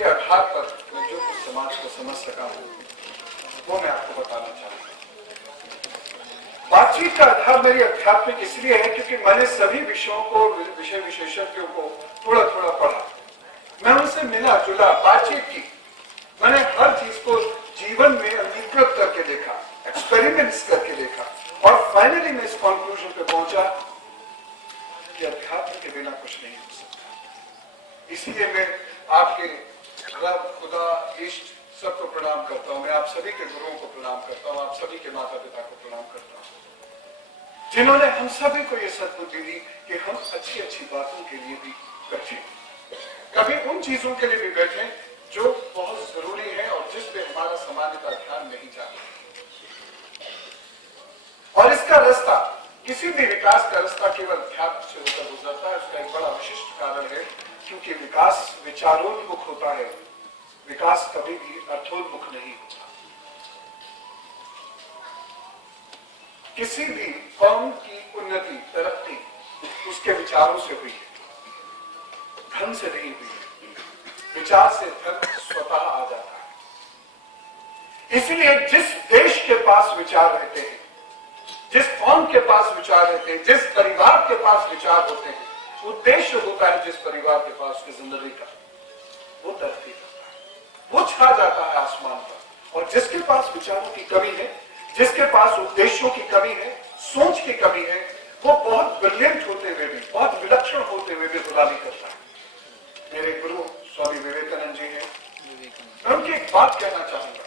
उसके आधार पर मैं जो कुछ समाज को समझ सका हूं वो मैं आपको बताना चाहूंगा। बातचीत का आधार मेरी अध्यात्मिक इसलिए है क्योंकि मैंने सभी विषयों को, विषय विशेषज्ञों को थोड़ा थोड़ा पढ़ा, मैं उनसे मिला जुला, बातचीत की, मैंने हर चीज को जीवन में अंगीकृत करके देखा, एक्सपेरिमेंट्स करके देखा, और फाइनली मैं इस कंक्लूजन पे पहुंचा कि अध्यात्म के बिना कुछ नहीं हो सकता। इसलिए मैं आपके रब, खुदा, इष्ट सबको प्रणाम करता हूं। मैं आप सभी के गुरुओं को प्रणाम करता हूं, आप सभी के माता पिता को प्रणाम करता हूं, जिन्होंने हम सभी को यह सद्बुद्धि दी कि हम अच्छी अच्छी बातों के लिए भी बैठे, कभी उन चीजों के लिए भी बैठे जो बहुत जरूरी है और जिस पे हमारा सामान्यतः ध्यान नहीं जाता। और इसका रास्ता, किसी भी विकास का रास्ता केवल अध्यात्म से होकर गुजरता है। उसका एक बड़ा विशिष्ट कारण है, क्योंकि विकास विचारोन्मुख होता है, विकास कभी भी अर्थोन्मुख नहीं होता। किसी भी कौम की उन्नति, तरक्की उसके विचारों से हुई है, धन से नहीं हुई है। विचार से धन स्वतः आ जाता है। इसलिए जिस देश के पास विचार रहते हैं, जिस कौम के पास विचार रहते हैं, जिस परिवार के पास विचार होते हैं, उद्देश्य होता है जिस परिवार के पास उसकी जिंदगी का, वो तरक्की करता है, वो छा जाता है आसमान पर। और जिसके पास विचारों की कमी है, जिसके पास उद्देश्यों की कमी है, सोच की कमी है, वो बहुत ब्रिलियंट होते हुए भी, बहुत विलक्षण होते हुए भी गुलामी करता है। मेरे गुरु स्वामी विवेकानंद जी हैं, मैं उनकी एक बात कहना चाहूंगा।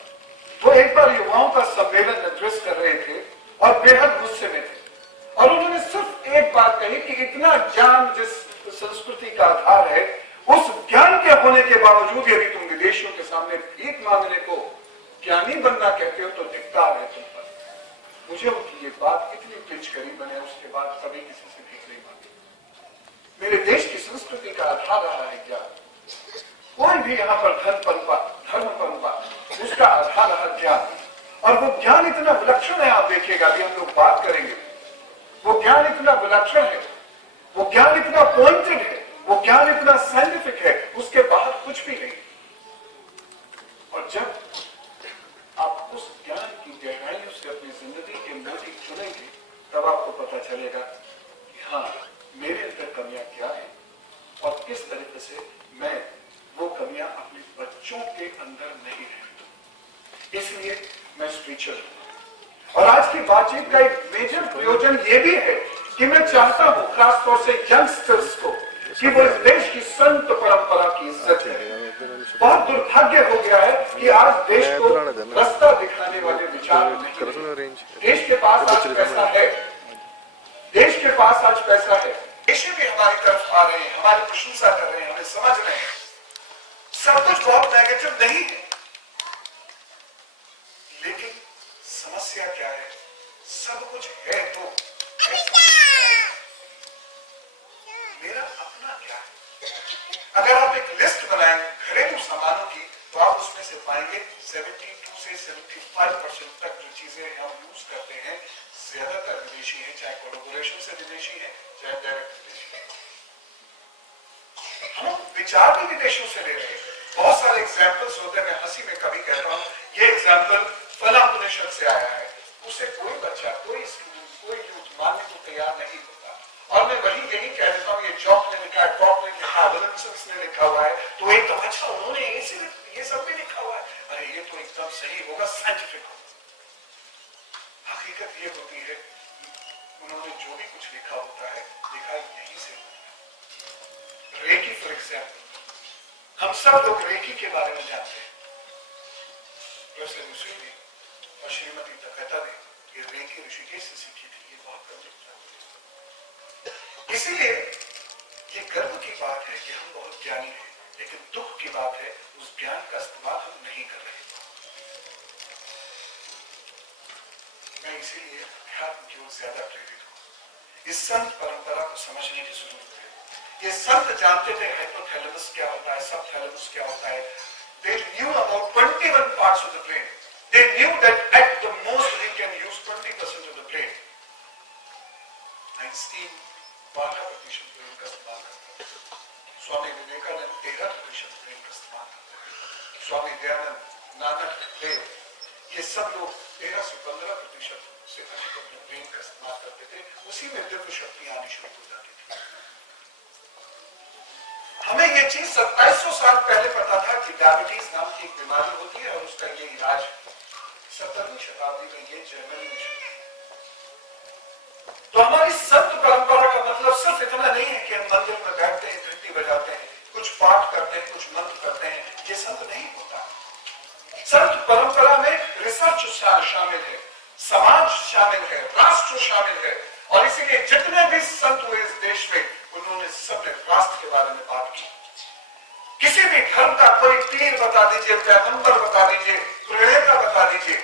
वो एक बार युवाओं का सम्मेलन एड्रेस कर रहे थे और बेहद गुस्से में थे, और उन्होंने सिर्फ एक बात कही कि इतना ज्ञान जिस संस्कृति का आधार है, उस ज्ञान के होने के बावजूद यदि तुम विदेशियों के सामने भीख मांगने को ज्ञानी बनना कहते हो तो धिक्कार है तुम पर। मुझे उनकी ये बात इतनी पिंच करी, मैंने उसके बाद कभी किसी से भीख नहीं मांगी। मेरे देश की संस्कृति का आधार रहा है ज्ञान। कोई भी यहाँ पर धर्म पनपा, उसका आधार रहा ज्ञान, और वो ज्ञान इतना विलक्षण है, आप देखिएगा अभी हम लोग बात करेंगे, वो ज्ञान इतना विलक्षण है, वो ज्ञान इतना पॉइंटेड है, वो ज्ञान इतना साइंटिफिक है, उसके बाहर कुछ भी नहीं। और जब आप उस ज्ञान की गहराइयों से अपनी जिंदगी के मोती चुनेंगे, तब आपको पता चलेगा कि हाँ, मेरे अंदर कमियां क्या है और किस तरीके से मैं वो कमियां अपने बच्चों के अंदर नहीं रहती। इसलिए मैं स्पिरिचुअल हूं। और आज की बातचीत का एक मेजर प्रयोजन ये भी है कि मैं चाहता हूं खासतौर से यंगस्टर्स को कि वो इस देश की संत परंपरा की इज्जत करें। बहुत दुर्भाग्य हो गया है कि आज देश को रास्ता दिखाने वाले विचार नहीं। देश के पास आज पैसा है, देश के पास आज पैसा है, देश भी हमारी तरफ आ रहे हैं, हमारी प्रशंसा कर रहे हैं, हमें समझ रहे हैं, सब कुछ बहुत नेगेटिव नहीं है। लेकिन समस्या क्या है? सब कुछ है तो मेरा अपना क्या है? अगर आप एक लिस्ट बनाएं घरेलू सामानों की, तो आप उसमें से पाएंगे 72 से 75% तक जो चीजें हम यूज करते हैं ज्यादातर विदेशी है, चाहे कोलैबोरेशन से विदेशी है, चाहे डायरेक्ट विदेशी है। हम विचार भी विदेशों से ले रहे हैं। बहुत सारे एग्जाम्पल्स होते हैं, मैं हंसी में कभी कहता हूं ये एग्जाम्पल फला उपनिषद से आया है, उसे कोई बच्चा, कोई स्टूडेंट, कोई यूथ मानने को तैयार नहीं होता। और मैं वही यही कह देता हूँ, ये जॉक ने लिखा है, टॉप ने लिखा है, विलियम्स ने लिखा हुआ है, तो एक तो अच्छा उन्होंने ये सब भी लिखा हुआ है, अरे ये तो एकदम सही होगा, साइंटिफिक होगा। हकीकत ये होती है उन्होंने जो भी कुछ लिखा होता है, लिखा यहीं से होता है। रेकी फॉर एग्जाम्पल, हम सब लोग रेकी के बारे में जानते हैं। प्रोफेसर ऋषि ने और श्रीमती दत्ता ने ये रेकी ऋषिकेश से सीखी थी, ये बहुत कम लोग जानते हैं। इसीलिए ये गर्व की बात है कि हम बहुत ज्ञानी हैं, लेकिन दुख की बात है उस ज्ञान का इस्तेमाल हम नहीं कर रहे। मैं इसीलिए अध्यात्म की ओर ज्यादा प्रेरित हूं। इस संत परंपरा को समझने की जरूरत है। ये संत जानते थे हाइपोथैलेमस क्या होता है, सबथैलेमस क्या होता है। They knew about 21 parts of the brain. They knew that at the most we can use 20% of the brain. Einstein 12% brain का इस्तेमाल करता है, स्वामी विवेकानंद 13% ब्रेन का इस्तेमाल करते हैं। स्वामी दयानंद, नानक देव, ये सब लोग 13 से 15% से अधिक अपने ब्रेन का इस्तेमाल करते थे, उसी में दिव्य शक्तियां आनी शुरू हो जाती थी। हमें ये चीज 2700 साल पहले पता था कि डायबिटीज नाम की एक बीमारी होती है और उसका ये इलाज 17वीं शताब्दी में ये जर्मनी में शुरू। तो हमारी संत परंपरा का मतलब सिर्फ इतना नहीं है कि हम मंदिर में बैठते हैं, घंटी बजाते हैं, कुछ पाठ करते हैं, कुछ मंत्र करते हैं, ये संत नहीं होता। संत परंपरा में रिसर्च शामिल है, समाज शामिल है, राष्ट्र शामिल है, और इसीलिए जितने भी संत हुए इस देश में, उन्होंने सबने राष्ट्र के बारे में बात की। किसी भी धर्म का कोई पीर बता दीजिए, पैगंबर बता दीजिए, प्रेरणा बता दीजिए,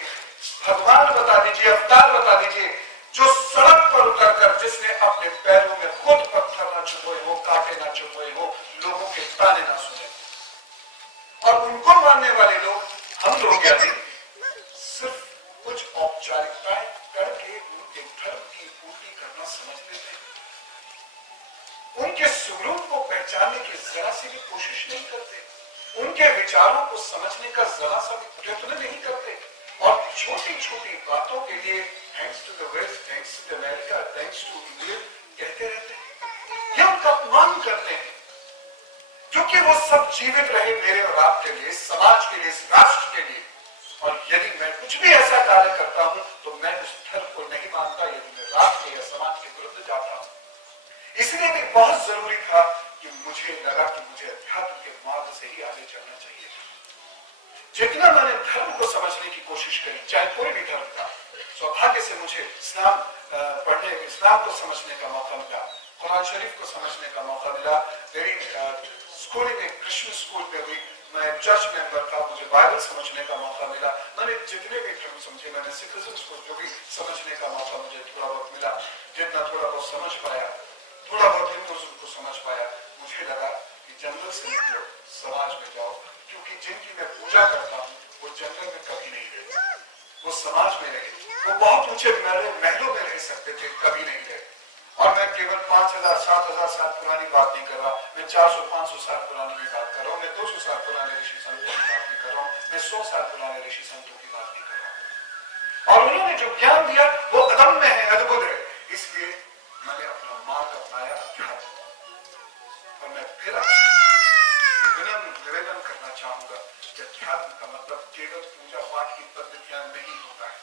भगवान बता दीजिए, अवतार बता दीजिए, जो सड़क पर उतरकर जिसने अपने पैरों में खुद पत्थर ना चुभोए हो, कांटे ना चुभोए हो, लोगों के ताने ना सुने, और उनको मानने वाले लोग, हम लोग यानी सिर्फ कुछ औपचारिकताएं करके उनके धर्म की पूर्ति करना समझ लेते हैं। उनके स्वरूप को पहचानने की जरा सी भी कोशिश नहीं करते, उनके विचारों को समझने का जरा सा भी प्रयत्न नहीं करते, और छोटी छोटी बातों के लिए thanks to the West, thanks to America, thanks to India कहते रहते हैं। ये उनका अपमान करते हैं, क्योंकि वो सब जीवित रहे मेरे और आपके लिए, समाज के लिए, राष्ट्र के लिए। और यदि मैं कुछ भी ऐसा कार्य करता हूं तो मैं उस धर्म को नहीं मानता, यदि मैं राष्ट्र या समाज के विरुद्ध जाता हूं। इसलिए भी बहुत जरूरी था कि मुझे लगा कि मुझे अध्यात्म के मार्ग से ही आगे चलना चाहिए। जितना मैंने धर्म को समझने की कोशिश करी, चाहे कोई भी धर्म था, सौभाग्य से मुझे इस्लाम पढ़ने, इस्लाम को समझने का मौका मिला, कुरान शरीफ को समझने का मौका मिला। मेरी स्कूलिंग में क्रिश्चियन स्कूल में हुई, मैं चर्च मेंबर था, मुझे बाइबल समझने का मौका मिला। मैंने जितने भी धर्म समझे, मैंने सिखिज्म को जो भी समझने का मौका मुझे थोड़ा बहुत मिला, जितना थोड़ा बहुत समझ पाया, थोड़ा बहुत हिंदुइज्म को समझ पाया, मुझे लगा कि जंगल से निकलो, समाज में जाओ, क्योंकि जिनकी मैं पूजा करता हूँ वो जंगल में कभी नहीं रहे, वो समाज में रहे, वो बहुत ऊंचे महलों में रह सकते थे, कभी नहीं रहे। और मैं केवल 5000 7000 साल पुरानी बात नहीं कर रहा, मैं 400-500 साल पुरानी भी बात कर रहा हूँ, मैं 200 साल पुराने ऋषि संतों की बात नहीं कर रहा हूँ, मैं 100 साल पुराने ऋषि संतों की बात नहीं कर रहा हूँ। और उन्होंने जो ज्ञान दिया वो अदम्य है, अद्भुत है। इसलिए मैंने अपना मार्ग अपनाया अध्यात्म। और मैं फिर आपसे निवेदन करना चाहूंगा कि अध्यात्म का मतलब केवल पूजा पाठ की पद्धतियां नहीं होता है।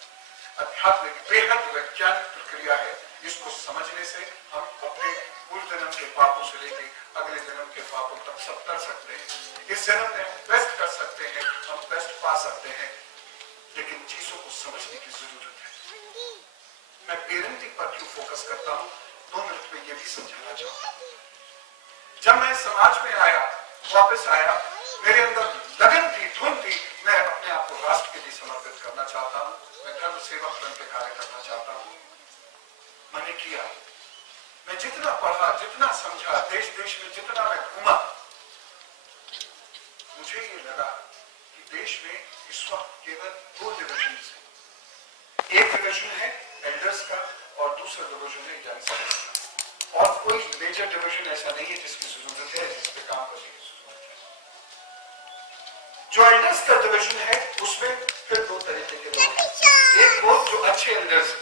अध्यात्म एक बेहद वैज्ञानिक प्रक्रिया है। इसको समझने से हम अपने पूर्व जन्म के पापों से लेकर अगले जन्म के पापों तक सब कर सकते हैं। इस जन्म में हम बेस्ट कर सकते हैं, हम बेस्ट पा सकते हैं, लेकिन चीजों को समझने की जरूरत है। मैं पेरेंटिंग पर क्यों फोकस करता हूँ, 2 मिनट में ये भी समझाना चाहूंगा। जब मैं समाज में आया, वापस आया, मेरे अंदर लगन थी, धुन थी, मैं अपने आप को राष्ट्र के लिए समर्पित करना चाहता हूँ, मैं धर्म सेवक बन के कार्य करना चाहता हूँ। मैंने किया, मैं जितना पढ़ा, जितना समझा, देश देश में जितना मैं घूमा, मुझे ये लगा कि देश में इस वक्त केवल 2 डिविजन है। एक डिविजन है एल्डर्स का और दूसरा डिविजन है यंगस्टर्स का, और कोई मेजर डिविजन ऐसा नहीं है जिसकी जरूरत है, जिस पे काम करने की जरूरत है। जो एल्डर्स का डिविजन है उसमें फिर 2 तरीके के लोग हैं। एक वो जो अच्छे एल्डर्स,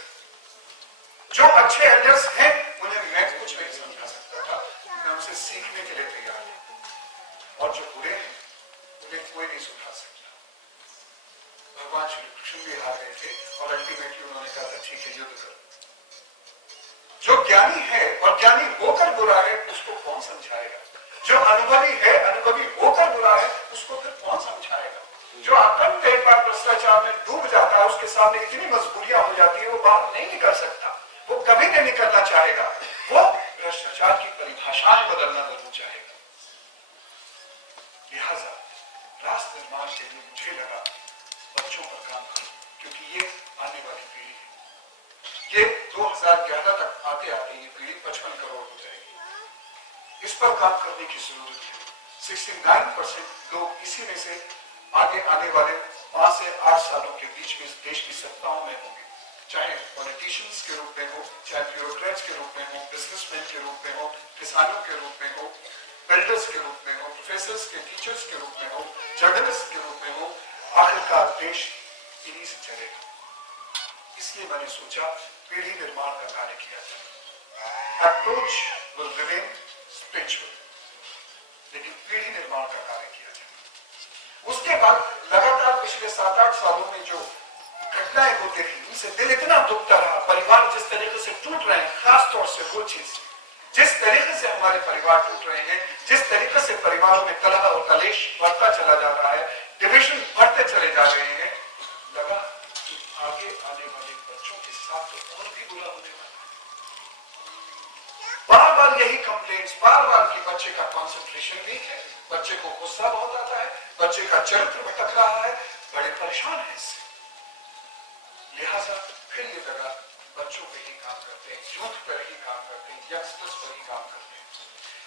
जो अच्छे एल्डर्स हैं उन्हें मैं कुछ नहीं समझा सकता था, मैं उनसे सीखने के लिए तैयार हूं, और जो बुरे हैं उन्हें कोई नहीं सुधा सकता। भगवान श्री कृष्ण भी हार गए थे और अल्टीमेटली उन्होंने कहा था ठीक है युद्ध करो। जो ज्ञानी है और ज्ञानी होकर बुरा है उसको कौन समझाएगा? जो अनुभवी है, अनुभवी होकर बुरा है, उसको फिर कौन समझाएगा? जो अकंठ एक बार भ्रष्टाचार में डूब जाता है, उसके सामने इतनी मजबूरियां हो जाती है, वो बाहर नहीं निकल सकता, वो कभी नहीं निकलना चाहेगा, वो भ्रष्टाचार की परिभाषाएं बदलना जरूर चाहेगा। लिहाजा राष्ट्र निर्माण के लिए मुझे लगा बच्चों पर काम करो, क्योंकि ये आने वाली पीढ़ी है। ये 2011 तक आते आते ये पीढ़ी 55 करोड़ हो जाएगी। इस पर काम करने की जरूरत है। 69% लोग इसी में से आगे आने वाले 5 से 8 सालों के बीच में देश की सत्ताओं में होंगे, चाहे पॉलिटिशियंस के रूप में हो, चाहे ब्यूरोक्रेट्स के रूप में हो, बिजनेसमैन के रूप में हो, किसानों के रूप में हो, बिल्डर्स के रूप में हो, प्रोफेसर्स के, टीचर्स के रूप में हो, जर्नलिस्ट के रूप में हो, का देश इन्हीं से चलेगा। इसलिए मैंने सोचा पीढ़ी निर्माण का कार्य किया जाए। अप्रोच विल रिमेन स्पिरिचुअल, लेकिन पीढ़ी निर्माण का कार्य किया जाए। उसके बाद लगातार पिछले 7-8 सालों में जो घटनाएं होती रही, उनसे दिल इतना दुखता रहा। परिवार जिस तरीके से टूट रहे हैं, खासतौर से वो चीज, जिस तरीके से हमारे परिवार टूट रहे हैं, जिस तरीके से परिवारों में कलह और कलेश बढ़ता चला जा रहा है, डिविजन बढ़ते चले जा रहे हैं, लगा कि आगे आने वाले बच्चों के साथ तो और भी बुरा होने वाला है। बार बार यही कंप्लेंट्स, बार बार कि बच्चे का कंसंट्रेशन वीक है, बच्चे को गुस्सा बहुत आता है, बच्चे का चरित्र भटक रहा है, बड़े परेशान है इससे। लिहाजा फिर ये लगा बच्चों पे ही काम करते हैं, यूथ पर ही काम करते हैं, यंगस्टर्स पर ही काम करते हैं,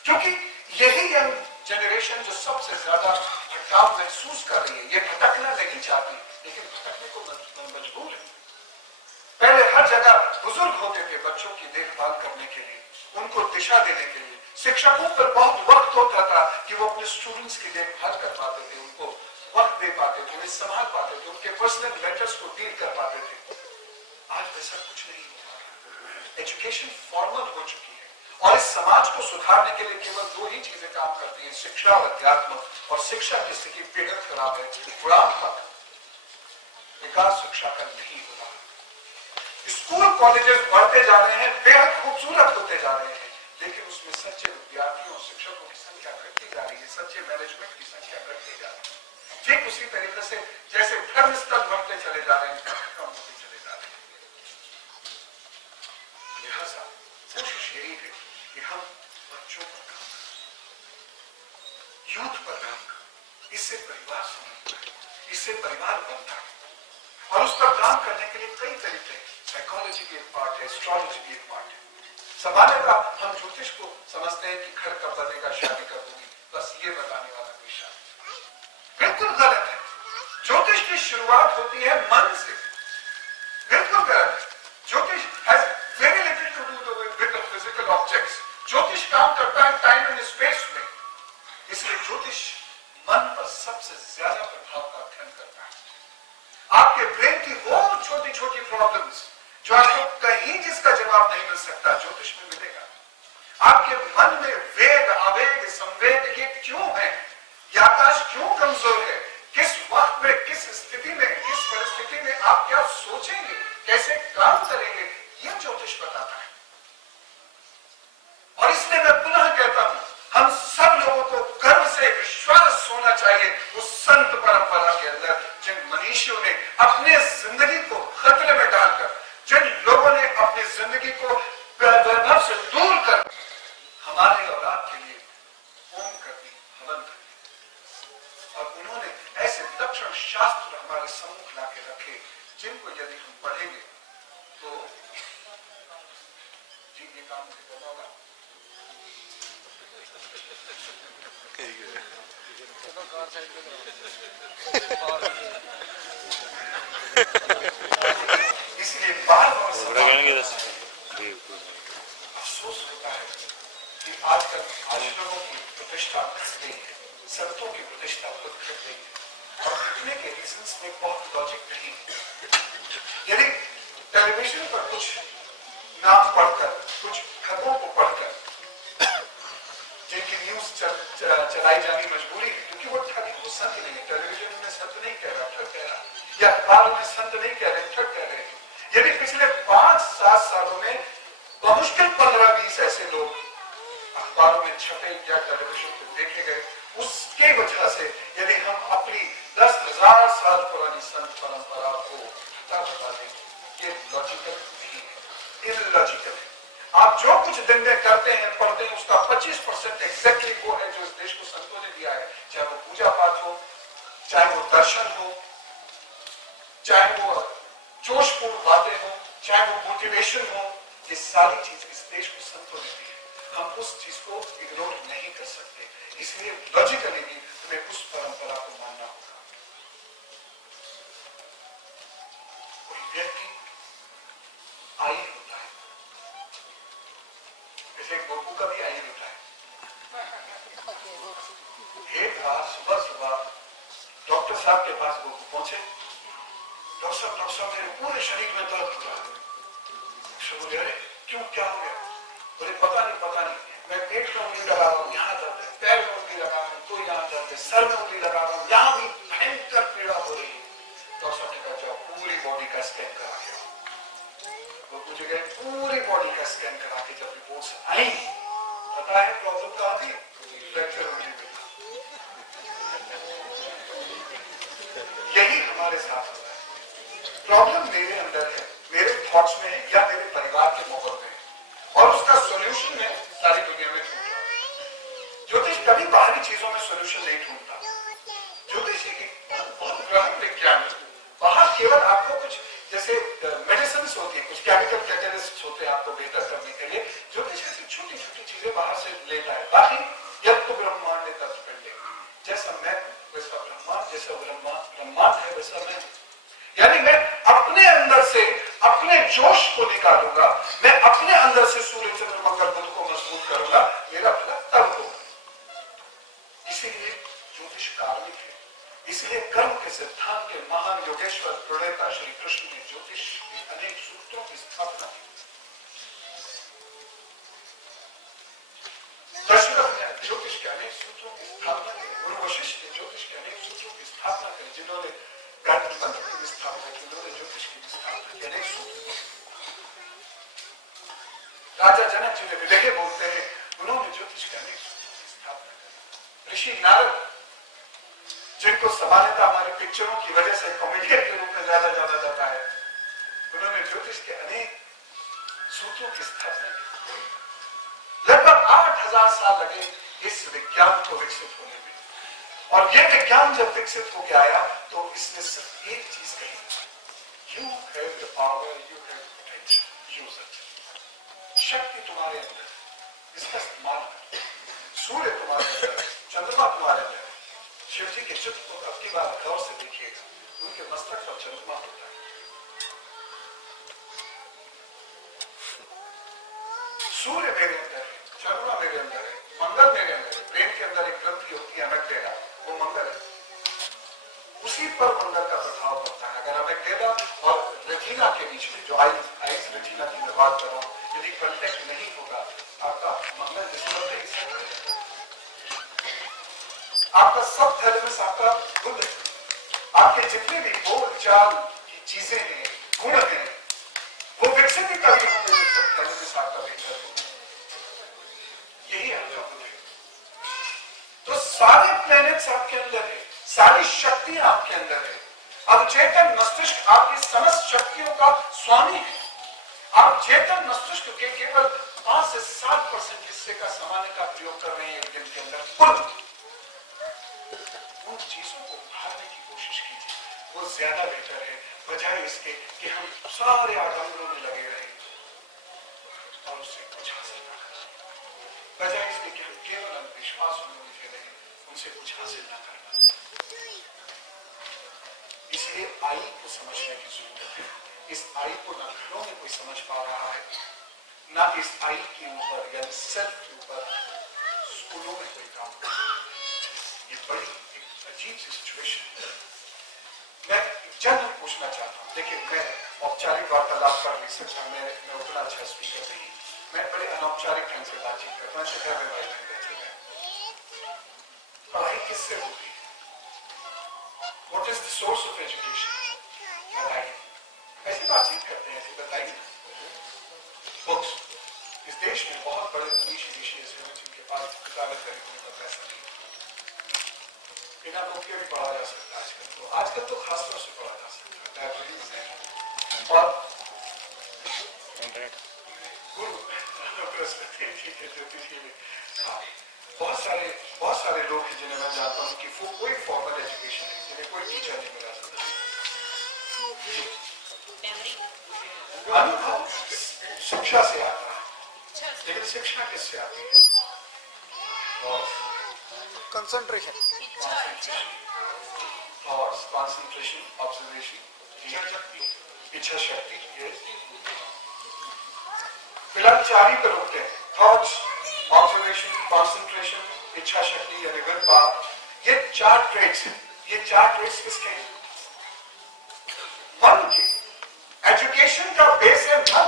क्योंकि यही यंग जनरेशन जो सबसे ज्यादा भटकाव महसूस कर रही है। ये भटकना नहीं चाहती, लेकिन भटकने को मजबूर है। पहले हर जगह बुजुर्ग होते थे बच्चों की देखभाल करने के लिए, उनको दिशा देने के लिए। शिक्षकों पर बहुत वक्त होता था कि वो अपने स्टूडेंट्स की देखभाल कर पाते थे, उनको वक्त दे पाते थे, उन्हें संभाल पाते थे, उनके पर्सनल मैटर्स को डील कर पाते थे। आज वैसा कुछ नहीं होता। एजुकेशन फॉर्मल हो चुकी है और इस समाज को सुधारने के लिए केवल 2 ही चीजें काम करती हैं, शिक्षा और अध्यात्म। और शिक्षा की स्थिति बेहद खराब है। गुणात्मक विकास शिक्षा का नहीं हो रहा। स्कूल कॉलेजेस बढ़ते जा रहे हैं, बेहद खूबसूरत होते जा रहे हैं, लेकिन उसमें सच्चे विद्यार्थियों और शिक्षकों की संख्या घटती जा रही है, सच्चे मैनेजमेंट की संख्या घटती जा रही है। ठीक उसी तरीके से जैसे धर्म स्तर बढ़ते चले जा रहे हैं, कम होते चले जा रहे हैं। लिहाजा कोशिश यही है कि हम बच्चों पर काम करें, यूथ पर काम करें। इससे परिवार समझता है, इससे परिवार बनता है, और उस पर काम करने के लिए कई तरीके हैं। साइकोलॉजी भी एक पार्ट है, एस्ट्रोलॉजी भी एक पार्ट है। सामान्यतः हम ज्योतिष को समझते हैं कि घर कब बनेगा, शादी कब होगी, बस ये बताने वाला कोई शादी। बिल्कुल गलत है। ज्योतिष की शुरुआत होती है मन से, बिल्कुल गलत है। ज्योतिष has very little to do with the physical objects. ज्योतिष काम करता है टाइम एंड स्पेस में, इसलिए ज्योतिष मन पर सबसे ज्यादा प्रभाव का अध्ययन करता है। आपके ब्रेन की वो छोटी छोटी प्रॉब्लम्स जो आपको कहीं जिसका जवाब नहीं मिल सकता, ज्योतिष में मिलेगा। आपके मन में वेग, आवेग, संवेग ये क्यों है, याददाश्त क्यों कमजोर है, किस वक्त में, किस स्थिति में, किस परिस्थिति में आप क्या सोचेंगे, कैसे काम करेंगे, ये ज्योतिष बताता है। और इसलिए मैं पुनः कहता हूं, हम सब लोगों को गर्व से विश्वास होना चाहिए उस संत परंपरा के अंदर, जिन मनीषियों ने अपने जिंदगी को खतरे में डालकर, जिन लोगों ने अपनी जिंदगी को वैभव से दूर कर हमारे और आपके लिए होम कर दी, हवन कर दी। और उन्होंने ऐसे लक्षण शास्त्र हमारे सम्मुख लाके रखे, जिनको यदि हम पढ़ेंगे तो जी ये काम नहीं करना होगा। इसलिए बार बार अफसोस होता है कि आजकल आश्रमों की प्रतिष्ठा घट गई है, संतों की प्रतिष्ठा खुद घट गई है, और घटने के रीजंस में बहुत लॉजिक नहीं है। यदि टेलीविजन पर कुछ नाम पढ़कर, कुछ खबरों को पढ़कर, जिनकी न्यूज चलाई जानी मजबूरी है, क्योंकि वो संत नहीं है, टेलीविजन में संत नहीं कह रहा, ठग कह रहा, या अखबार में संत नहीं कह रहे, ठग कह रहे। यदि पिछले 5-7 सालों में बमुश्किल 15-20 ऐसे लोग अखबारों में छपे या टेलीविजन पर देखे गए, उसके वजह से यदि हम अपनी 10,000 साल पुरानी संत परंपरा को बता दें, ये लॉजिकल नहीं है, इलॉजिकल है। आप जो कुछ दिन में करते हैं, पढ़ते हैं, उसका 25% एग्जैक्टली वो है जो इस देश को संतों ने दिया है, चाहे वो पूजा पाठ हो, चाहे वो दर्शन हो, चाहे वो जोशपूर्ण बातें हो, चाहे वो मोटिवेशन हो, ये सारी चीज इस देश को संतों ने दी है। हम उस चीज को इग्नोर नहीं कर सकते, इसलिए लॉजिकली भी हमें उस परंपरा को मानना होगा। कोई व्यक्ति आई होता है, जैसे गोकू का भी आई होता है। एक बार सुबह सुबह डॉक्टर डॉक्टर साहब के पास वो पहुंचे। डॉक्टर साहब मेरे पूरे शरीर में दर्द हो रहा है। बोले अरे क्यों, क्या हो गया? बोले पता नहीं, मैं पेट में उंगली लगा रहा हूँ, यहाँ दर्द है, पैर में उंगली लगा रहा हूँ तो यहाँ दर्द है, सर में उंगली लगा रहा हूँ, यहाँ भी भयंकर पीड़ा हो रही है। डॉक्टर साहब ने कहा जाओ पूरी बॉडी का स्कैन करा के। वो पूछे गए, पूरी बॉडी का स्कैन करा के जब रिपोर्ट्स आई, पता है प्रॉब्लम कहाँ थी? फ्रैक्चर उंगली में। यही हमारे साथ होता है। प्रॉब्लम मेरे अंदर है, मेरे थॉट्स में है या मेरे परिवार के माहौल में है, और उसका सॉल्यूशन है सारी दुनिया में ढूंढ रहा है। ज्योतिष कभी बाहरी चीजों में सॉल्यूशन नहीं ढूंढता। ज्योतिष बहुत गहन विज्ञान है। बाहर केवल आपको कुछ जैसे मेडिसिन होती है, कुछ केमिकल कैटलिस्ट होते हैं आपको बेहतर करने के लिए। ज्योतिष ऐसी छोटी छोटी चीजें बाहर से लेता है। बाकी जब तो ब्रह्मांड ने तत्व कर ले, जैसा मैं वैसा ब्रह्मांड, जैसा ब्रह्मांड है वैसा मैं। यानी मैं अपने अंदर से अपने जोश को निकालूंगा, मैं अपने अंदर से सूर्य चंद्र मंगल बुध को मजबूत करूंगा, मेरा फल तब होगा। इसीलिए ज्योतिष कार्मिक है। इसलिए कर्म के सिद्धांत के महान योगेश्वर प्रणेता श्री कृष्ण ने ज्योतिष के अनेक सूत्रों की स्थापना की। दशरथ ने ज्योतिष के अनेक सूत्रों की स्थापना की। गुरु वशिष्ठ ने ज्योतिष के अनेक सूत्रों की स्थापना की। जिन्होंने गायत्री मंत्र की स्थापना की, उन्होंने ज्योतिष की स्थापना की। अनेक सूत्र। राजा जनक जिन्हें विदेह बोलते हैं, उन्होंने ज्योतिष के अनेक सूत्रों की स्थापना की। ऋषि नारद, जिनको सामान्यतः हमारी पिक्चरों की वजह से कॉमेडियन के रूप में ज्यादा जाना जाता है, उन्होंने ज्योतिष के अनेक सूत्रों की स्थापना की। लगभग 8000 साल लगे इस विज्ञान को विकसित होने में, और यह विज्ञान जब विकसित होकर आया तो इसने सिर्फ एक चीज कही, you have the power, you have potential, use it. शक्ति तुम्हारे अंदर, इसका इस्तेमाल कर। सूर्य तुम्हारे अंदर, चंद्रमा तुम्हारे अंदर। शिव जी के चित्र को अब की बार गौर से देखिएगा, उनके मस्तक पर चंद्रमा होता है। सूर्य मेरे अंदर है, चंद्रमा मेरे अंदर है, मंगल मेरे अंदर है। ब्रेन के अंदर एक ग्रंथि होती है अमेग्डाला, वो मंगल है। उसी पर मंगल का प्रभाव पड़ता है। अगर अमेग्डाला और रेटिना के बीच में, जो आइस रेटिना की मैं बात कर रहा हूं, यदि कांटेक्ट नहीं होगा, आपका मंगल डिस्टर्ब नहीं सकता। आपका सब थैलेमस, आपका बुद्ध, आपके जितने भी बोल चाल की चीजें हैं, गुण हैं, वो विकसित ही कभी होंगे जब सब थैलेमस आपका बेहतर होगा। यही आपका बुद्ध है। तो सारे प्लैनेट्स आपके अंदर है, सारी शक्तियां आपके अंदर है। अब चेतन मस्तिष्क आपकी समस्त शक्तियों का स्वामी है। आप चेतन मस्तिष्क के केवल 5 से 7% हिस्से का सामान्य का प्रयोग कर रहे हैं एक दिन के अंदर। कुल उन चीजों को उभारने की कोशिश कीजिए, वो ज्यादा बेहतर है, बजाय इसके कि हम सारे आडंबरों में लगे रहें और उससे कुछ हासिल ना करें। बजाय इसके कि हम केवल अंधविश्वास में उलझे रहें, उनसे कुछ हासिल ना करना। इसलिए आई को समझने की जरूरत है। इस आई को ना घरों में कोई समझ पा रहा है, ना इस आई के ऊपर यानी सेल्फ के ऊपर स्कूलों में कोई काम। ये बड़ी अजीब सी सिचुएशन है। मैं जनरल पूछना चाहता हूँ, देखिए मैं औपचारिक वार्तालाप कर नहीं सकता, मैं उतना अच्छा स्पीकर नहीं, मैं बड़े अनौपचारिक ढंग से बातचीत करता हूँ। पढ़ाई किससे होती है? What is the source of education? बताइए। ऐसी बातचीत करते हैं, ऐसी बताइए। बुक्स। इस देश में बहुत बड़े मनीषी ऋषि ऐसे हैं जिनके पास किताबें खरीदने का पैसा नहीं, बिना बुक के भी पढ़ा जा सकता है। आजकल तो खासतौर से पढ़ा जा सकता है और बहुत सारे लोग हैं जिन्हें मैं जानता हूँ कि वो कोई फॉर्मल एजुकेशन नहीं, जिन्हें कोई टीचर नहीं मिला सकता। अनुभव शिक्षा से आता है, लेकिन शिक्षा किससे आती है? कंसंट्रेशन, thoughts, concentration, observation, इच्छा शक्ति। फिलहाल 4 ही पे रुकते हैं। थॉट्स, ऑब्जर्वेशन, कंसंट्रेशन, इच्छा शक्ति यानी विल पावर। ये 4 ट्रेड्स हैं, ये 4 ट्रेड्स किसके हैं? मन के। एजुकेशन का बेस है मन,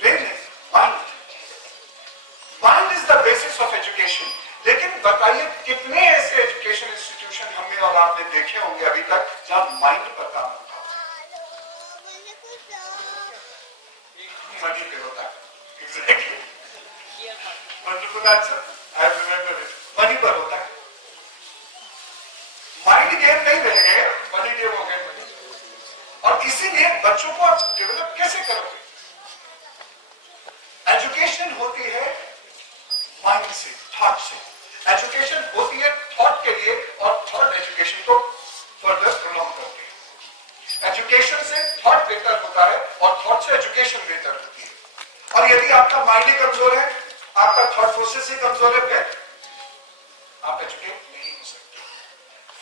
ब्रेन है, mind. Mind is the basis of education. लेकिन बताइए कितने ऐसे एजुकेशन इंस्टीट्यूशन हमने और आपने देखे होंगे अभी तक जहां माइंड पर काम होता है? मनी पे होता है। Exactly. Wonderful answer. I remember it. Money पर होता है। माइंड गेम नहीं रह गए, मनी गेम हो गए। और इसीलिए बच्चों को आप डेवलप कैसे करोगे? एजुकेशन होती है माइंड से, थॉट से। एजुकेशन होती है थॉट के लिए और थॉट एजुकेशन को फर्दर प्रोलॉन्ग करती है। एजुकेशन से थॉट बेहतर होता है और थॉट से एजुकेशन बेहतर होती है। और यदि आपका माइंड ही कमजोर है, आपका थॉट प्रोसेस ही कमजोर है, फिर आप एजुकेट नहीं हो सकते।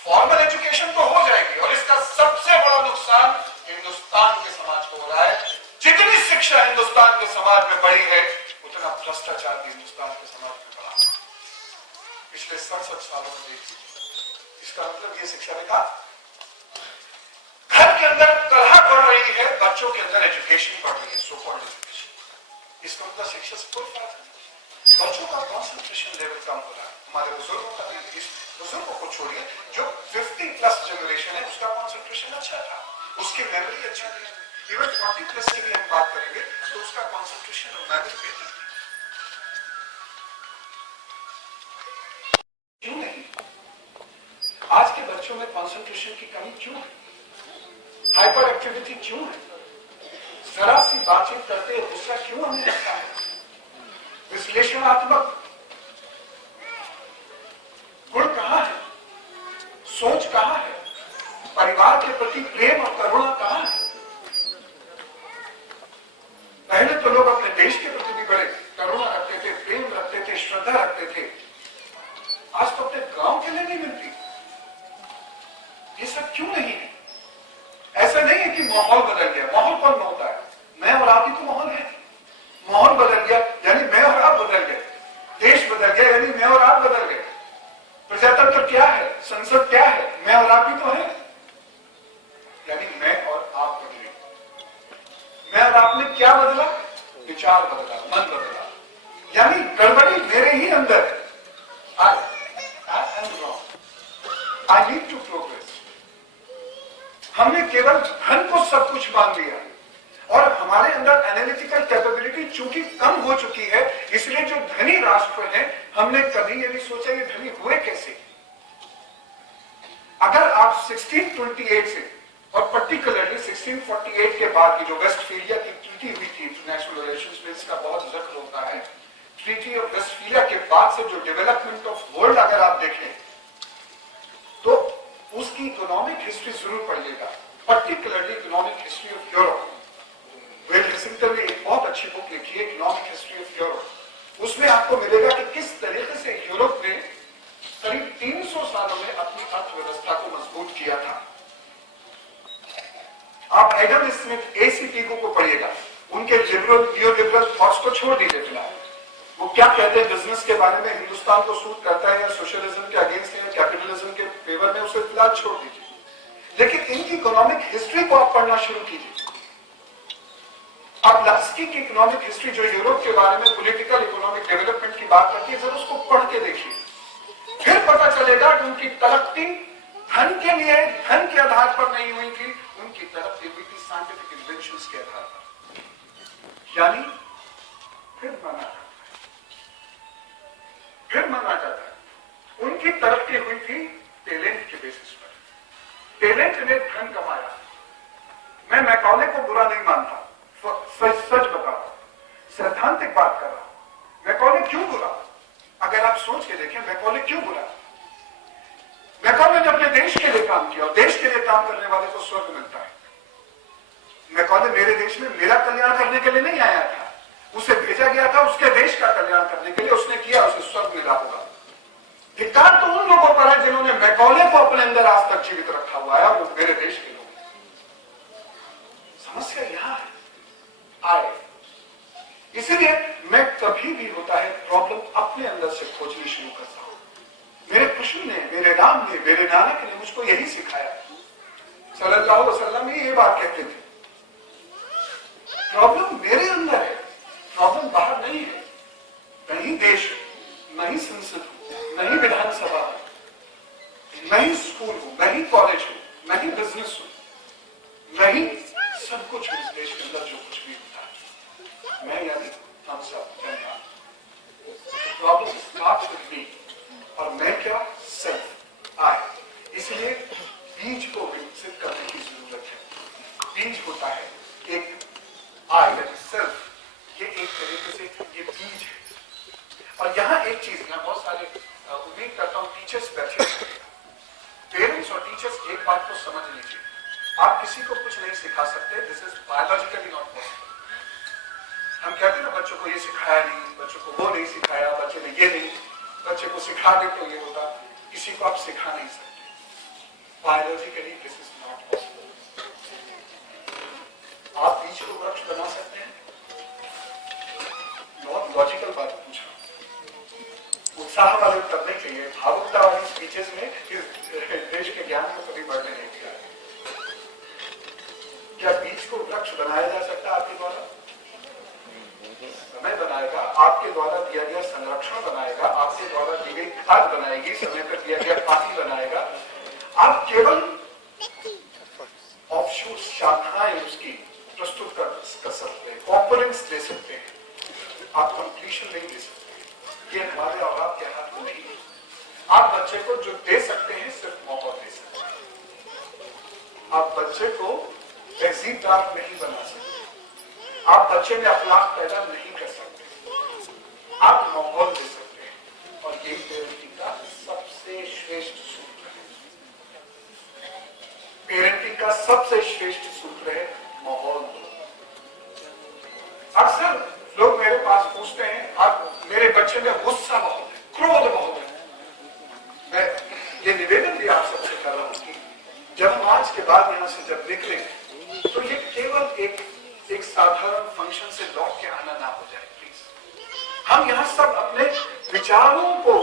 फॉर्मल एजुकेशन तो हो जाएगी और इसका सबसे बड़ा नुकसान हिंदुस्तान के समाज को हो रहा है। जितनी शिक्षा हिंदुस्तान के समाज में बढ़ी है, उतना भ्रष्टाचार भी हिंदुस्तान के समाज में बढ़ा है। पिछले 67 सालों में देख लीजिए। इसका मतलब ये शिक्षा ने कहा घर के अंदर कलह बढ़ रही है, बच्चों के अंदर एजुकेशन बढ़ रही है, सो कॉल्ड एजुकेशन। इसका मतलब शिक्षा से कोई फायदा नहीं। बच्चों का कॉन्सेंट्रेशन लेवल कम हो रहा है। हमारे बुजुर्गों का भी, इस बुजुर्गों को छोड़िए, जो 50+ जनरेशन है उसका कॉन्सेंट्रेशन अच्छा था, उसकी मेमोरी अच्छी थी। इवन 40+ की भी हम बात करेंगे तो उसका कॉन्सेंट्रेशन और मेमोरी बेहतर थी। क्यों नहीं? आज के बच्चों में कॉन्सेंट्रेशन की कमी क्यों है? हाइपर एक्टिविटी क्यों है? जरा सी बातचीत करते गुस्सा क्यों हमें आता है? विश्लेषणात्मक गुण कहां है? सोच कहां है? परिवार के प्रति प्रेम और करुणा कहां है? पहले तो लोग अपने देश के प्रति भी बड़े करुणा रखते थे, प्रेम रखते थे, श्रद्धा रखते थे। आज तो अपने गांव के लिए नहीं मिलती। ये सब क्यों नहीं है? ऐसा नहीं है कि माहौल बदल गया। माहौल कौन होता है? मैं और आप ही तो माहौल है। माहौल बदल गया यानी मैं और आप बदल गए। देश बदल गया यानी मैं और आप बदल गए। प्रजातंत्र क्या है? संसद क्या है? मैं और आप ही तो है, यानी मैं और आप बदले। मैं और आपने क्या बदला? विचार बदला, मन बदला, यानी गड़बड़ी मेरे ही अंदर है। I need to progress. हमने केवल धन को सब कुछ मान लिया और हमारे अंदर एनालिटिकल कैपेबिलिटी चूंकि कम हो चुकी है, इसलिए जो धनी राष्ट्र हैं, हमने कभी ये नहीं सोचा ये धनी हुए कैसे। अगर आप 1628 से और पर्टिकुलरली 1648 के बाद की जो वेस्टफीलिया की ट्रीटी हुई थी, इंटरनेशनल रिलेशंस में इसका बहुत जिक्र होता है। ट्रीटी ऑफ वेस्टफीलिया के बाद से जो डेवलपमेंट ऑफ वर्ल्ड अगर आप देखें तो उसकी इकोनॉमिक हिस्ट्री जरूर पढ़िएगा, particularly economic history of Europe. Well हेसिंगटन ने एक बहुत अच्छी बुक लिखी है, इकोनॉमिक हिस्ट्री ऑफ यूरोप। उसमें आपको मिलेगा कि किस तरीके से यूरोप ने करीब 300 सालों में अपनी अर्थव्यवस्था को मजबूत किया था। आप एडम स्मिथ एसी को पढ़िएगा, उनके लिबरल न्यू लिबरल थॉट्स को छोड़ दीजिए फिलहाल। वो क्या कहते हैं बिजनेस के बारे में, हिंदुस्तान को सूट करता है या सोशलिज्म के अगेंस्ट है, कैपिटलिज्म के फेवर में, उसे फिलहाल छोड़ दीजिए। लेकिन इनकी इकोनॉमिक हिस्ट्री को आप पढ़ना शुरू कीजिए। अब लस्की की इकोनॉमिक हिस्ट्री जो यूरोप के बारे में पॉलिटिकल इकोनॉमिक डेवलपमेंट की बात करती है, जरा उसको पढ़ के देखिए, फिर पता चलेगा कि उनकी तरक्की धन के लिए, धन के आधार पर नहीं हुई थी, उनकी तरक्की हुई थी साइंटिफिक इन्वेंशंस के आधार पर। यानी फिर माना जाता है उनकी तरक्की हुई थी टैलेंट के बेसिस पर। टैलेंट ने धन कमाया। मैं मैकॉले को बुरा नहीं मानता, सच बता रहा हूं, सैद्धांतिक बात कर रहा हूं। मैकॉले क्यों बुरा? अगर आप सोच के देखें मैकॉले क्यों बुरा? मैकॉले ने अपने देश के लिए काम किया और देश के लिए काम करने वाले को स्वर्ग मिलता है। मैकॉले मेरे देश में मेरा कल्याण करने के लिए नहीं आया था, उसे भेजा गया था उसके देश का कल्याण करने के लिए, उसने किया, उसे स्वर्ग मिला होगा। धिक्कार तो उन लोगों पर है जिन्होंने मैकॉले को अपने अंदर आज तक जीवित रखा हुआ है, वो मेरे देश के लोग। समस्या यहां है आए। इसीलिए मैं कभी भी होता है प्रॉब्लम अपने अंदर से खोजनी शुरू करता हूं। मेरे प्रश्न ने साईराम ने, मेरे नानक ने मुझको यही सिखाया। सल्लल्लाहु अलैहि वसल्लम ये बात कहते थे। प्रॉब्लम मेरे अंदर है, प्रॉब्लम बाहर नहीं है। मैं ही देश हूं, मैं ही संसद हूं, मैं ही विधानसभा हूं, मैं ही स्कूल हूं, मैं ही कॉलेज हूं, मैं ही बिजनेस हूं, मैं ही सब कुछ हूं इस देश के अंदर जो कुछ भी होता है। मैं यानी हम सब जनता। प्रॉब्लम स्टार्ट्स विद मी, और मैं क्या? सेल्फ, आई। इसलिए बीज को विकसित करने की जरूरत है। बीज होता है एक आई, दैट इज सेल्फ। ये एक तरीके से ये बीज है। और यहाँ एक चीज, मैं बहुत सारे उम्मीद करता हूँ टीचर्स बैठे, पेरेंट्स और टीचर्स एक बात को समझ लीजिए, आप किसी को कुछ नहीं सिखा सकते। This is biologically not possible. हम कहते हैं ना बच्चों को ये सिखाया नहीं, बच्चों को वो नहीं सिखाया, बच्चे ने ये नहीं, बच्चे को सिखा दे तो ये होता। किसी को आप सिखा नहीं सकते। Biologically this is not possible. आप बीज को वृक्ष बना सकते हैं? बहुत लॉजिकल बात पूछा। उत्साह वाले तब नहीं चाहिए, भावुकता वाली स्पीचेस में इस देश के ज्ञान को कभी बढ़ने नहीं दिया। क्या बीज को वृक्ष बनाया जा सकता है आपके द्वारा? समय बनाएगा, आपके द्वारा दिया गया संरक्षण बनाएगा, आपके द्वारा दी गई खाद बनाएगी, समय पर दिया गया पानी बनाएगा। आप केवल ऑफशूट शाखाएं उसकी प्रस्तुत कर सकते हैं, कॉम्पोनेंट्स दे सकते हैं, आप कंप्लीशन नहीं दे सकते। ये हमारे और आपके हाथ में नहीं है। आप बच्चे को जो दे सकते हैं सिर्फ माहौल दे सकते हैं। आप बच्चे को तहसीलदार नहीं बना सकते, आप बच्चे में अखलाक पैदा नहीं कर सकते, आप माहौल दे सकते हैं। और यही पेरेंटिंग का सबसे श्रेष्ठ सूत्र है। पेरेंटिंग का सबसे श्रेष्ठ सूत्र है माहौल। अक्सर लोग मेरे पास पूछते हैं, आप मेरे बच्चे में गुस्सा बहुत है, क्रोध बहुत है। मैं ये निवेदन भी आप सबसे कर रहा हूं कि जब हम आज के बाद यहां से जब निकले तो ये केवल एक साधारण फंक्शन से लौट के आना ना हो जाए प्लीज। हम यहाँ सब अपने विचारों को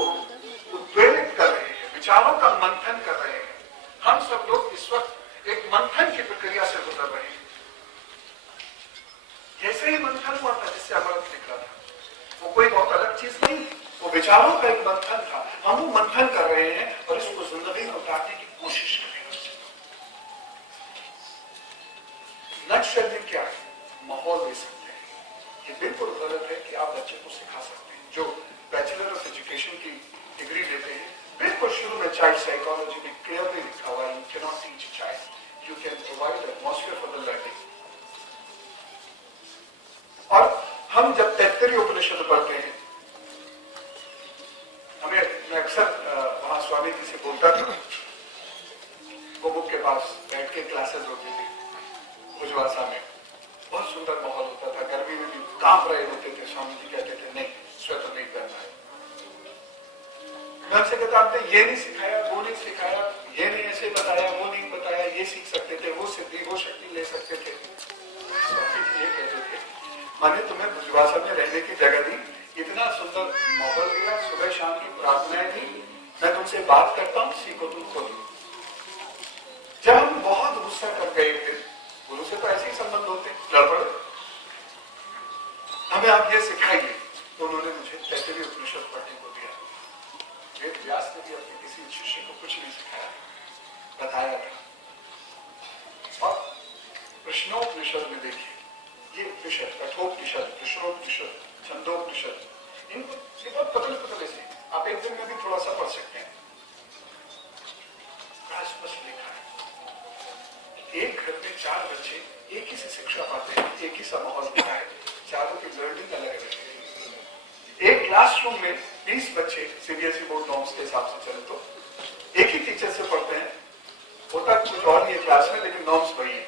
उद्वेलित कर रहे हैं, विचारों का मंथन कर रहे हैं। हम सब लोग इस वक्त एक मंथन की प्रक्रिया से गुजर रहे हैं। जैसे ही मंथन हुआ था जिससे अमृत निकला था, वो कोई बहुत अलग चीज नहीं, वो विचारों का एक मंथन था। हम वो मंथन कर रहे हैं और इसको जिंदगी में उतारने की कोशिश कर रहे हैं। लक्ष्य में क्या है? माहौल दे सकते हैं। ये बिल्कुल गलत है कि आप बच्चे को सिखा सकते हैं। जो बैचलर ऑफ एजुकेशन की डिग्री लेते हैं, बिल्कुल शुरू में चाइल्ड साइकोलॉजी में क्लियरली लिखा हुआ है, you can not teach a child, you can provide atmosphere for the learning. और हम जब तैत्तरीय उपनिषद पढ़ते हैं, मैं अक्सर वहां स्वामी जी से बोलता था, वो बुक के पास बैठ के क्लासेस होती थी भुजवासा में, बहुत सुंदर माहौल होता था। गर्मी में भी कांप रहे होते थे। स्वामी जी कहते थे नहीं, स्वेटर नहीं पहनना है। मैं उनसे कहता, आपने ये नहीं सिखाया, वो नहीं सिखाया, ये नहीं ऐसे बताया, वो नहीं बताया, ये सीख सकते थे, वो सिद्धि वो शक्ति ले सकते थे। स्वामी जी ये कहते थे, मैंने तुम्हें भुजवासा में रहने की जगह दी, इतना सुंदर माहौल दिया, सुबह शाम की प्रार्थनाएं दी, मैं तुमसे बात करता हूँ, सीखो तुम खुद। जब हम बहुत गुस्सा कर गए थे, गुरु से तो ऐसे ही संबंध होते, गड़बड़, हमें आप ये सिखाइए, तो उन्होंने मुझे तैत्तरीय उपनिषद पढ़ने को दिया। वेद व्यास ने भी अपने किसी शिष्य को कुछ नहीं सिखाया, बताया था। और प्रश्नोपनिषद में देखिए, ये उपनिषद, कठोपनिषद, कृष्णोपनिषद, छंदोपनिषद, इनको बहुत पतले से आप एक दिन में भी थोड़ा सा पढ़ सकते हैं। स्पष्ट लिखा है, एक घर में 4 बच्चे एक ही से शिक्षा पाते हैं, एक ही सा माहौल होता है, चारों की लर्निंग अलग अलग है। एक क्लासरूम में 20 बच्चे सीबीएसई बोर्ड नॉर्म्स के हिसाब से चले तो एक ही टीचर से पढ़ते हैं, होता कुछ और नहीं है क्लास में, लेकिन नॉर्म्स वही है।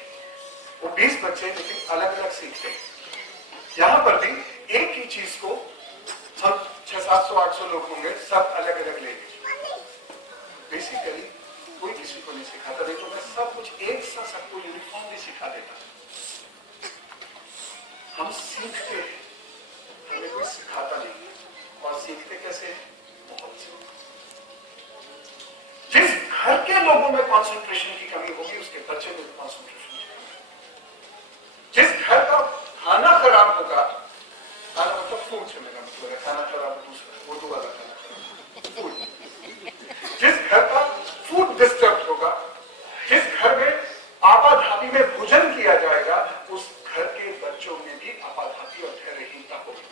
वो 20 बच्चे लेकिन अलग अलग सीखते हैं। यहां पर भी एक ही चीज को हम 600-700-800 लोग होंगे, सब अलग अलग लेंगे। बेसिकली कोई किसी को नहीं सिखाता, नहीं तो मैं सब कुछ एक सा सबको यूनिफॉर्मली सिखा देता। हम सीखते हैं, हमें कोई सिखाता नहीं। और सीखते कैसे हैं? माहौल से। जिस लोगों में कंसंट्रेशन की कमी होगी, उसके बच्चे में कंसंट्रेशन की कमी। जिस घर का खाना खराब होगा, खाना मतलब फूड से मेरा मतलब है, खाना खराब दूसरा उर्दू वाला खाना खराब, फूड। जिस घर का फूड डिस्टर्ब होगा, जिस घर में आपाधापी में भोजन किया जाएगा, उस घर के बच्चों में भी आपाधापी और धैर्यहीनता होगी।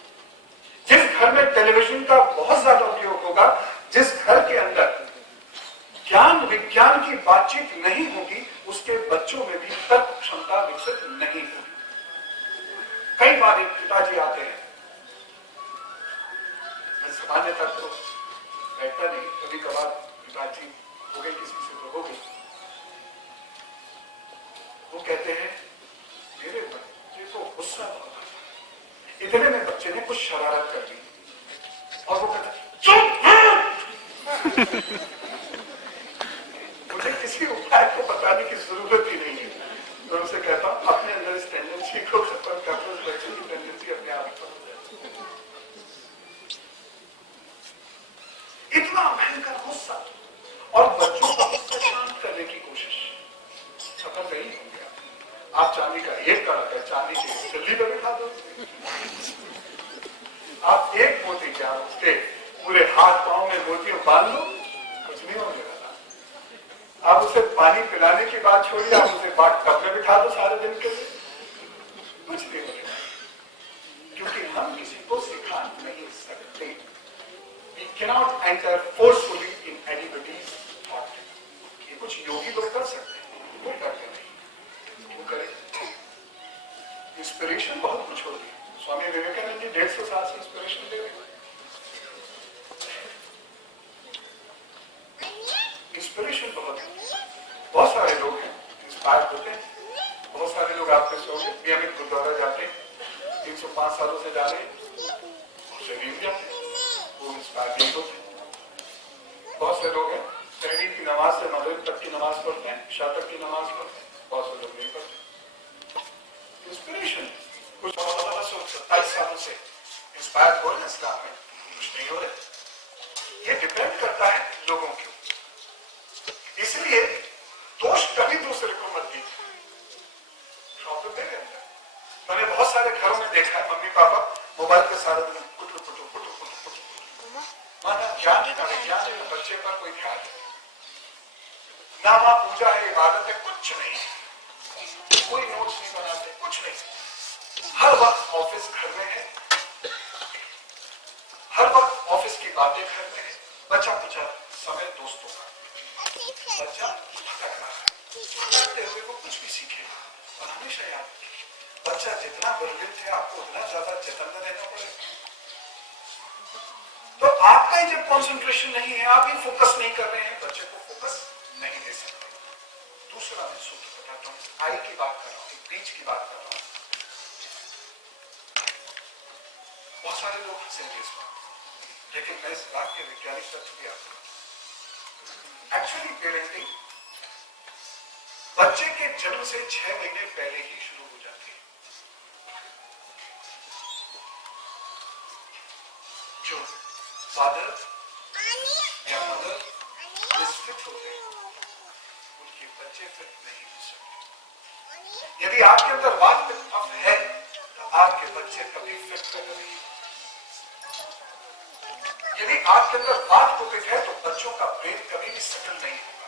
जिस घर में टेलीविजन का बहुत ज्यादा उपयोग होगा, जिस घर के अंदर ज्ञान विज्ञान की बातचीत नहीं होगी, उसके बच्चों में भी तर्क क्षमता विकसित नहीं होगी। कई बार एक पिताजी आते हैं, मैं सामान्यतः तो बैठता नहीं, कभी कभार पिताजी हो गए किसी से तो हो गई, वो कहते हैं मेरे बच्चे को गुस्सा बहुत आता है, इतने में बच्चे ने कुछ शरारत कर दी और वो कहता चुप। मुझे किसी उपाय को बताने की जरूरत ही नहीं है, मैं उनसे कहता हूं अपने अंदर इस टेंडेंसी को खत्म कर दो, बच्चे की टेंडेंसी अपने आप खत्म हो जाए। इतना भयंकर गुस्सा, और बच्चों का गुस्सा शांत करने की कोशिश सफल नहीं हो गया। आप चांदी का एक कड़क है, चांदी की जल्दी पर बिठा दो, आप एक मोती क्या उसके पूरे हाथ पांव में मोतियों बांध लो, कुछ नहीं होने वाला। आप उसे पानी पिलाने की बात छोड़िए, आप उसे टब में बिठा दो सारे दिन के लिए, कुछ नहीं होने वाला, क्योंकि हम किसी को सिखा नहीं सकते। We cannot enter forcefully in anybody's thought. ये कुछ योगी लोग कर सकते हैं, वो करते नहीं, क्यों करें? इंस्पिरेशन बहुत कुछ होती है। स्वामी विवेकानंद जी 150 साल से इंस्पिरेशन दे रहे हैं। इंस्पिरेशन बहुत सारे लोग हैं इंस्पायर होते हैं, बहुत सारे लोग आपके सोचे नियमित गुरुद्वारा जाते हैं, 305 सालों से जा रहे हैं, उसे नहीं जाते, वो इंस्पायर नहीं होते। बहुत से लोग हैं तहरीर की नमाज से मगरिब तक की नमाज पढ़ते हैं, इशा तक की नमाज पढ़ते हैं, बहुत से लोग नहीं पढ़ते। इंस्पिरेशन कुछ 27 सालों से इंस्पायर हो रहे हैं इस्लाम में, कुछ नहीं हो रहे। ये डिपेंड करता है लोगों के, इसलिए दोष कभी दूसरे को मत दीजिए। प्रॉब्लम मेरे अंदर, मैंने बहुत सारे घरों में देखा है मम्मी पापा मोबाइल के सारे दिन कुटु कुटु कुटु कुटु कुटु, माना ज्ञान का विज्ञान बच्चे पर कोई ध्यान नहीं, ना वहां पूजा है, इबादत है, कुछ नहीं, कोई नोट्स नहीं बनाते, कुछ नहीं। हर वक्त ऑफिस घर में है, हर वक्त ऑफिस की बातें घर में है, बचा कुचा समय दोस्तों का, बच्चा भटक रहा है, भटकते हुए वो कुछ भी सीखेगा। और हमेशा याद रखिए, बच्चा जितना बलवीर है आपको उतना ज्यादा चेतन रहना पड़ेगा। तो आपका ही जब कॉन्सेंट्रेशन नहीं है, आप ही फोकस नहीं कर रहे हैं, बच्चे को फोकस नहीं दे सकते। दूसरा मैं सूत्र बताता हूँ, आई की बात कर रहा हूँ, बीच की बात कर रहा हूँ। बहुत सारे लोग हंसेंगे इस बात, लेकिन मैं इस बात के वैज्ञानिक तथ्य भी आपको, एक्चुअली पेरेंटिंग बच्चे के जन्म से 6 महीने पहले ही शुरू हो जाती है। जो फादर या मदर फिट होते हैं, उनके बच्चे फिट नहीं हो सकते। यदि आपके अंदर वात पित्त है तो आपके बच्चे कभी फिट नहीं। यदि आपके अंदर वात पित्त है तो बच्चों का ब्रेन कभी भी सेटल नहीं होगा।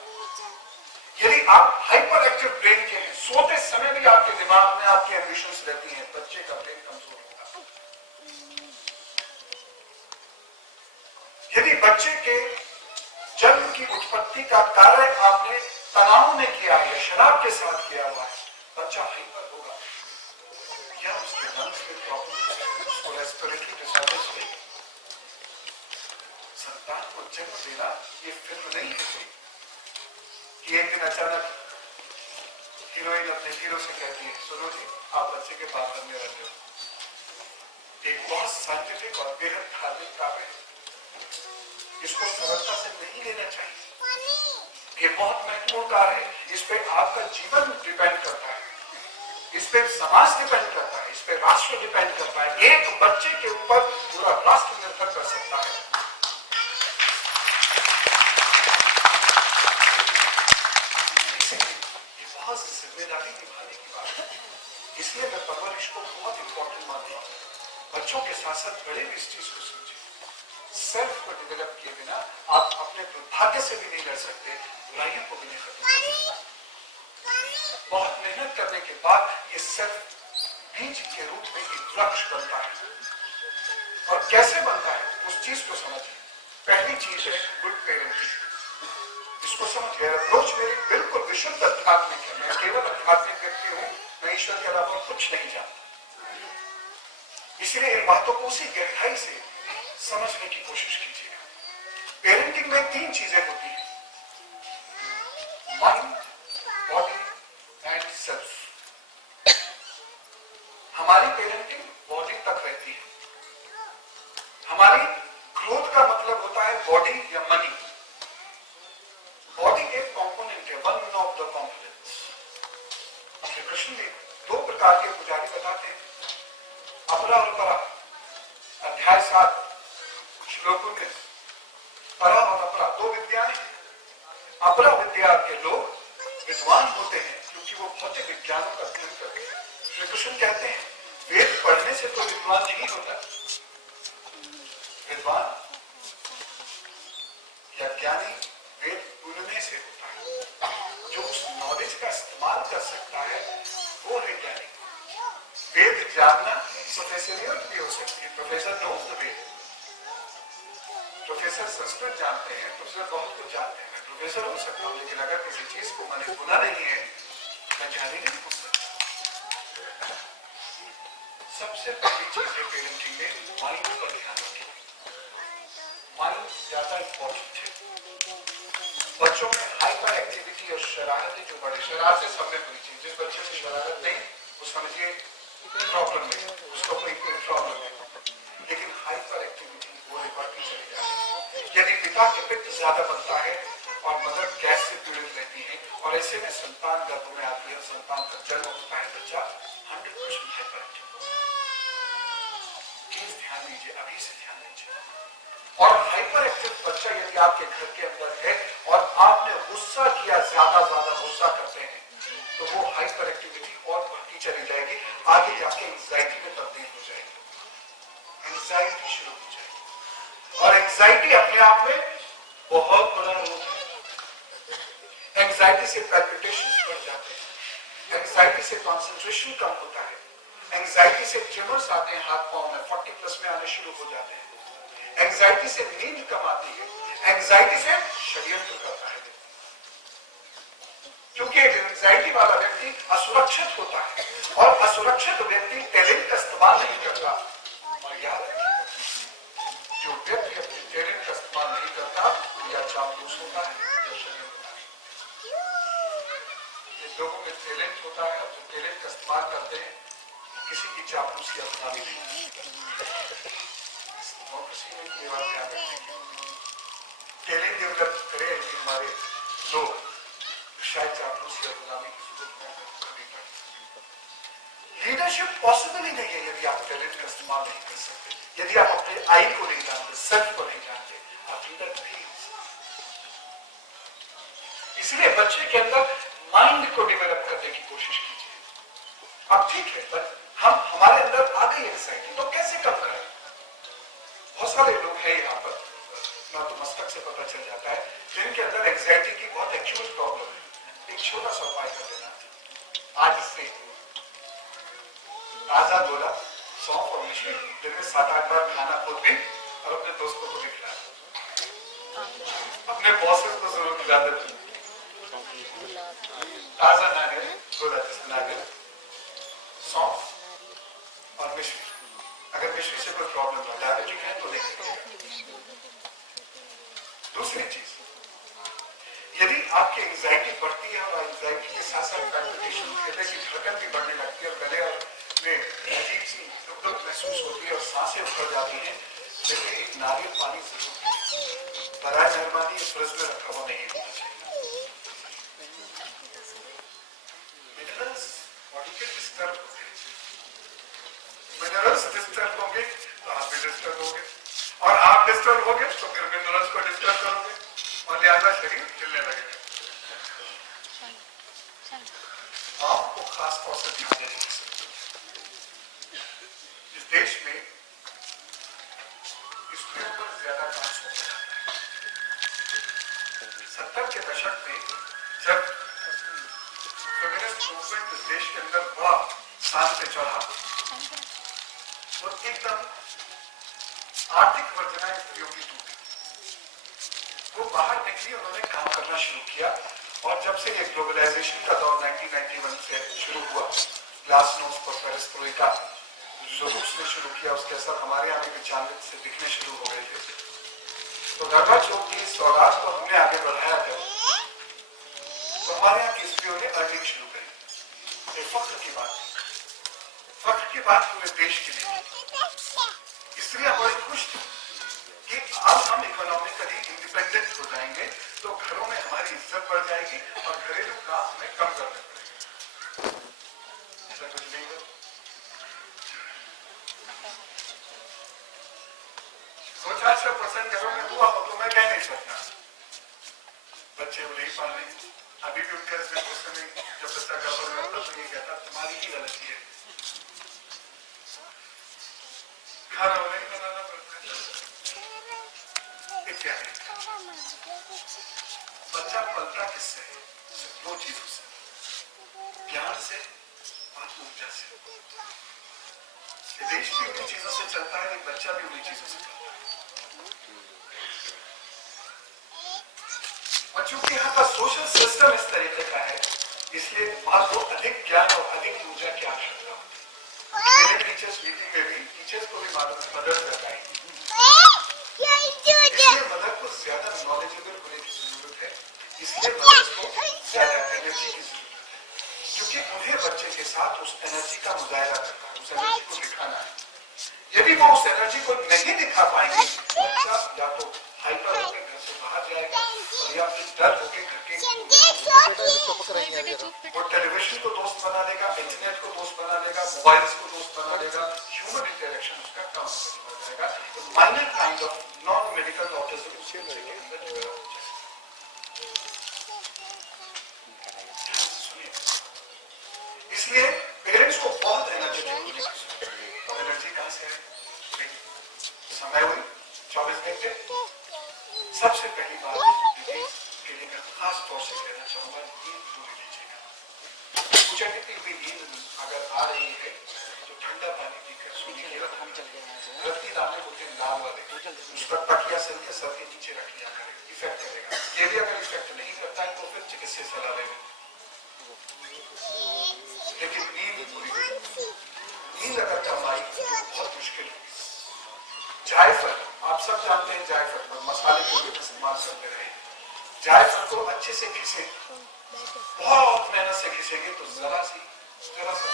यदि आप हाइपर एक्टिव ब्रेन के हैं, सोते समय भी आपके दिमाग में आपकी एम्बिशंस रहती हैं, बच्चे का ब्रेन कमजोर होगा। यदि बच्चे के जन्म की उत्पत्ति का कार्य आपने तनाव में किया है या शराब के साथ किया हुआ है, बच्चा हाइपर होगा या उसके लंग्स में प्रॉब्लम, उसको रेस्पिरेटरी डिसऑर्डर्स होगी। संतान को जन्म देना ये फिल्म नहीं है कोई कि एक दिन अचानक हीरोइन अपने हीरो से कहती है, सुनो जी आप बच्चे के पालन में रहते हो। एक बहुत साइंटिफिक और बेहद धार्मिक कार्य है, इसको सरलता से नहीं लेना चाहिए। ये बहुत महत्वपूर्ण कार्य है, इस पे आपका जीवन डिपेंड करता है, इस पे समाज डिपेंड करता है, इस पे राष्ट्र डिपेंड करता है। एक बच्चे के ऊपर पूरा राष्ट्र निर्भर कर सकता है। जिम्मेदारी निभाने की बात है। इसलिए मैं परवरिश को बहुत इंपॉर्टेंट मानता हूँ। बच्चों के साथ साथ बड़े भी इस चीज को समझे। सेल्फ को डेवलप किए बिना आप अपने दुर्भाग्य से भी नहीं लड़ सकते, बुराइयों को भी नहीं खत्म कर सकते। बहुत मेहनत करने के बाद ये सेल्फ बीज के रूप में एक वृक्ष बनता है। और कैसे बनता है उस चीज को समझिए। पहली चीज है गुड पेरेंटिंग। इसको समझिए। अप्रोच मेरी बिल्कुल विशुद्ध आध्यात्मिक है। मैं केवल आध्यात्मिक व्यक्ति हूं, मैं ईश्वर के अलावा कुछ नहीं जानता। इसलिए इन बातों को उसी गहराई से समझने की कोशिश कीजिए। पेरेंटिंग में 3 चीजें होती हैं, माइंड, बॉडी एंड सेल्फ। हमारी पेरेंटिंग बॉडी तक रहती है। हमारी ग्रोथ का मतलब होता है बॉडी या मनी। बॉडी एक कंपोनेंट है, one of the components. Shri Krishna ने 2 प्रकार के पुजारी बताते हैं, अपरा और परा। अध्याय 7 श्लोक 19। परा और अपरा 2 विद्याएं। अपरा विद्या के लोग विद्वान होते हैं क्योंकि वो भौतिक विज्ञानों का अध्ययन करते हैं। श्री कृष्ण कहते हैं वेद पढ़ने से तो विद्वान नहीं होता। विद्वान या ज्ञानी वेद सुनने से होता है। जो उस नॉलेज का इस्तेमाल कर सकता है वो है ज्ञानी। वेद जानना प्रोफेसर भी हो सकती है। Professor knows the Veda. Professor Sanskrit जानते हैं, प्रोफेसर बहुत कुछ जानते हैं। मैं प्रोफेसर हो सकता हूँ, लेकिन अगर किसी चीज को मैंने सुना नहीं है, मैं ज्ञानी नहीं हो सकता। सबसे पहली चीज है पेरेंटिंग में माइंड पर ध्यान रखें। माइंड ज्यादा इंपॉर्टेंट है। बच्चों में हाइपर एक्टिविटी और शरारतें जो बड़े शरारतें सब में होनी चाहिए। जिस बच्चे में शरारत नहीं वो समझिए प्रॉब्लम नहीं, उसको कोई प्रॉब्लम नहीं। लेकिन हाइपर एक्टिविटी वो बढ़ती चली जाती है। यदि पिता के पित्त ज्यादा बनता है और मदर गैस से पीड़ित रहती है और ऐसे में संतान गर्भ में आती है, संतान का जन्म होता है, बच्चा 100% हाइपर एक्टिव। प्लीज ध्यान दीजिए, अभी से ध्यान दीजिए। और हाइपर एक्टिव बच्चा यदि आपके घर के अंदर है और आपने गुस्सा किया, ज्यादा गुस्सा करते हैं, तो वो हाइपर एक्टिविटी और बढ़ती चली जाएगी। आगे जाके एंजाइटी में तब्दील हो जाएगी। एंजाइटी शुरू हो जाएगी और एंजाइटी अपने आप में बहुत बड़ा रोग है। एंजाइटी से पैल्पिटेशंस बढ़ जाते हैं। एंजाइटी से कंसंट्रेशन कम होता है। एंजाइटी से ट्रिमर्स आते हैं हाथ पांव में, 40+ में आने शुरू हो जाते हैं। एंजाइटी से नींद कम आती है। एंजाइटी से षड्यंत्र करता है। क्योंकि एंजाइटी वाला व्यक्ति असुरक्षित होता है और असुरक्षित व्यक्ति टैलेंट का इस्तेमाल नहीं करता। और याद रखिए, जो व्यक्ति अपने टैलेंट का इस्तेमाल नहीं करता या चापलूस होता है या षड्यंत्र होता है। जिन लोगों में टैलेंट होता है और जो टैलेंट का इस्तेमाल करते हैं, किसी की चापलूसी अपना भी नहीं। टैलेंट डेवलप करे हमारे लोग, शायद चापलूसी और गुलामी की जरूरत कभी पड़े। लीडरशिप पॉसिबल ही नहीं है यदि आप टैलेंट का इस्तेमाल नहीं कर सकते। यदि आप अपने आई को नहीं जानते, सेल्फ को नहीं जानते, आप लीडर नहीं हो सकते। इसलिए बच्चे के अंदर माइंड को डेवलप करने की कोशिश कीजिए। अब ठीक है, पर हमारे अंदर आ गई एंजाइटी, तो कैसे कम करें? बहुत सारे लोग हैं यहाँ पर, ना तो मस्तक से पता चल जाता है, जिनके अंदर एंजाइटी की बहुत एक्यूट प्रॉब्लम है। एक छोटा सा उपाय कर देना। आज से आजाद बोला, सौंफ और मिश्री दिन में 7-8 बार खाना खुद भी और अपने दोस्तों को भी खिलाना। अपने बॉसेस को जरूर खिला देते। ताजा नारियल, गोला जैसा नारियल, सौंफ और मिश्री। अगर मिश्री से कोई प्रॉब्लम हो, डायबिटिक है तो नहीं। दूसरी चीज, यदि आपकी एंजाइटी बढ़ती है और एंजाइटी के साथ साथ पैल्पिटेशन, हृदय की धड़कन भी बढ़ने लगती है और गले और में अजीब सी दुख महसूस होती है और सांसें उखड़ जाती हैं, देखिए एक नारियल पानी जरूर पीजिए। बराए मेहरबानी इस फ्रिज में रखा हुआ नहीं होना चाहिए। मिनरल्स बॉडी के डिस्टर्ब होते हैं। मिनरल्स डिस्टर्ब होंगे तो आप भी डिस्टर्ब होंगे और आप डिस्टर्ब होंगे तो फिर मिनरल्स को डिस्टर्ब करोगे और लिहाजा शरीर हिलने लगेगा। आपको खासतौर से ध्यान देने की जरूरत है। इस देश में स्त्रियों पर ज्यादा काम सौंपा जाता है। 70 के दशक में जब फेमिनिस्ट मूवमेंट इस देश के अंदर बड़ा शान से चढ़ा तो एकदम आर्थिक वर्जनाएं स्त्रियों की टूटी। वो बाहर निकली, उन्होंने काम करना शुरू किया और जब से ये ग्लोबलाइजेशन का दौर 1991 से शुरू हुआ, ग्लासनोस्ट और पेरिस्ट्रोइका जो रूस ने शुरू किया उसके असर हमारे यहाँ भी चांद से दिखने शुरू हो गए थे। तो गर्भाचौथ की सौगात को हमने आगे बढ़ाया जब तो हमारे यहाँ की स्त्रियों ने अर्निंग शुरू करी। ये फख्र की बात पूरे देश के लिए। स्त्रियां बड़ी खुश थी कि अब हम इकोनॉमिकली इंडिपेंडेंट हो जाएंगे तो घरों में हमारी इज्जत बढ़ जाएगी और घरेलू काम हमें कम करने पड़ेगा। ऐसा कुछ नहीं हो। 2-4% घरों में हुआ हो तो मैं कह नहीं सकता। बच्चे वो नहीं पाल रहे, अभी भी उनके जब बच्चा गड़बड़ करता तो ये कहता तुम्हारी ही गलती है, खाना नहीं बनाना पड़ता है। क्या है बच्चा पलता किससे? दो चीजों से, ज्ञान से और ऊर्जा से। देश भी उन्हीं चीजों से चलता है, एक बच्चा भी उन्हीं चीजों से चलता है। और चूंकि यहाँ का सोशल सिस्टम इस तरीके का है, इसलिए बात को अधिक ज्ञान और अधिक ऊर्जा की आवश्यकता होती है। मेरे टीचर्स मीटिंग में भी टीचर्स को भी मालूम मदद कर पाएंगे, इसलिए मदद को ज्यादा नॉलेजेबल होने की जरूरत है, इसलिए मदद को ज्यादा एनर्जी की जरूरत है, क्योंकि उन्हें बच्चे के साथ उस एनर्जी का मुजाहरा करना है, उस एनर्जी को दिखाना है। यदि वो उस एनर्जी को नहीं दिखा पाएंगे, बच्चा या तो हाइपर होकर घर से बाहर जाएगा या फिर डर होकर घर के वो टेलीविजन को दोस्त बना लेगा, इंटरनेट को दोस्त बना लेगा, मोबाइल्स को दोस्त बना लेगा, ह्यूमन इंटरेक्शन उसका कम हो जाएगा। Minor kind of non medical autism उसके अंदर डेवलप हो जाएगा। इसलिए पेरेंट्स को बहुत एनर्जी चाहिए। और एनर्जी कहां से है? समय हुई 24 घंटे। सबसे पहली बात के लिए मैं खास तौर से कहना चाहूंगा, नींद पूरी लीजिएगा। उचटती हुई नींद अगर आ रही है तो ठंडा पानी पीकर सोइए। रत्ती दाने होते हैं लाल वाले, उस पर तकिया सर के नीचे रख लिया करें, इफेक्ट करेगा। ये भी अगर इफेक्ट नहीं करता है तो फिर चिकित्सक सलाह लेंगे, लेकिन नींद पूरी नींद अगर कम आई तो बहुत मुश्किल होगी। जायफल आप सब जानते हैं, जायफल मसाले के रूप में इस्तेमाल करते रहे। जायफल को अच्छे से घिसे, बहुत मेहनत से घिसेंगे तो जरा सा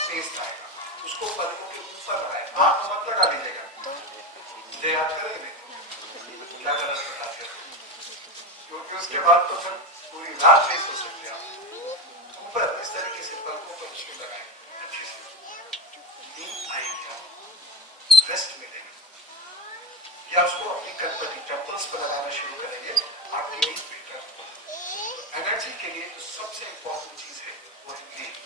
टेस्ट आएगा। उसको पलकों के ऊपर लगाए, आंख मत लगा लीजिएगा, मुझे याद करेंगे क्या गलत बताते हैं, क्योंकि उसके बाद तो फिर पूरी रात नहीं सो सकते आप। ऊपर इस तरीके से पलकों पर उसको लगाए, अच्छे से नींद आएगी, रेस्ट मिलेगी। या उसको अपनी गणपति टेम्पल्स पर लगाना शुरू करेंगे, आपकी नींद बेहतर होगी। एनर्जी के लिए जो सबसे इंपॉर्टेंट चीज है वो है नींद।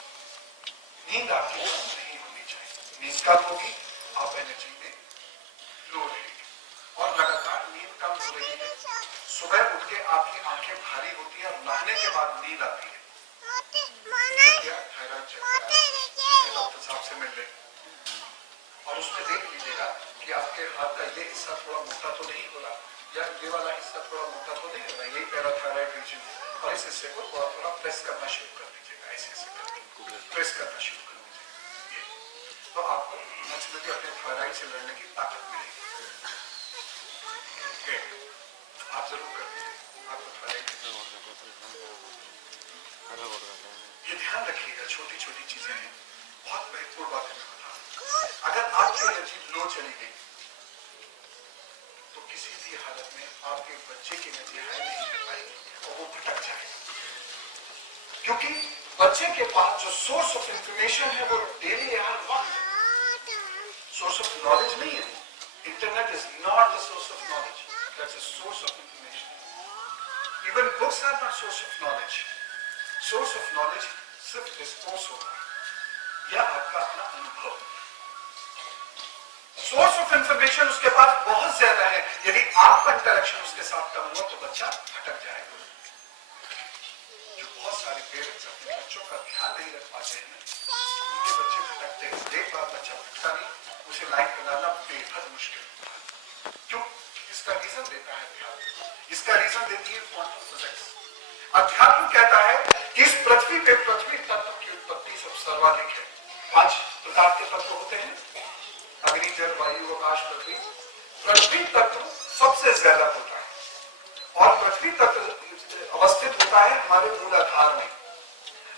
नींद आपकी कम नहीं होनी चाहिए। नींद कम होगी, आप एनर्जी में लो रहेंगे। और लगातार नींद कम हो रही है, सुबह उठ के आपकी आंखें भारी होती है और नहाने के बाद नींद आती है, थायराइड चेक डॉक्टर साहब से मिल लें और उसमें देख लीजिएगा कि आपके हाथ का ये हिस्सा थोड़ा मोटा तो नहीं हो रहा, या ये वाला हिस्सा थोड़ा मोटा तो नहीं हो रहा, यही पैराथायराइड रीजन है। और इस हिस्से को थोड़ा थोड़ा प्रेस करना शुरू कर दीजिएगा, ऐसे ऐसे करके प्रेस करना शुरू कर दीजिएगा। तो आपको नेचुरली अपने थायराइड से लड़ने की ताकत मिलेगी। आप जरूर कर दीजिए, आपको थायराइड। ये ध्यान रखिएगा, छोटी छोटी चीजें हैं, बहुत महत्वपूर्ण बात है। अगर आपकी एनर्जी लो चली गई तो किसी भी हालत में आपके बच्चे की एनर्जी हाई नहीं कर पाएगी और वो भटक जाएगा, क्योंकि बच्चे के पास जो सोर्स ऑफ इंफॉर्मेशन है वो डेली हर वक्त सोर्स ऑफ नॉलेज नहीं है। Internet is not the source of knowledge, that's a source of information. Even books are not source of knowledge. Source of knowledge सिर्फ डिस्कोर्स होगा। या आपका अपना अनुभव। सोर्स ऑफ इंफॉर्मेशन उसके पास बहुत ज्यादा है, यदि आपका इंटरेक्शन उसके साथ कम हुआ तो बच्चा भटक जाएगा। जो बहुत सारे पेरेंट्स अपने बच्चों का ध्यान नहीं रख पाते हैं, उनके बच्चे भटकते हैं। एक बार बच्चा भटका नहीं, उसे लाइन पे लाना बेहद मुश्किल होता है। क्यों? इसका रीजन देता है अध्यात्म, इसका रीजन देती है क्वांटम फिजिक्स। अध्यात्म कहता है कि इस पृथ्वी पे पृथ्वी तत्व की उत्पत्ति सब सर्वाधिक है। 5 प्रकार के तत्व होते हैं, अग्नि, जल, वायु, आकाश, पृथ्वी। पृथ्वी तत्व सबसे ज्यादा होता है और पृथ्वी तत्व अवस्थित होता है हमारे मूलाधार में।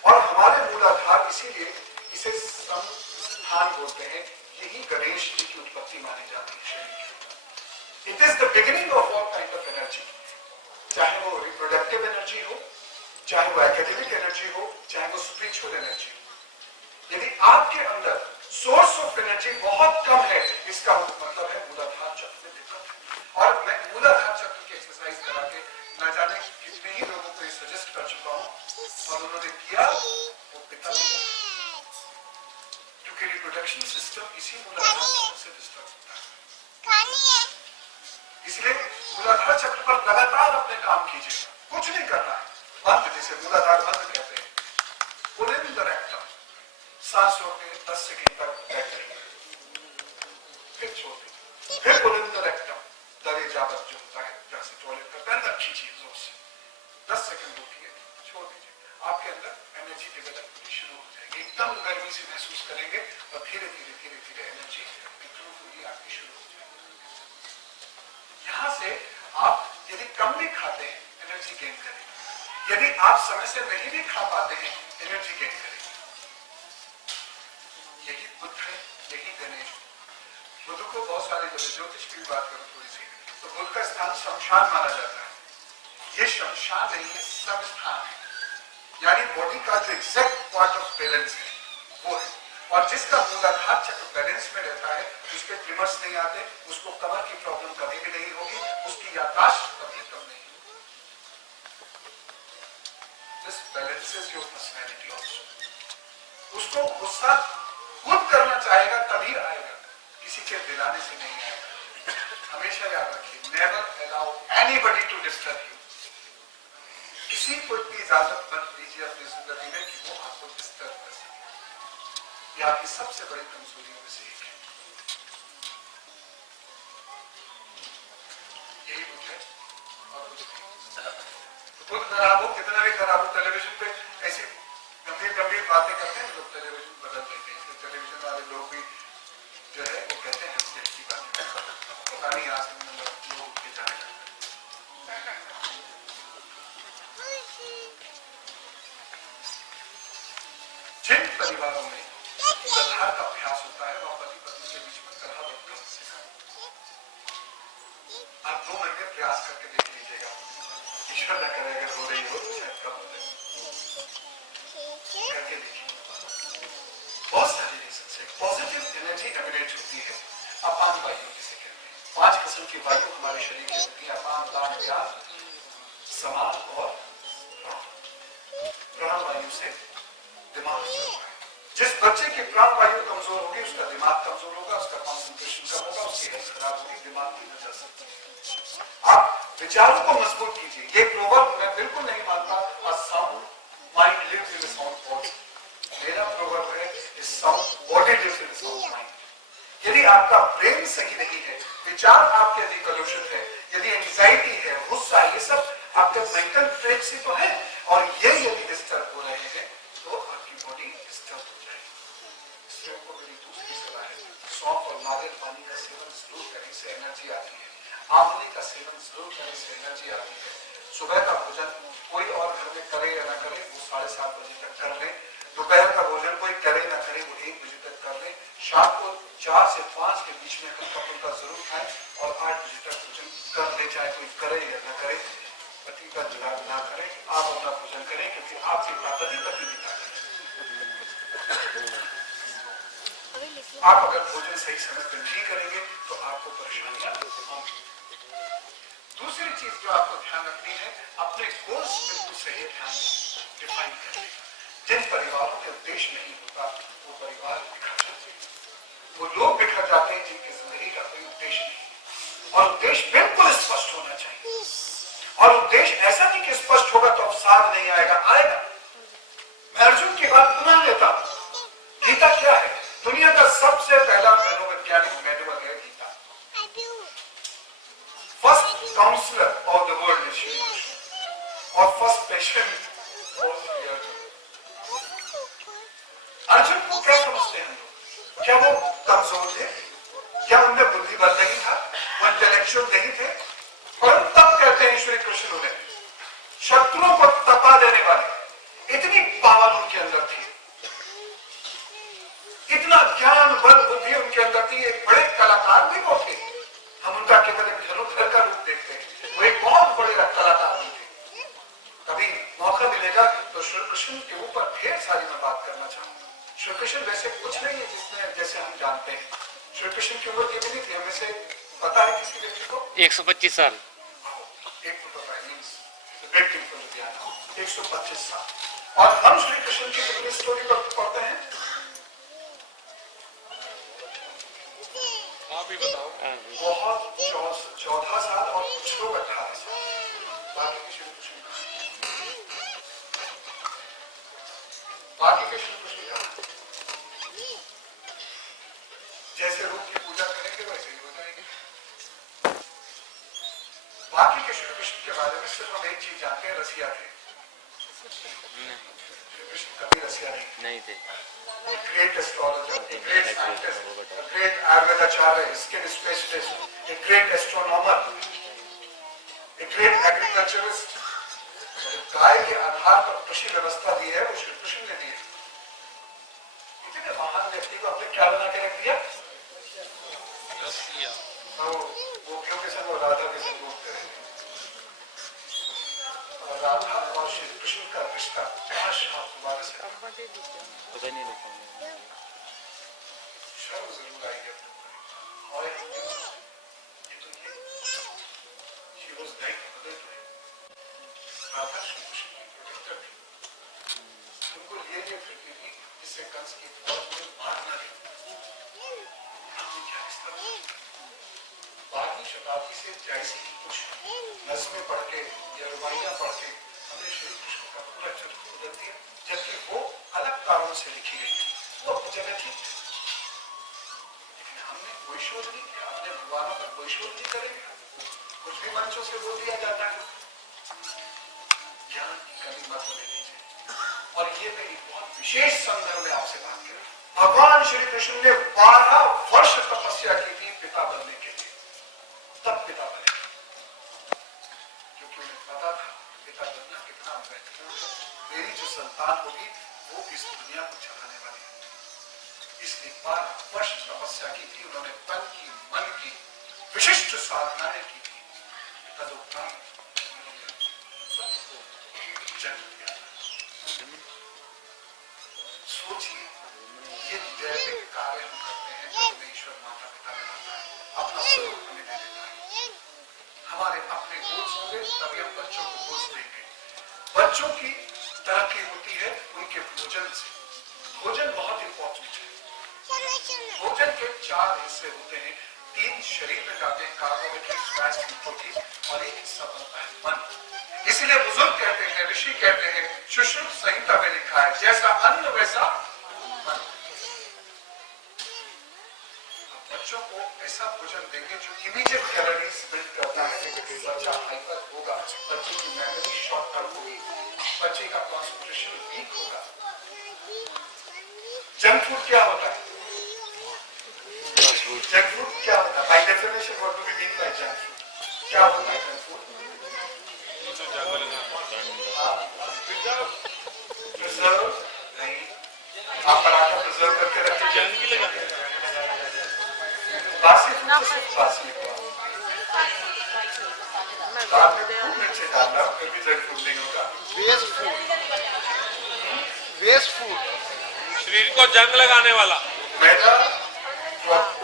और हमारे मूलाधार इसीलिए इसे संस्थान बोलते हैं। यही गणेश जी की उत्पत्ति मानी जाती है शरीर की। It is the beginning of all kind of energy, चाहे वो रिप्रोडक्टिव एनर्जी हो, चाहे वो एकेडमिक एनर्जी हो, चाहे वो स्पिरिचुअल एनर्जी हो। यदि आपके अंदर सोर्स ऑफ एनर्जी बहुत कम है, इसका मतलब है मूलाधार चक्र में दिक्कत है। और मैं मूलाधार चक्र की एक्सरसाइज करा के न जाने कितने ही लोगों को सजेस्ट कर चुका हूं और उन्होंने किया, वो पिता नहीं, क्योंकि रिप्रोडक्शन सिस्टम इसी मूलाधार चक्र से डिस्टर्ब होता है। इसलिए मूलाधार चक्र पर लगातार अपने काम कीजिए, कुछ नहीं करना है। बंद, जिसे मूलाधार बंद कहते हैं, पुलिन द रेक्टम, सांस रोके 10 सेकंड तक बैठ रहिए, फिर छोड़ दीजिए, फिर पुलिन द रेक्टम, दरे जाबत जो होता है जहां से टॉयलेट करते हैं, खींचिए जोर से, 10 सेकंड रोकिए, छोड़ दीजिए। आपके अंदर एनर्जी डेवलप होनी शुरू हो जाएगी, एकदम गर्मी से महसूस करेंगे और धीरे धीरे धीरे धीरे एनर्जी इंप्रूव होगी, आपकी शुरू हो जाएगी। यहां से आप यदि कम भी खाते हैं एनर्जी गेन करेंगे, यदि आप समय से नहीं भी खा पाते हैं एनर्जी गेन करेंगे। यही बुद्ध है, यही गणेश। बुद्ध को बहुत सारे ज्योतिष की बात करूं थोड़ी सी, तो बुद्ध का स्थान शमशान माना जाता है। ये शमशान नहीं है, सबस्थान है, यानी बॉडी का जो एग्जैक्ट पार्ट ऑफ बैलेंस है वो है। और जिसका मूलाधार चक्र बैलेंस में रहता है, उस पर ट्रिमर्स नहीं आते, उसको कमर की प्रॉब्लम कभी भी नहीं होगी, उसकी याददाश्त कभी कम नहीं होगी। This balances your personality also. उसको गुस्सा खुद करना चाहेगा तभी आएगा, किसी के दिलाने से नहीं आएगा। हमेशा याद रखिए, never allow anybody to disturb you. किसी को इतनी इजाजत मत दीजिए अपनी जिंदगी में कि वो आपको डिस्टर्ब कर सके। ये आपकी सबसे बड़ी कमजोरी में से एक है। यही बुद्ध है और कुछ नहीं। बुद्ध खराब हो, कितना भी खराब हो, टेलीविजन पे ऐसी गंभीर गंभीर बातें करते हैं लोग, टेलीविजन बदल देते हैं। इसलिए टेलीविजन वाले लोग भी जो है वो कहते हैं की बातें, पता नहीं आज लोग उठ के जाने लगते। जिन परिवारों में मूलाधार का अभ्यास होता है वह पति पत्नी के बीच में कलह बहुत कम से कम। आप 2 महीने प्रयास करके देख लीजिएगा, ईश्वर न करे अगर हो रही हो तो शायद कम हो जाए, करके देखिए। बहुत सारी रीजन से पॉजिटिव एनर्जी एमिनेट होती है। अपान वायु जिसे कहते हैं, 5 किस्म की वायु हमारे शरीर में होती है, अपान, दान, व्यान, समान और प्राण वायु से दिमाग चलता है। जिस बच्चे की प्राण वायु कमजोर होगी उसका दिमाग कमजोर होगा, उसका कॉन्सेंट्रेशन कम होगा, उसकी हेल्थ खराब होगी, दिमाग की नजर सकती है। आप विचारों को मजबूत कीजिए। ये प्रोवर्ब मैं बिल्कुल नहीं मानता, a sound mind lives in a sound body. मेरा प्रोवर्ब है, a sound body lives in a sound mind. यदि आपका ब्रेन सही नहीं है, विचार आपके यदि कलुषित है, यदि एंजाइटी है, गुस्सा, ये सब आपके मेंटल ट्रेट से तो है, और ये यदि डिस्टर्ब हो रहे हैं तो आपकी बॉडी डिस्टर्ब हो जाएगी। इसलिए आपको मेरी दूसरी सलाह है, सौंफ और नारियल पानी का सेवन जरूर करने से एनर्जी आती है। आंवले का सेवन जरूर करने से एनर्जी आती है। सुबह का भोजन कोई और घर में करे या ना करे वो 7:30 बजे तक कर ले। दोपहर का भोजन कोई करे ना करे वो 1 बजे तक कर ले। शाम को 4 से 5 के बीच में हल्का फुल्का जरूर खाए और 8 बजे तक भोजन कर ले, चाहे कोई करे या ना करे। पति का जुड़ाव ना करें, आप अपना भोजन करें, क्योंकि आपकी ताकत ही पति की ताकत है। आप अगर भोजन सही समय पर नहीं करेंगे तो आपको परेशानियां होंगी। दूसरी चीज जो आपको ध्यान रखनी है, अपने गोल्स बिल्कुल सही ध्यान डिफाइन करने। जिन परिवारों में उद्देश्य नहीं होता वो परिवार बिखर जाते हैं, वो लोग बिखर जाते हैं जिनकी जिंदगी का कोई उद्देश्य नहीं। और उद्देश्य बिल्कुल स्पष्ट होना चाहिए, और उद्देश्य ऐसा नहीं कि स्पष्ट होगा तो अवसाद नहीं आएगा, आएगा। मैं अर्जुन की बात पुनः लेता हूं। गीता क्या है? दुनिया का सबसे पहला मनोवैज्ञानिक मैनुअल है Gita. First counsellor of the world is Shri Krishna और फर्स्ट पेशेंट अर्जुन को क्या समझते हैं लोग? क्या वो कमजोर थे? क्या उनमें बुद्धि बल नहीं था? वो इंटेलेक्चुअल नहीं थे? और तब कहते हैं श्री कृष्ण उन्हें शत्रुओं को तपा देने वाले, इतनी पावर उनके अंदर थी, इतना ज्ञान बल बुद्धि उनके अंदर थी। एक बड़े कलाकार भी वो थे। हम उनका केवल एक धनुर्धर का रूप देखते हैं, वो एक बहुत बड़े कलाकार भी थे। कभी मौका मिलेगा तो श्री कृष्ण के ऊपर ढेर सारी मैं बात करना चाहूंगा। श्री कृष्ण वैसे कुछ नहीं है जिसने जैसे हम जानते हैं। श्री कृष्ण की उम्र कितनी थी हमें से पता है किसी व्यक्ति को? 125 साल। एक तो पता है, 125 साल। और हम श्री कृष्ण की कितनी स्टोरी पढ़ते हैं? आप ही बताओ। बहुत 14 साल और कुछ लोग 18 साल। बाकी के श्री कृष्ण जैसे रूप की पूजा करेंगे वैसे ही हो जाएंगे। बाकी के श्री कृष्ण के बारे में सिर्फ हम एक चीज जानते हैं, रसिया थे। श्री कृष्ण कभी रसिया नहीं थे। Great astrologer, great scientist, great आयुर्वेदाचार्य, स्किन स्पेशलिस्ट, एक ग्रेट एस्ट्रोनॉमर, एक ग्रेट एग्रीकल्चरिस्ट। गाय के आधार पर कृषि व्यवस्था दी है वो श्री कृष्ण ने दी है। इतने महान व्यक्ति को आपने क्या बना के रख दिया? तो वो क्यों के संग वो राधा के संग घूमते रहे। और राधा और श्री कृष्ण का रिश्ता क्या दोबारा से पता नहीं लगता। शर्म जरूर आई है। और ये तो ये she was like mother to him। Radha Shri Krishna की प्रोटेक्टर थी। उनको लिए फिरती थी जिससे कंस की फौज में मार ना दे। क्या रिश्ता था? 12वीं शताब्दी से जैसी कुछ नज़्में पढ़ के या रुबाइयां पढ़ के हमने श्री कृष्ण का पूरा चरित्र बदल दिया, जबकि वो अलग कारणों से लिखी गई थी। वो अपनी जगह थी, लेकिन हमने कोई शोध नहीं किया। अपने भगवानों पर कोई शोध नहीं करेंगे। कुछ भी मंचों से बोल दिया जाता है। ज्ञान की कमी मत होने दीजिए। और ये मेरी बहुत विशेष संदर्भ में आपसे बात कर रहा हूं। भगवान श्री कृष्ण ने 12 वर्ष तपस्या की थी पिता बनने के लिए, तब पिता बने, क्योंकि उन्हें पता था पिता बनना कितना महत्वपूर्ण है। मेरी जो संतान होगी वो इस दुनिया को चलाने वाली है। इसलिए 12 वर्ष तपस्या की थी उन्होंने, तन की मन की विशिष्ट साधनाएं की थी। तदुपरांत जन्म दिया। सोचिए, ये दैविक कार्य हम करते हैं जो हमें ईश्वर माता पिता बनाता है, अपना स्वरूप हमें दे देता है। हमारे अपने गोल्स होंगे तभी हम बच्चों को गोल्स देंगे। बच्चों की तरक्की होती है उनके भोजन से। भोजन बहुत इंपॉर्टेंट है। भोजन के 4 हिस्से होते हैं। 3 शरीर में जाते हैं, कार्बोहाइड्रेट, फैट, प्रोटीन, और एक हिस्सा बनता है मन। इसीलिए बुजुर्ग कहते हैं, ऋषि कहते हैं, सुश्रुत संहिता में लिखा है, जैसा अन्न वैसा मन। बच्चों को ऐसा भोजन देंगे जो इमीडिएट कैलोरीज बिल्ड करता है। बच्चा हाइपर होगा, बच्चे की मेमोरी शॉर्ट टर्म होगी, बच्चे का कॉन्सेंट्रेशन वीक होगा। जंक फूड क्या होता है? जंक फूड क्या होता है? By definition what do we mean by junk food? क्या होता है जंक फूड? प्रिजर्व नहीं, आप पराठा प्रिजर्व करके रखिए। बासी फूड से बासी मिर्ची डालना फिर भी जंक फूड नहीं होगा। वेस्ट फूड, वेस्ट फूड, शरीर को जंग लगाने वाला मैदा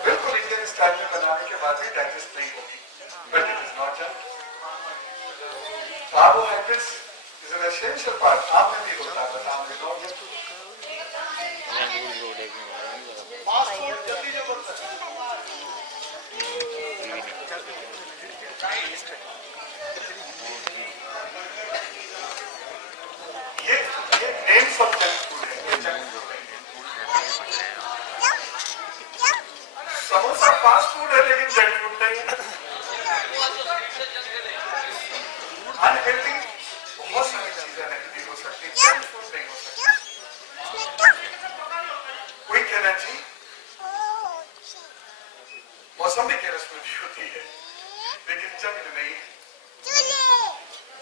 बिल्कुल इंडियन स्टाइल में बनाने के बाद भी डाइजेस्ट नहीं होगी, but it is not junk. Carbohydrates is an essential part. आम में भी होता है, बादाम में सब जंक फूड है, ये जंक फूड नहीं है। समोसा फास्ट फूड है लेकिन जंक फूड नहीं है। अनहेल्दी बहुत सारी चीजें नहीं हो सकती, जंक फूड नहीं हो सकती। क्विक एनर्जी मौसमी के रस में भी होती है लेकिन जंग नहीं है।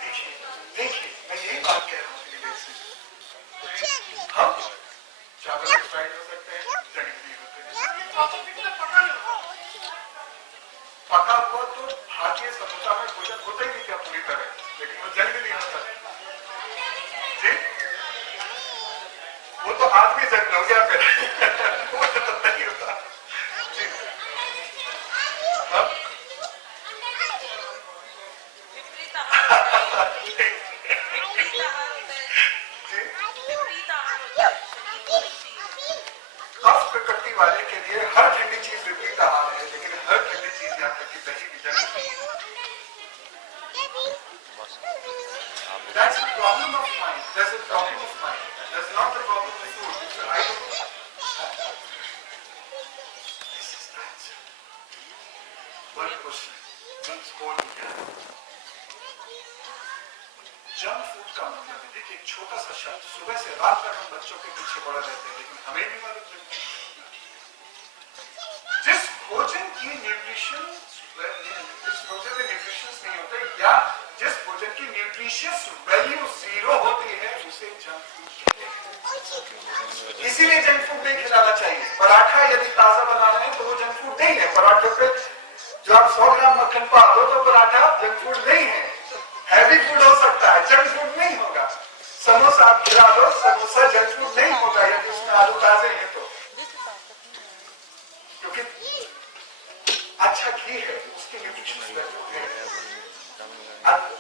देखिए देखिए मैं यही बात कह रहा हूँ हम चावल फ्राइड हो सकते हैं, जंग भी होते हैं। पका हुआ तो भारतीय सभ्यता में भोजन होता ही नहीं क्या पूरी तरह, लेकिन वो जंग नहीं होता जी। वो तो आज भी जंग हो गया फिर वो तो नहीं होता जी। कफ कट्टी वाले के लिए हर ठंडी चीज विपरीत आहार है, लेकिन हर ठंडी चीज यहाँ तक कि दही भी जंग नहीं है। That's a problem of mine. That's a problem of mine. That's not the problem of food. I don't. This is that. One question. Means more than junk food का मतलब है कि एक छोटा सा शब्द, सुबह से रात तक हम बच्चों के पीछे पड़ा रहते हैं लेकिन हमें नहीं मालूम चलता जिस भोजन की न्यूट्रिशन नहीं होते या जिस भोजन की न्यूट्रिशियस वैल्यू जीरो होती है उसे जंक फूड कहते हैं। इसीलिए जंक फूड नहीं खिलाना चाहिए। पराठा यदि ताजा बना रहे हैं तो वो जंक फूड नहीं है। पराठे पे जो आप 100 ग्राम मक्खन पा दो तो पराठा जंक फूड नहीं है, हैवी फूड हो सकता है, जंक फूड नहीं होगा। समोसा आप खिला दो, समोसा जंक फूड नहीं होगा यदि उसमें आलू ताजे हैं तो, क्योंकि अच्छा घी है उसकी न्यूट्रिशियस वैल्यू है,